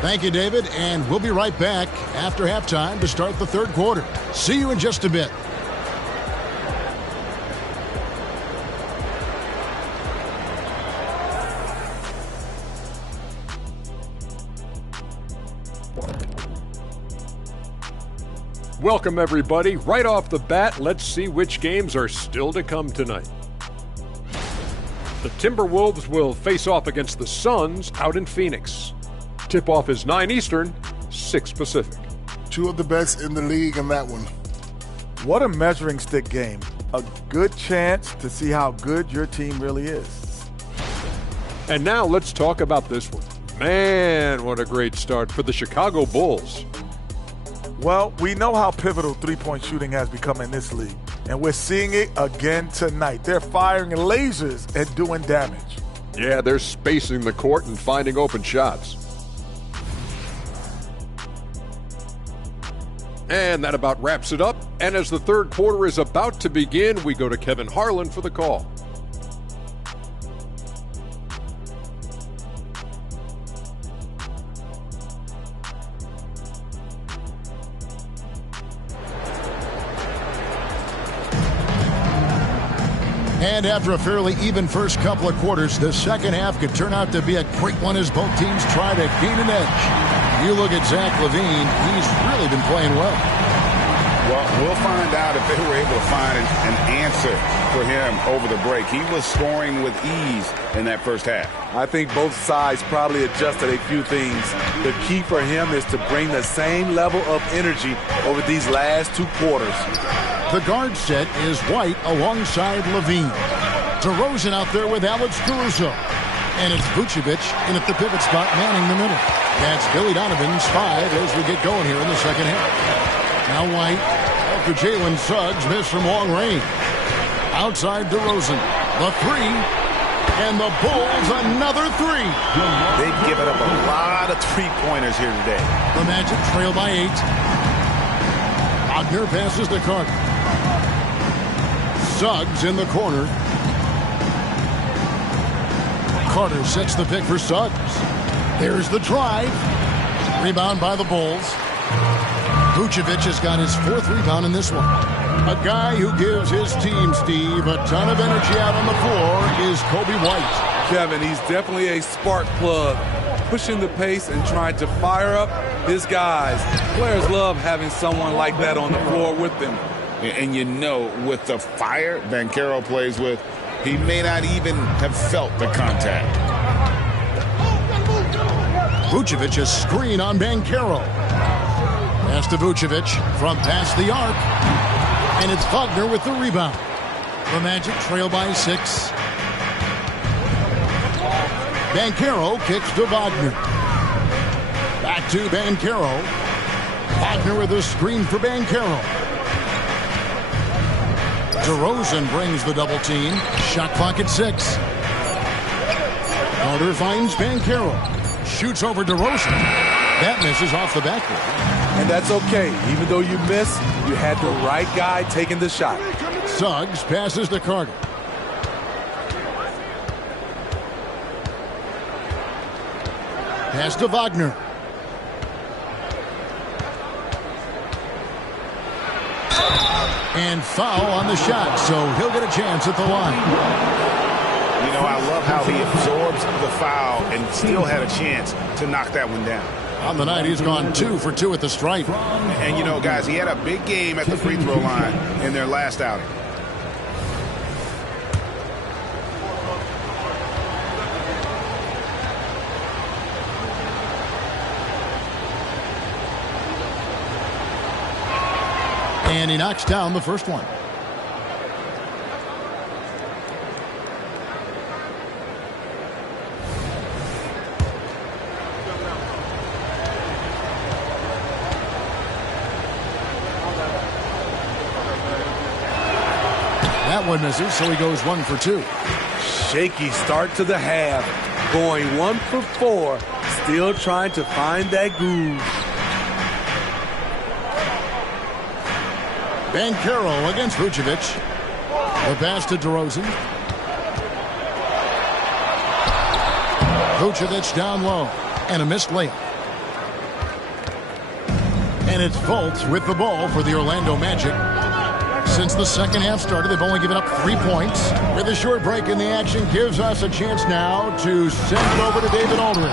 Thank you, David. And we'll be right back after halftime to start the third quarter. See you in just a bit. Welcome, everybody. Right off the bat, let's see which games are still to come tonight. The Timberwolves will face off against the Suns out in Phoenix. Tip-off is 9 Eastern, 6 Pacific. 2 of the best in the league in that one. What a measuring stick game. A good chance to see how good your team really is. And now let's talk about this one. Man, what a great start for the Chicago Bulls. Well, we know how pivotal three-point shooting has become in this league, and we're seeing it again tonight. They're firing lasers and doing damage. Yeah, they're spacing the court and finding open shots. And that about wraps it up. And as the third quarter is about to begin, we go to Kevin Harlan for the call. And after a fairly even first couple of quarters, the second half could turn out to be a great one as both teams try to gain an edge. You look at Zach LaVine, he's really been playing well. Well, we'll find out if they were able to find an answer for him over the break. He was scoring with ease in that first half. I think both sides probably adjusted a few things. The key for him is to bring the same level of energy over these last 2 quarters. The guard set is White alongside LaVine. DeRozan out there with Alex Caruso. And it's Vucevic in at the pivot spot, manning the middle. That's Billy Donovan's 5 as we get going here in the second half. Now White, after Jalen Suggs missed from long range. Outside DeRozan, the 3, and the Bulls another 3. They've given up a lot of three-pointers here today. The Magic trail by 8. Wagner passes to Carter. Suggs in the corner. Carter sets the pick for Suggs. There's the drive. Rebound by the Bulls. Vucevic has got his 4th rebound in this one. A guy who gives his team, Steve, a ton of energy out on the floor is Kobe White. Kevin, he's definitely a spark plug, pushing the pace and trying to fire up his guys. Players love having someone like that on the floor with them. And you know, with the fire Banchero plays with, he may not even have felt the contact. Vucevic a screen on Banchero. Pass to Vucevic from past the arc. And it's Wagner with the rebound. The Magic trail by 6. Banchero kicks to Wagner. Back to Banchero. Wagner with a screen for Banchero. DeRozan brings the double team. Shot clock at 6. Carter finds Banchero. Shoots over DeRozan. That misses off the backboard. And that's okay. Even though you miss, you had the right guy taking the shot. Suggs passes to Carter. Pass to Wagner. And foul on the shot, so he'll get a chance at the line. You know, I love how he absorbs the foul and still had a chance to knock that one down. On the night, he's gone 2 for 2 at the stripe. And, you know, guys, he had a big game at the free throw line in their last outing. And he knocks down the first one. That one misses, so he goes 1 for 2. Shaky start to the half. Going 1 for 4. Still trying to find that groove. Banchero against Vucevic. The pass to DeRozan. Vucevic down low. And a missed layup. And it's Fultz with the ball for the Orlando Magic. Since the second half started, they've only given up 3 points. With a short break in the action, gives us a chance now to send it over to David Aldridge.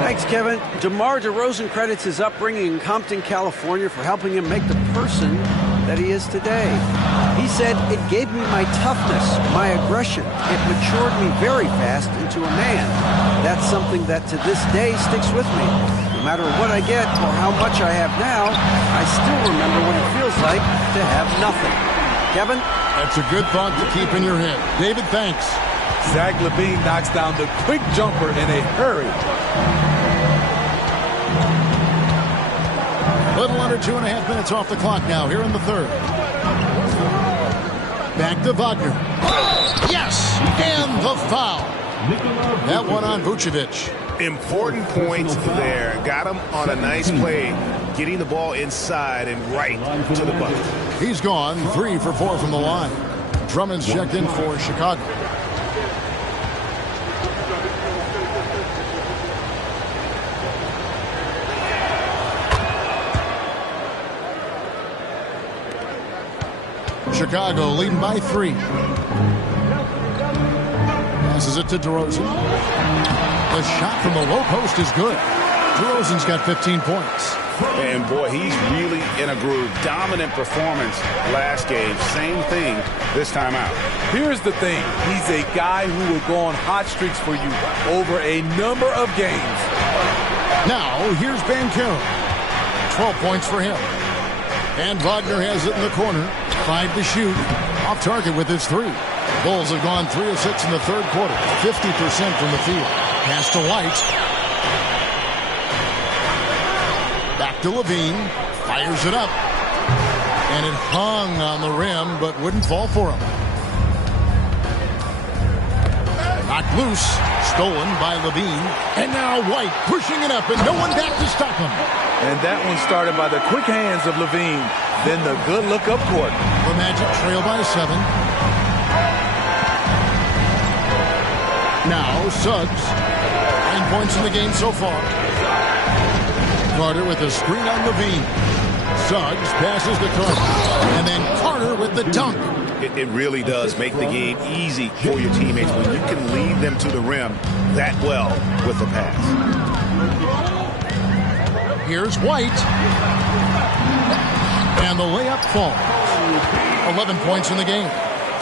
Thanks, Kevin. DeMar DeRozan credits his upbringing in Compton, California for helping him make the person that he is today. He said, "It gave me my toughness, my aggression. It matured me very fast into a man. That's something that to this day sticks with me. No matter what I get or how much I have now, I still remember what it feels like to have nothing." Kevin? That's a good thought to keep in your head. David, thanks. Zach LaVine knocks down the quick jumper in a hurry. A little under 2.5 minutes off the clock now here in the third. Back to Wagner. Yes! And the foul. That one on Vucevic. Important points there. Got him on a nice play, getting the ball inside and right to the bucket. He's gone 3 for 4 from the line. Drummond's checked in for Chicago. Chicago leading by 3. Passes it to DeRozan. The shot from the low post is good. DeRozan's got 15 points. And boy, he's really in a groove. Dominant performance last game. Same thing this time out. Here's the thing. He's a guy who will go on hot streaks for you over a number of games. Now, here's Banchero. 12 points for him. And Wagner has it in the corner. 5 to shoot. Off target with his 3. Bulls have gone 3 of 6 in the third quarter. 50% from the field. Pass to White. Back to LaVine. Fires it up. And it hung on the rim, but wouldn't fall for him. Knocked loose. Stolen by LaVine. And now White pushing it up, and no one back to stop him. And that one started by the quick hands of LaVine. Then the good look up court. The Magic trail by 7. Now Suggs. 9 points in the game so far. Carter with a screen on LaVine. Suggs passes to Carter. And then Carter with the dunk. It really does make the game easy for your teammates when you can lead them to the rim that well with the pass. Here's White. And the layup falls. 11 points in the game.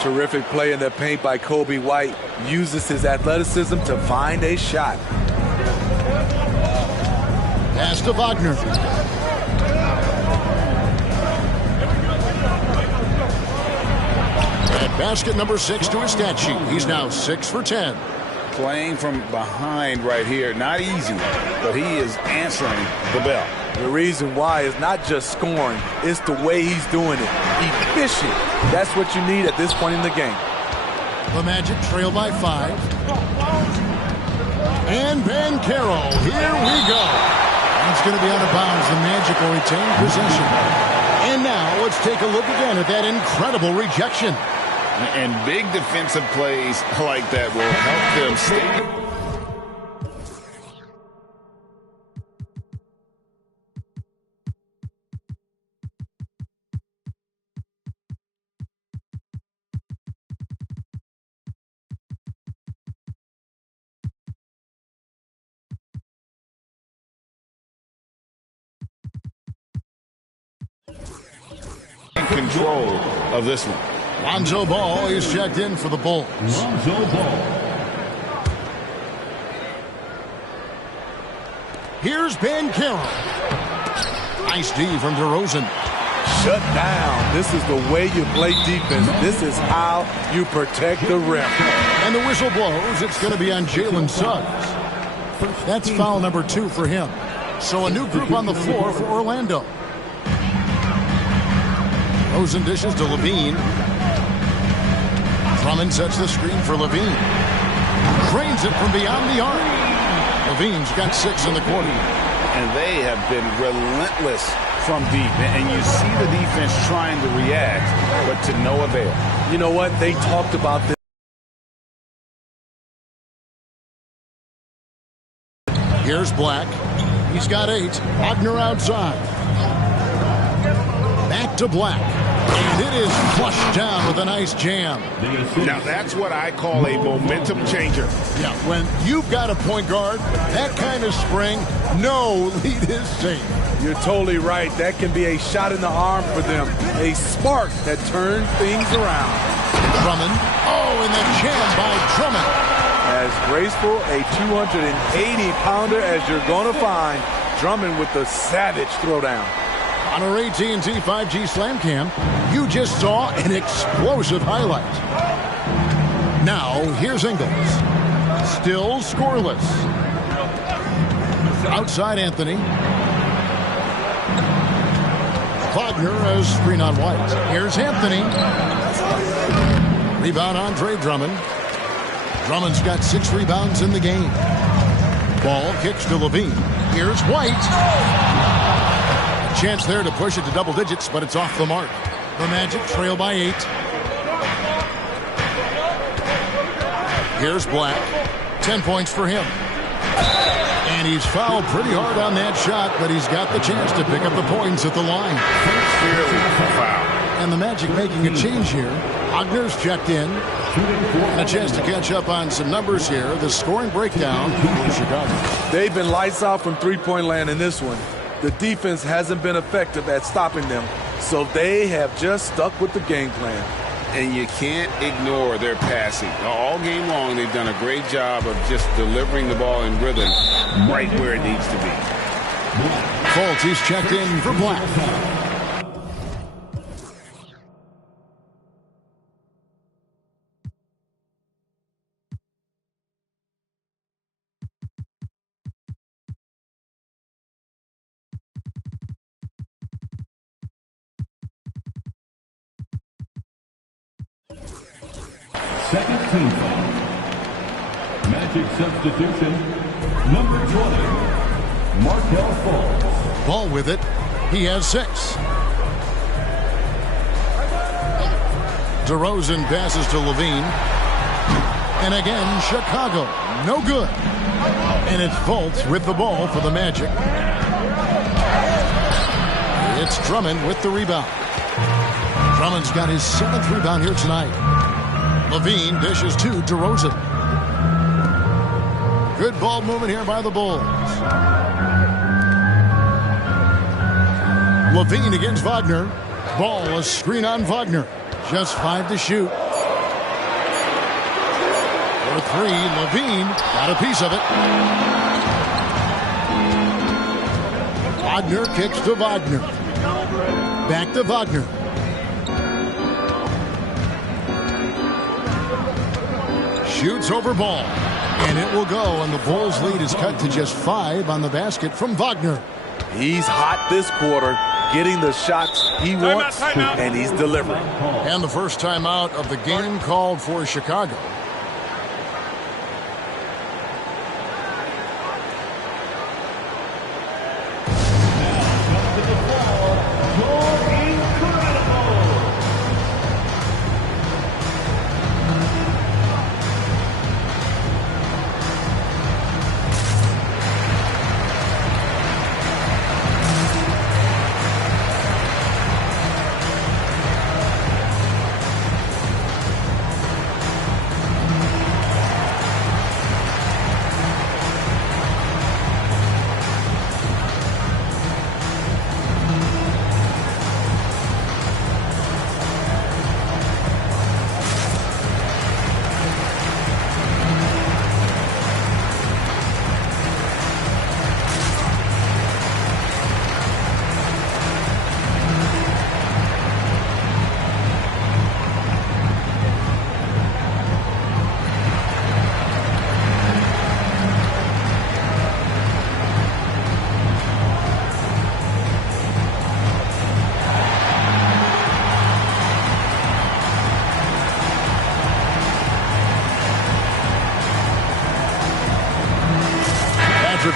Terrific play in the paint by Kobe White. Uses his athleticism to find a shot. Pass to Wagner. And basket number 6 to his stat sheet. He's now 6 for 10. Playing from behind right here. Not easy, but he is answering the bell. The reason why is not just scoring, it's the way he's doing it. Efficient. That's what you need at this point in the game. The Magic trail by 5. And Banchero, here we go. It's going to be out of bounds. The Magic will retain possession. And now let's take a look again at that incredible rejection. And big defensive plays like that will help them stay. control of this one. Lonzo Ball is checked in for the Bulls. Lonzo Ball. Here's Banchero. Nice D from DeRozan. Shut down. This is the way you play defense. This is how you protect the rim. And the whistle blows. It's going to be on Jalen Suggs. That's foul number 2 for him. So a new group on the floor for Orlando. Rosen dishes to Levine. Drummond sets the screen for Levine. Drains it from beyond the arc. Levine's got 6 in the quarter. And they have been relentless from deep. And you see the defense trying to react, but to no avail. You know what? They talked about this. Here's Black. He's got 8. Wagner outside. Back to Black. And it is flushed down with a nice jam. Now that's what I call a momentum changer. Yeah, when you've got a point guard, that kind of spring, no lead is safe. You're totally right. That can be a shot in the arm for them. A spark that turns things around. Drummond. Oh, and the jam by Drummond. As graceful a 280-pounder as you're going to find. Drummond with the savage throwdown. On our AT&T 5G Slam Cam, you just saw an explosive highlight. Now, here's Ingles. Still scoreless. Outside Anthony. Wagner as screen on White. Here's Anthony. Rebound Andre Drummond. Drummond's got 6 rebounds in the game. Ball kicks to Levine. Here's White. Chance there to push it to double digits, but it's off the mark. The Magic trail by 8. Here's Black. 10 points for him. And he's fouled pretty hard on that shot, but he's got the chance to pick up the points at the line. And the Magic making a change here. Wagner's checked in. And a chance to catch up on some numbers here. The scoring breakdown for Chicago. They've been lights out from three-point land in this one. The defense hasn't been effective at stopping them, so they have just stuck with the game plan. And you can't ignore their passing. All game long, they've done a great job of just delivering the ball in rhythm right where it needs to be. Fultz, he's checked in for Black. Second team foul. Magic substitution, number 20, Markelle Fultz. Ball with it. He has 6. DeRozan passes to Levine. And again, Chicago. No good. And it's Fultz with the ball for the Magic. It's Drummond with the rebound. Drummond's got his 7th rebound here tonight. Levine dishes to DeRozan. Good ball movement here by the Bulls. Levine against Wagner. Ball, a screen on Wagner. Just 5 to shoot. For 3, Levine got a piece of it. Wagner kicks to Wagner. Back to Wagner. Shoots over Ball. And it will go, and the Bulls' lead is cut to just 5 on the basket from Wagner. He's hot this quarter, getting the shots he wants, and he's delivering. And the first timeout of the game called for Chicago.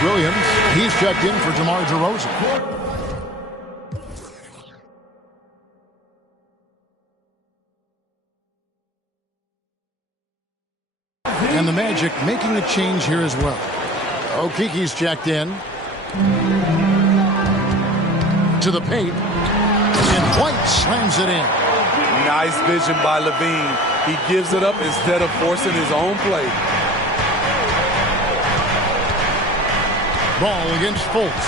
Williams. He's checked in for DeMar DeRozan. And the Magic making a change here as well. Okeke's checked in. To the paint. And White slams it in. Nice vision by Levine. He gives it up instead of forcing his own play. Ball against Fultz.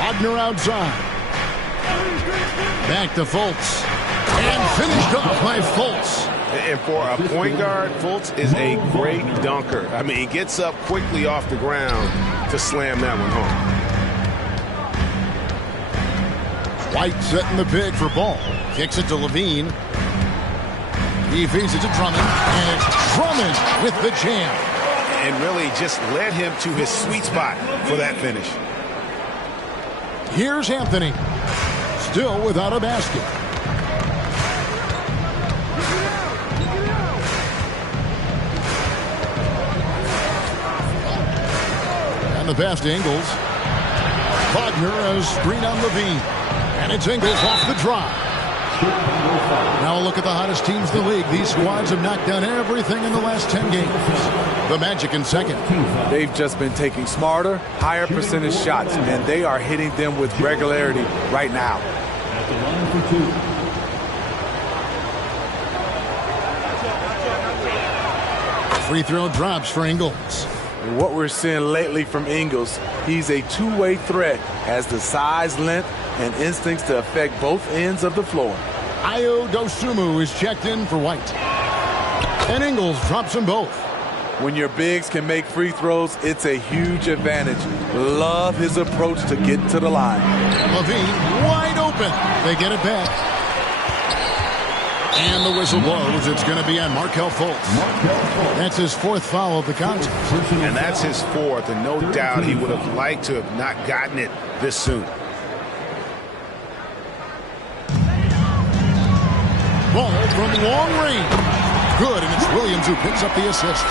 Wagner outside. Back to Fultz. And finished off by Fultz. And for a point guard, Fultz is a great dunker. I mean, he gets up quickly off the ground to slam that one home. White setting the pick for Ball. Kicks it to Levine. He feeds it to Drummond. And it's Drummond with the jam. And really just led him to his sweet spot for that finish. Here's Anthony. Still without a basket. And the pass to Ingles. Wagner has screen on Levine. And it's Ingles off the drive. Now a look at the hottest teams in the league. These squads have knocked down everything in the last 10 games. The Magic in second. They've just been taking smarter, higher percentage shots, and they are hitting them with regularity right now. Free throw drops for Ingles. What we're seeing lately from Ingles, he's a two-way threat, has the size, length, and instincts to affect both ends of the floor. Ayo Dosunmu is checked in for White. And Ingles drops them both. When your bigs can make free throws, it's a huge advantage. Love his approach to get to the line. Levine wide open. They get it back. And the whistle blows. It's going to be on Markelle Fultz. That's his fourth foul of the contest. And that's his fourth, and no doubt he would have liked to have not gotten it this soon. Ball from long range. Good, and it's Williams who picks up the assist.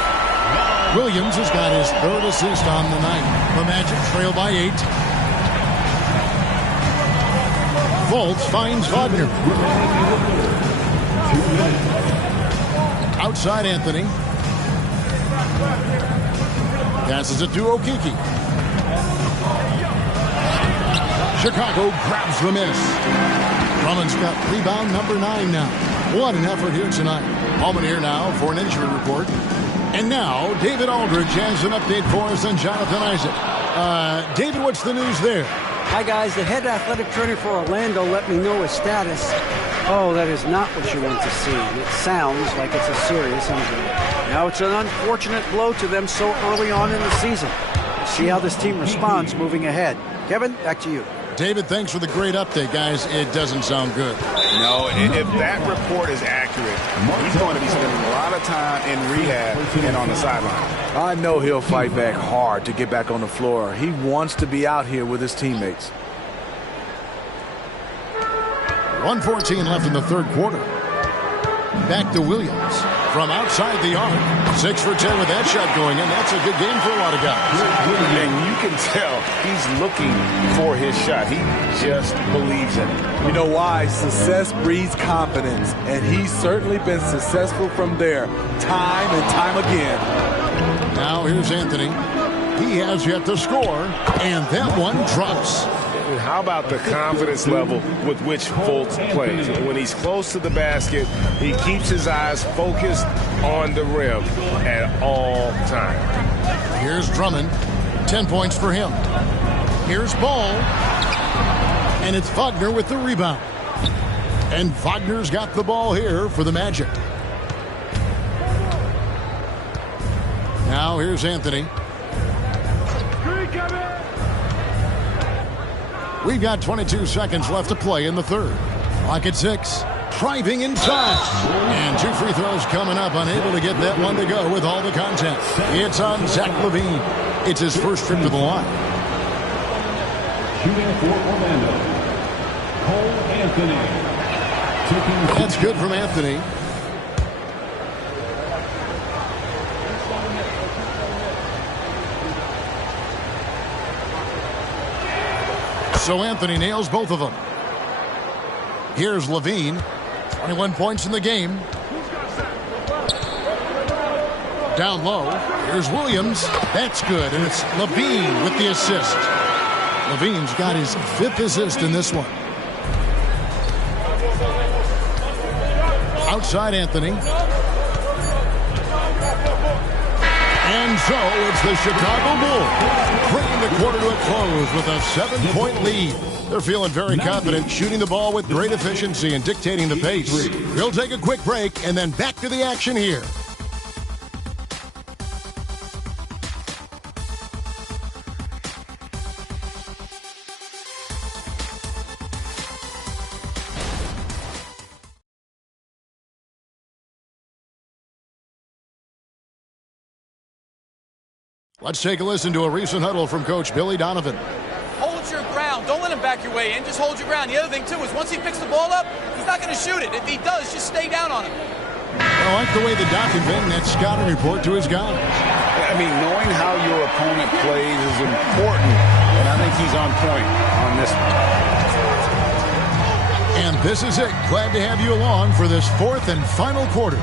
Williams has got his third assist on the night. The Magic trail by 8. Fultz finds Wagner. Outside Anthony. Passes it to Okeke. Chicago grabs the miss. Drummond's got rebound number 9 now. What an effort here tonight. Allman here now for an injury report. And now, David Aldridge has an update for us on Jonathan Isaac. David, what's the news there? Hi, guys. The head athletic trainer for Orlando let me know his status. Oh, that is not what you want to see. It sounds like it's a serious injury. Now, it's an unfortunate blow to them so early on in the season. We'll see how this team responds moving ahead. Kevin, back to you. David, thanks for the great update, guys. It doesn't sound good. No, if that report is accurate, he's going to be spending a lot of time in rehab and on the sideline. I know he'll fight back hard to get back on the floor. He wants to be out here with his teammates. 1:14 left in the third quarter. Back to Williams from outside the arc. 6 for 10 with that shot going in. That's a good game for a lot of guys. And you can tell he's looking for his shot. He just believes in it. You know why? Success breeds confidence, and he's certainly been successful from there time and time again. Now here's Anthony. He has yet to score, and that one drops. How about the confidence level with which Fultz plays? When he's close to the basket, he keeps his eyes focused on the rim at all times. Here's Drummond. 10 points for him. Here's Ball. And it's Wagner with the rebound. And Wagner's got the ball here for the Magic. Now here's Anthony. We've got 22 seconds left to play in the third. Clock at 6. Driving in time. And 2 free throws coming up. Unable to get that one to go with all the contact. It's on Zach LaVine. It's his first trip to the line. Shooting for Orlando, Cole Anthony. That's good from Anthony. So Anthony nails both of them. Here's Levine. 21 points in the game. Down low. Here's Williams. That's good. And it's Levine with the assist. Levine's got his 5th assist in this one. Outside Anthony. And so it's the Chicago Bulls bringing the quarter to a close with a 7-point lead. They're feeling very confident, shooting the ball with great efficiency and dictating the pace. We'll take a quick break and then back to the action here. Let's take a listen to a recent huddle from Coach Billy Donovan. Hold your ground. Don't let him back your way in. Just hold your ground. The other thing, too, is once he picks the ball up, he's not going to shoot it. If he does, just stay down on him. I like the way the Doc conveying that scouting report to his guys. I mean, knowing how your opponent plays is important, and I think he's on point on this one. And this is it. Glad to have you along for this 4th and final quarter.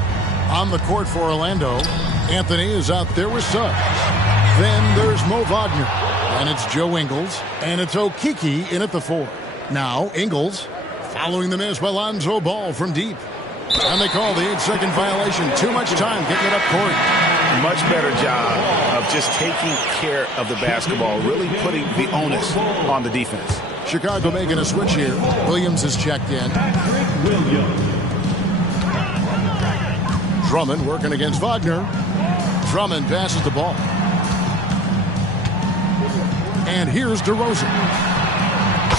On the court for Orlando, Anthony is out there with Suggs. Then there's Mo Wagner, and it's Joe Ingles, and it's Okeke in at the 4. Now Ingles following the miss by Lonzo Ball from deep. And they call the 8-second violation. Too much time getting it up court. Much better job of just taking care of the basketball, really putting the onus on the defense. Chicago making a switch here. Williams is checked in. Drummond working against Wagner. Drummond passes the ball. And here's DeRozan.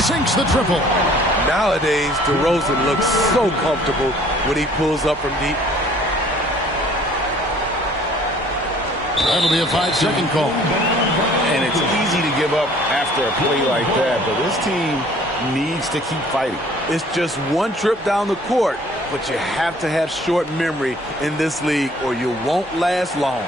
Sinks the triple. Nowadays, DeRozan looks so comfortable when he pulls up from deep. That'll be a 5-second call. And it's easy to give up after a play like that, but this team needs to keep fighting. It's just one trip down the court, but you have to have short memory in this league or you won't last long.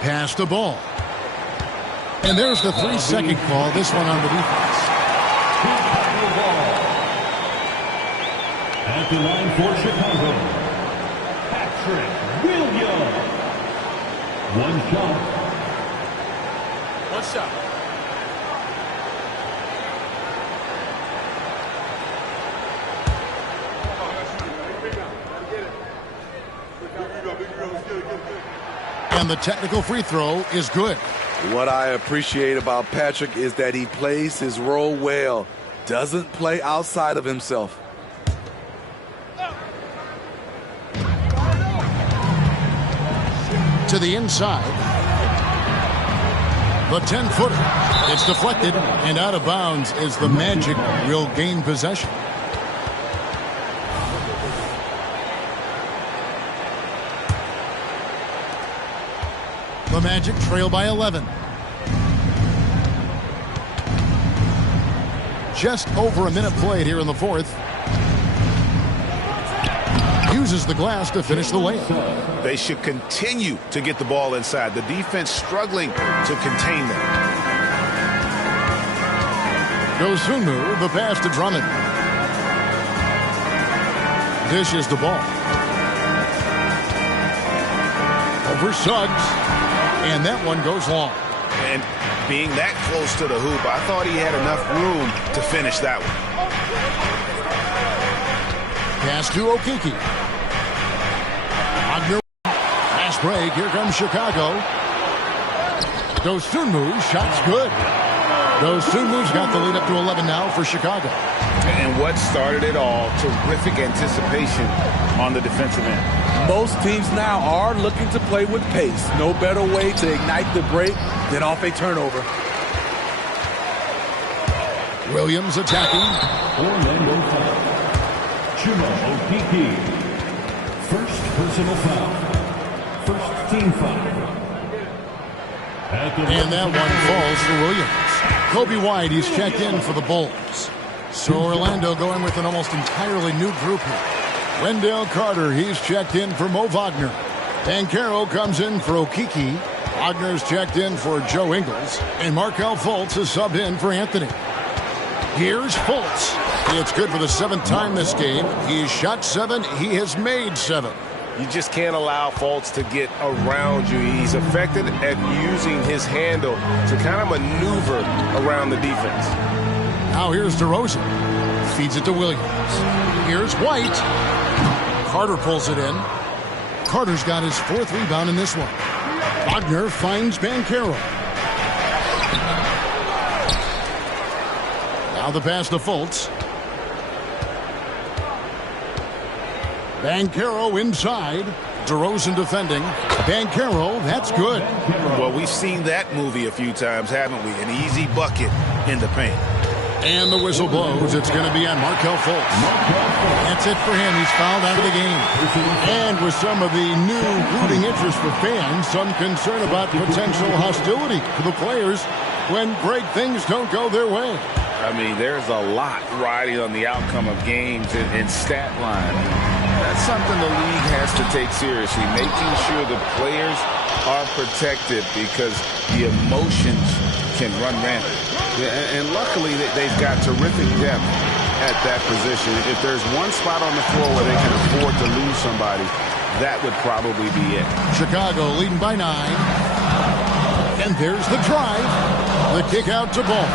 Pass the ball. And there's the 3-second call. This one on the defense. At the line for Chicago, Patrick Williams. One shot. One shot. And the technical free throw is good. What I appreciate about Patrick is that he plays his role well. Doesn't play outside of himself. To the inside. The 10-footer. It's deflected and out of bounds as the Magic will gain possession. The Magic trail by 11. Just over a minute played here in the 4th. Uses the glass to finish the layup. They should continue to get the ball inside. The defense struggling to contain them. Dosunmu, the pass to Drummond. Dishes the ball. Over Suggs. And that one goes long. And being that close to the hoop, I thought he had enough room to finish that one. Pass to Okeke. Wagner. Fast break. Here comes Chicago. Dosunmu. Shot's good. Dosunmu's got the lead up to 11 now for Chicago. And what started it all, terrific anticipation on the defensive end. Most teams now are looking to play with pace. No better way to ignite the break than off a turnover. Williams attacking. Orlando foul. Chuma Okeke. First personal foul. First team foul. And that one falls for Williams. Kobe White, he's checked in for the Bulls. So Orlando going with an almost entirely new group here. Wendell Carter, he's checked in for Mo Wagner. Banchero comes in for Okiki. Wagner's checked in for Joe Ingles. And Markelle Fultz is subbed in for Anthony. Here's Fultz. It's good for the 7th time this game. He's shot 7. He has made 7. You just can't allow Fultz to get around you. He's effective at using his handle to kind of maneuver around the defense. Now here's DeRozan. Feeds it to Williams. Here's White. Carter pulls it in. Carter's got his 4th rebound in this one. Wagner finds Banchero. Now the pass to Fultz. Banchero inside. DeRozan defending. Banchero, that's good. Well, we've seen that movie a few times, haven't we? An easy bucket in the paint. And the whistle blows. It's going to be on Markelle Fultz. That's it for him. He's fouled out of the game. And with some of the new rooting interest for fans, some concern about potential hostility to the players when great things don't go their way. I mean, there's a lot riding on the outcome of games and stat line. That's something the league has to take seriously, making sure the players are protected because the emotions can run rampant. And luckily, they've got terrific depth at that position. If there's one spot on the floor where they can afford to lose somebody, that would probably be it. Chicago leading by 9. And there's the drive. The kick out to Ball.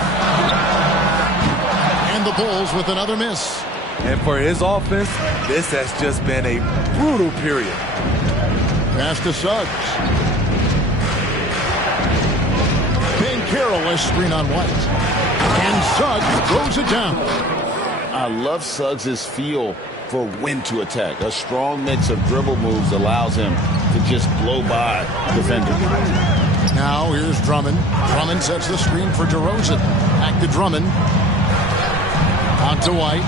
And the Bulls with another miss. And for his offense, this has just been a brutal period. Pass to Suggs. Banchero is screen on White. And Suggs throws it down. I love Suggs' feel for when to attack. A strong mix of dribble moves allows him to just blow by defenders. Now here's Drummond. Drummond sets the screen for DeRozan. Back to Drummond. Out to White.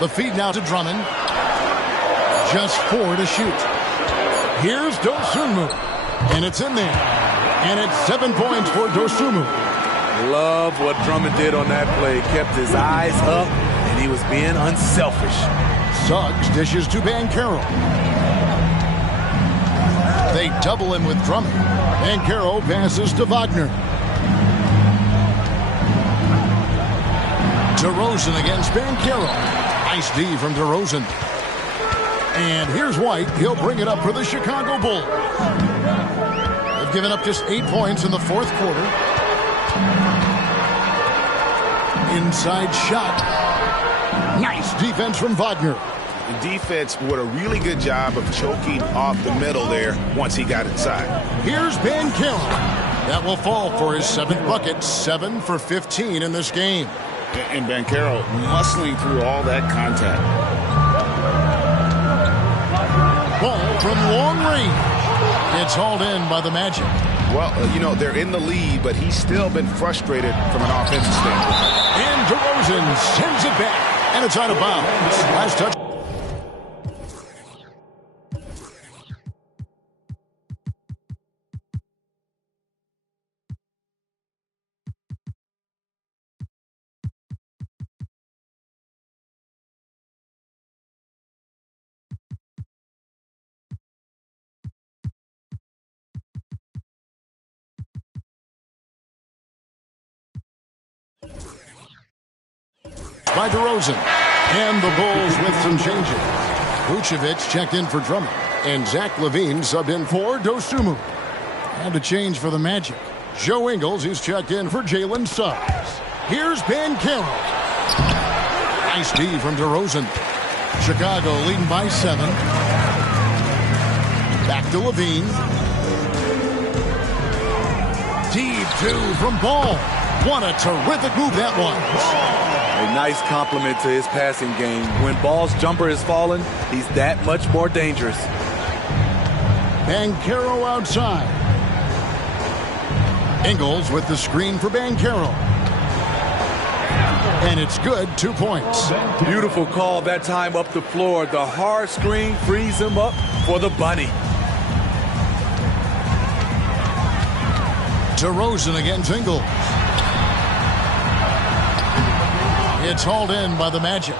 The feed now to Drummond. Just 4 to shoot. Here's Dosunmu. And it's in there. And it's 7 points for Dosunmu. Love what Drummond did on that play. Kept his eyes up, and he was being unselfish. Suggs dishes to Banchero. They double him with Drummond. Banchero passes to Wagner. DeRozan against Banchero. Nice D from DeRozan. And here's White. He'll bring it up for the Chicago Bulls. They've given up just 8 points in the 4th quarter. Inside shot. Nice defense from Wagner. The defense did a really good job of choking off the middle there once he got inside. Here's Banchero. That will fall for his 7th bucket. 7 for 15 in this game. And Banchero muscling through all that contact. Ball from long range. It's hauled in by the Magic. Well, they're in the lead, but he's still been frustrated from an offensive standpoint. And DeRozan sends it back. And it's out of bounds. Last touch. By DeRozan. And the Bulls with some changes. Vucevic checked in for Drummond. And Zach LaVine subbed in for Dosunmu. And a change for the Magic. Joe Ingles is checked in for Jalen Suggs. Here's Banchero. Nice D from DeRozan. Chicago leading by 7. Back to LaVine. Deep 2 from Ball. What a terrific move that was. A nice compliment to his passing game. When Ball's jumper is falling, he's that much more dangerous. Banchero outside. Ingles with the screen for Banchero. And it's good, 2 points. Beautiful call that time up the floor. The hard screen frees him up for the bunny. DeRozan against Ingles. It's hauled in by the Magic.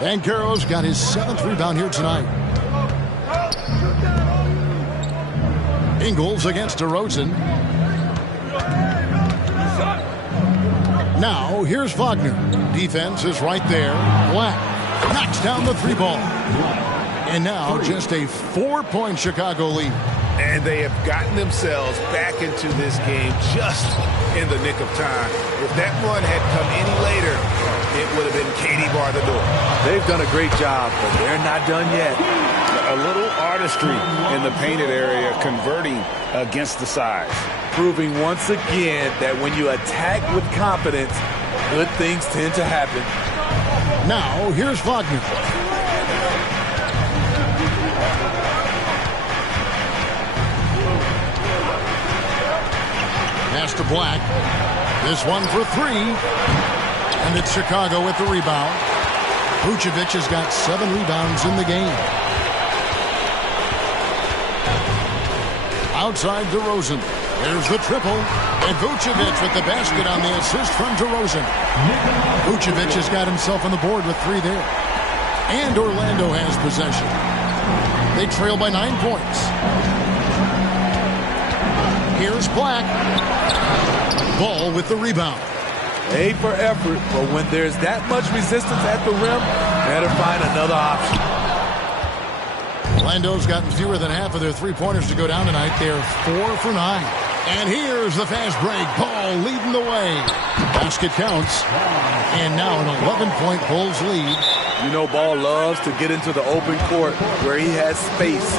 Banchero's got his 7th rebound here tonight. Ingles against DeRozan. Now, here's Wagner. Defense is right there. Black knocks down the 3 ball. And now just a 4-point Chicago lead. And they have gotten themselves back into this game just in the nick of time. If that run had come any later, it would have been Katie bar the door. They've done a great job, but they're not done yet. A little artistry in the painted area, converting against the size. Proving once again that when you attack with confidence, good things tend to happen. Now, here's Wagner. Pass to Black. This one for 3. And it's Chicago with the rebound. Vucevic has got 7 rebounds in the game. Outside DeRozan. There's the triple. And Vucevic with the basket on the assist from DeRozan. Vucevic has got himself on the board with 3 there. And Orlando has possession. They trail by 9 points. Here's Black. Ball with the rebound. A for effort, but when there's that much resistance at the rim, better find another option. Orlando's gotten fewer than half of their 3-pointers to go down tonight. They're 4 for 9. And here's the fast break. Ball leading the way. Basket counts. And now an 11-point Bulls lead. You know, Ball loves to get into the open court where he has space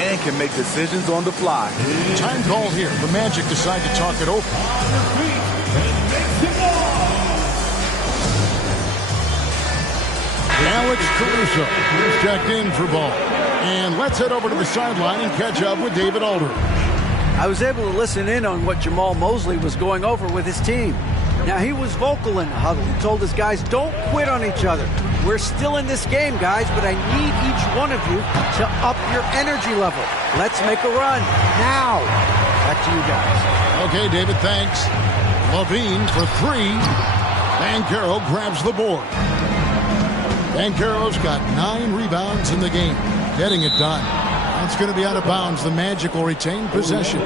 and can make decisions on the fly. Time called here. The Magic decide to talk it over. Alex Caruso is checked in for Ball. And let's head over to the sideline and catch up with David Aldridge. I was able to listen in on what Jamal Mosley was going over with his team. Now, he was vocal in the huddle. He told his guys, don't quit on each other. We're still in this game, guys, but I need each one of you to up your energy level. Let's make a run now. Back to you guys. Okay, David, thanks. Levine for 3. Banchero grabs the board. Banchero's got 9 rebounds in the game, getting it done. That's going to be out of bounds. The Magic will retain possession.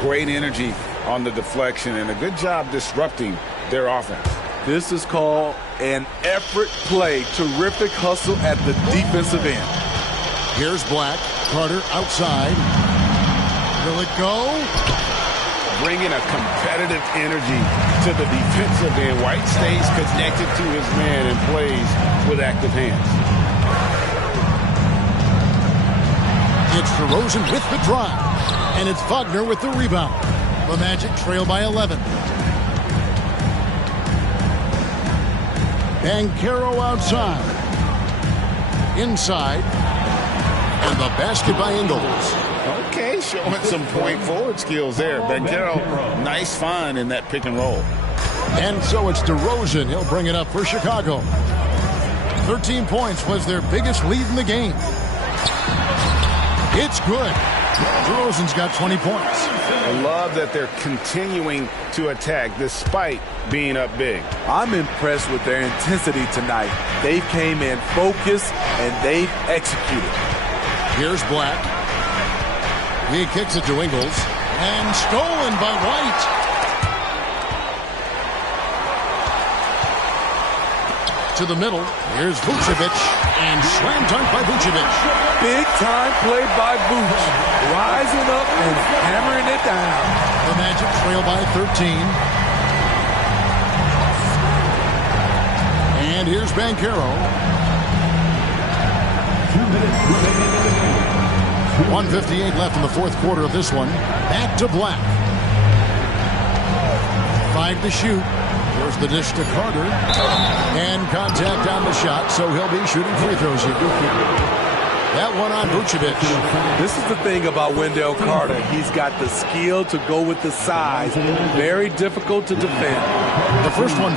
Great energy on the deflection and a good job disrupting their offense. This is called an effort play. Terrific hustle at the defensive end. Here's Black. Carter outside. Will it go? Bringing a competitive energy to the defensive end. White stays connected to his man and plays with active hands. It's DeRozan with the drive. And it's Wagner with the rebound. The Magic trail by 11. Banchero outside. Inside. And the basket by Ingles. Okay, showing some point forward skills there. Banchero, nice find in that pick and roll. And so it's DeRozan. He'll bring it up for Chicago. 13 points was their biggest lead in the game. It's good. DeRozan's got 20 points. I love that they're continuing to attack despite being up big. I'm impressed with their intensity tonight. They came in focused and they've executed. Here's Black. He kicks it to Ingles. And stolen by White. To the middle. Here's Vucevic. And slam dunk by Vucevic. Big time play by Vuce. Rising up and hammering it down. The Magic trail by 13. And here's Banchero. 1:58 left in the 4th quarter of this one. Back to Black. 5 to shoot. Here's the dish to Carter. And contact on the shot, so he'll be shooting free throws here. That one on Vucevic. This is the thing about Wendell Carter. He's got the skill to go with the size. Very difficult to defend. The first one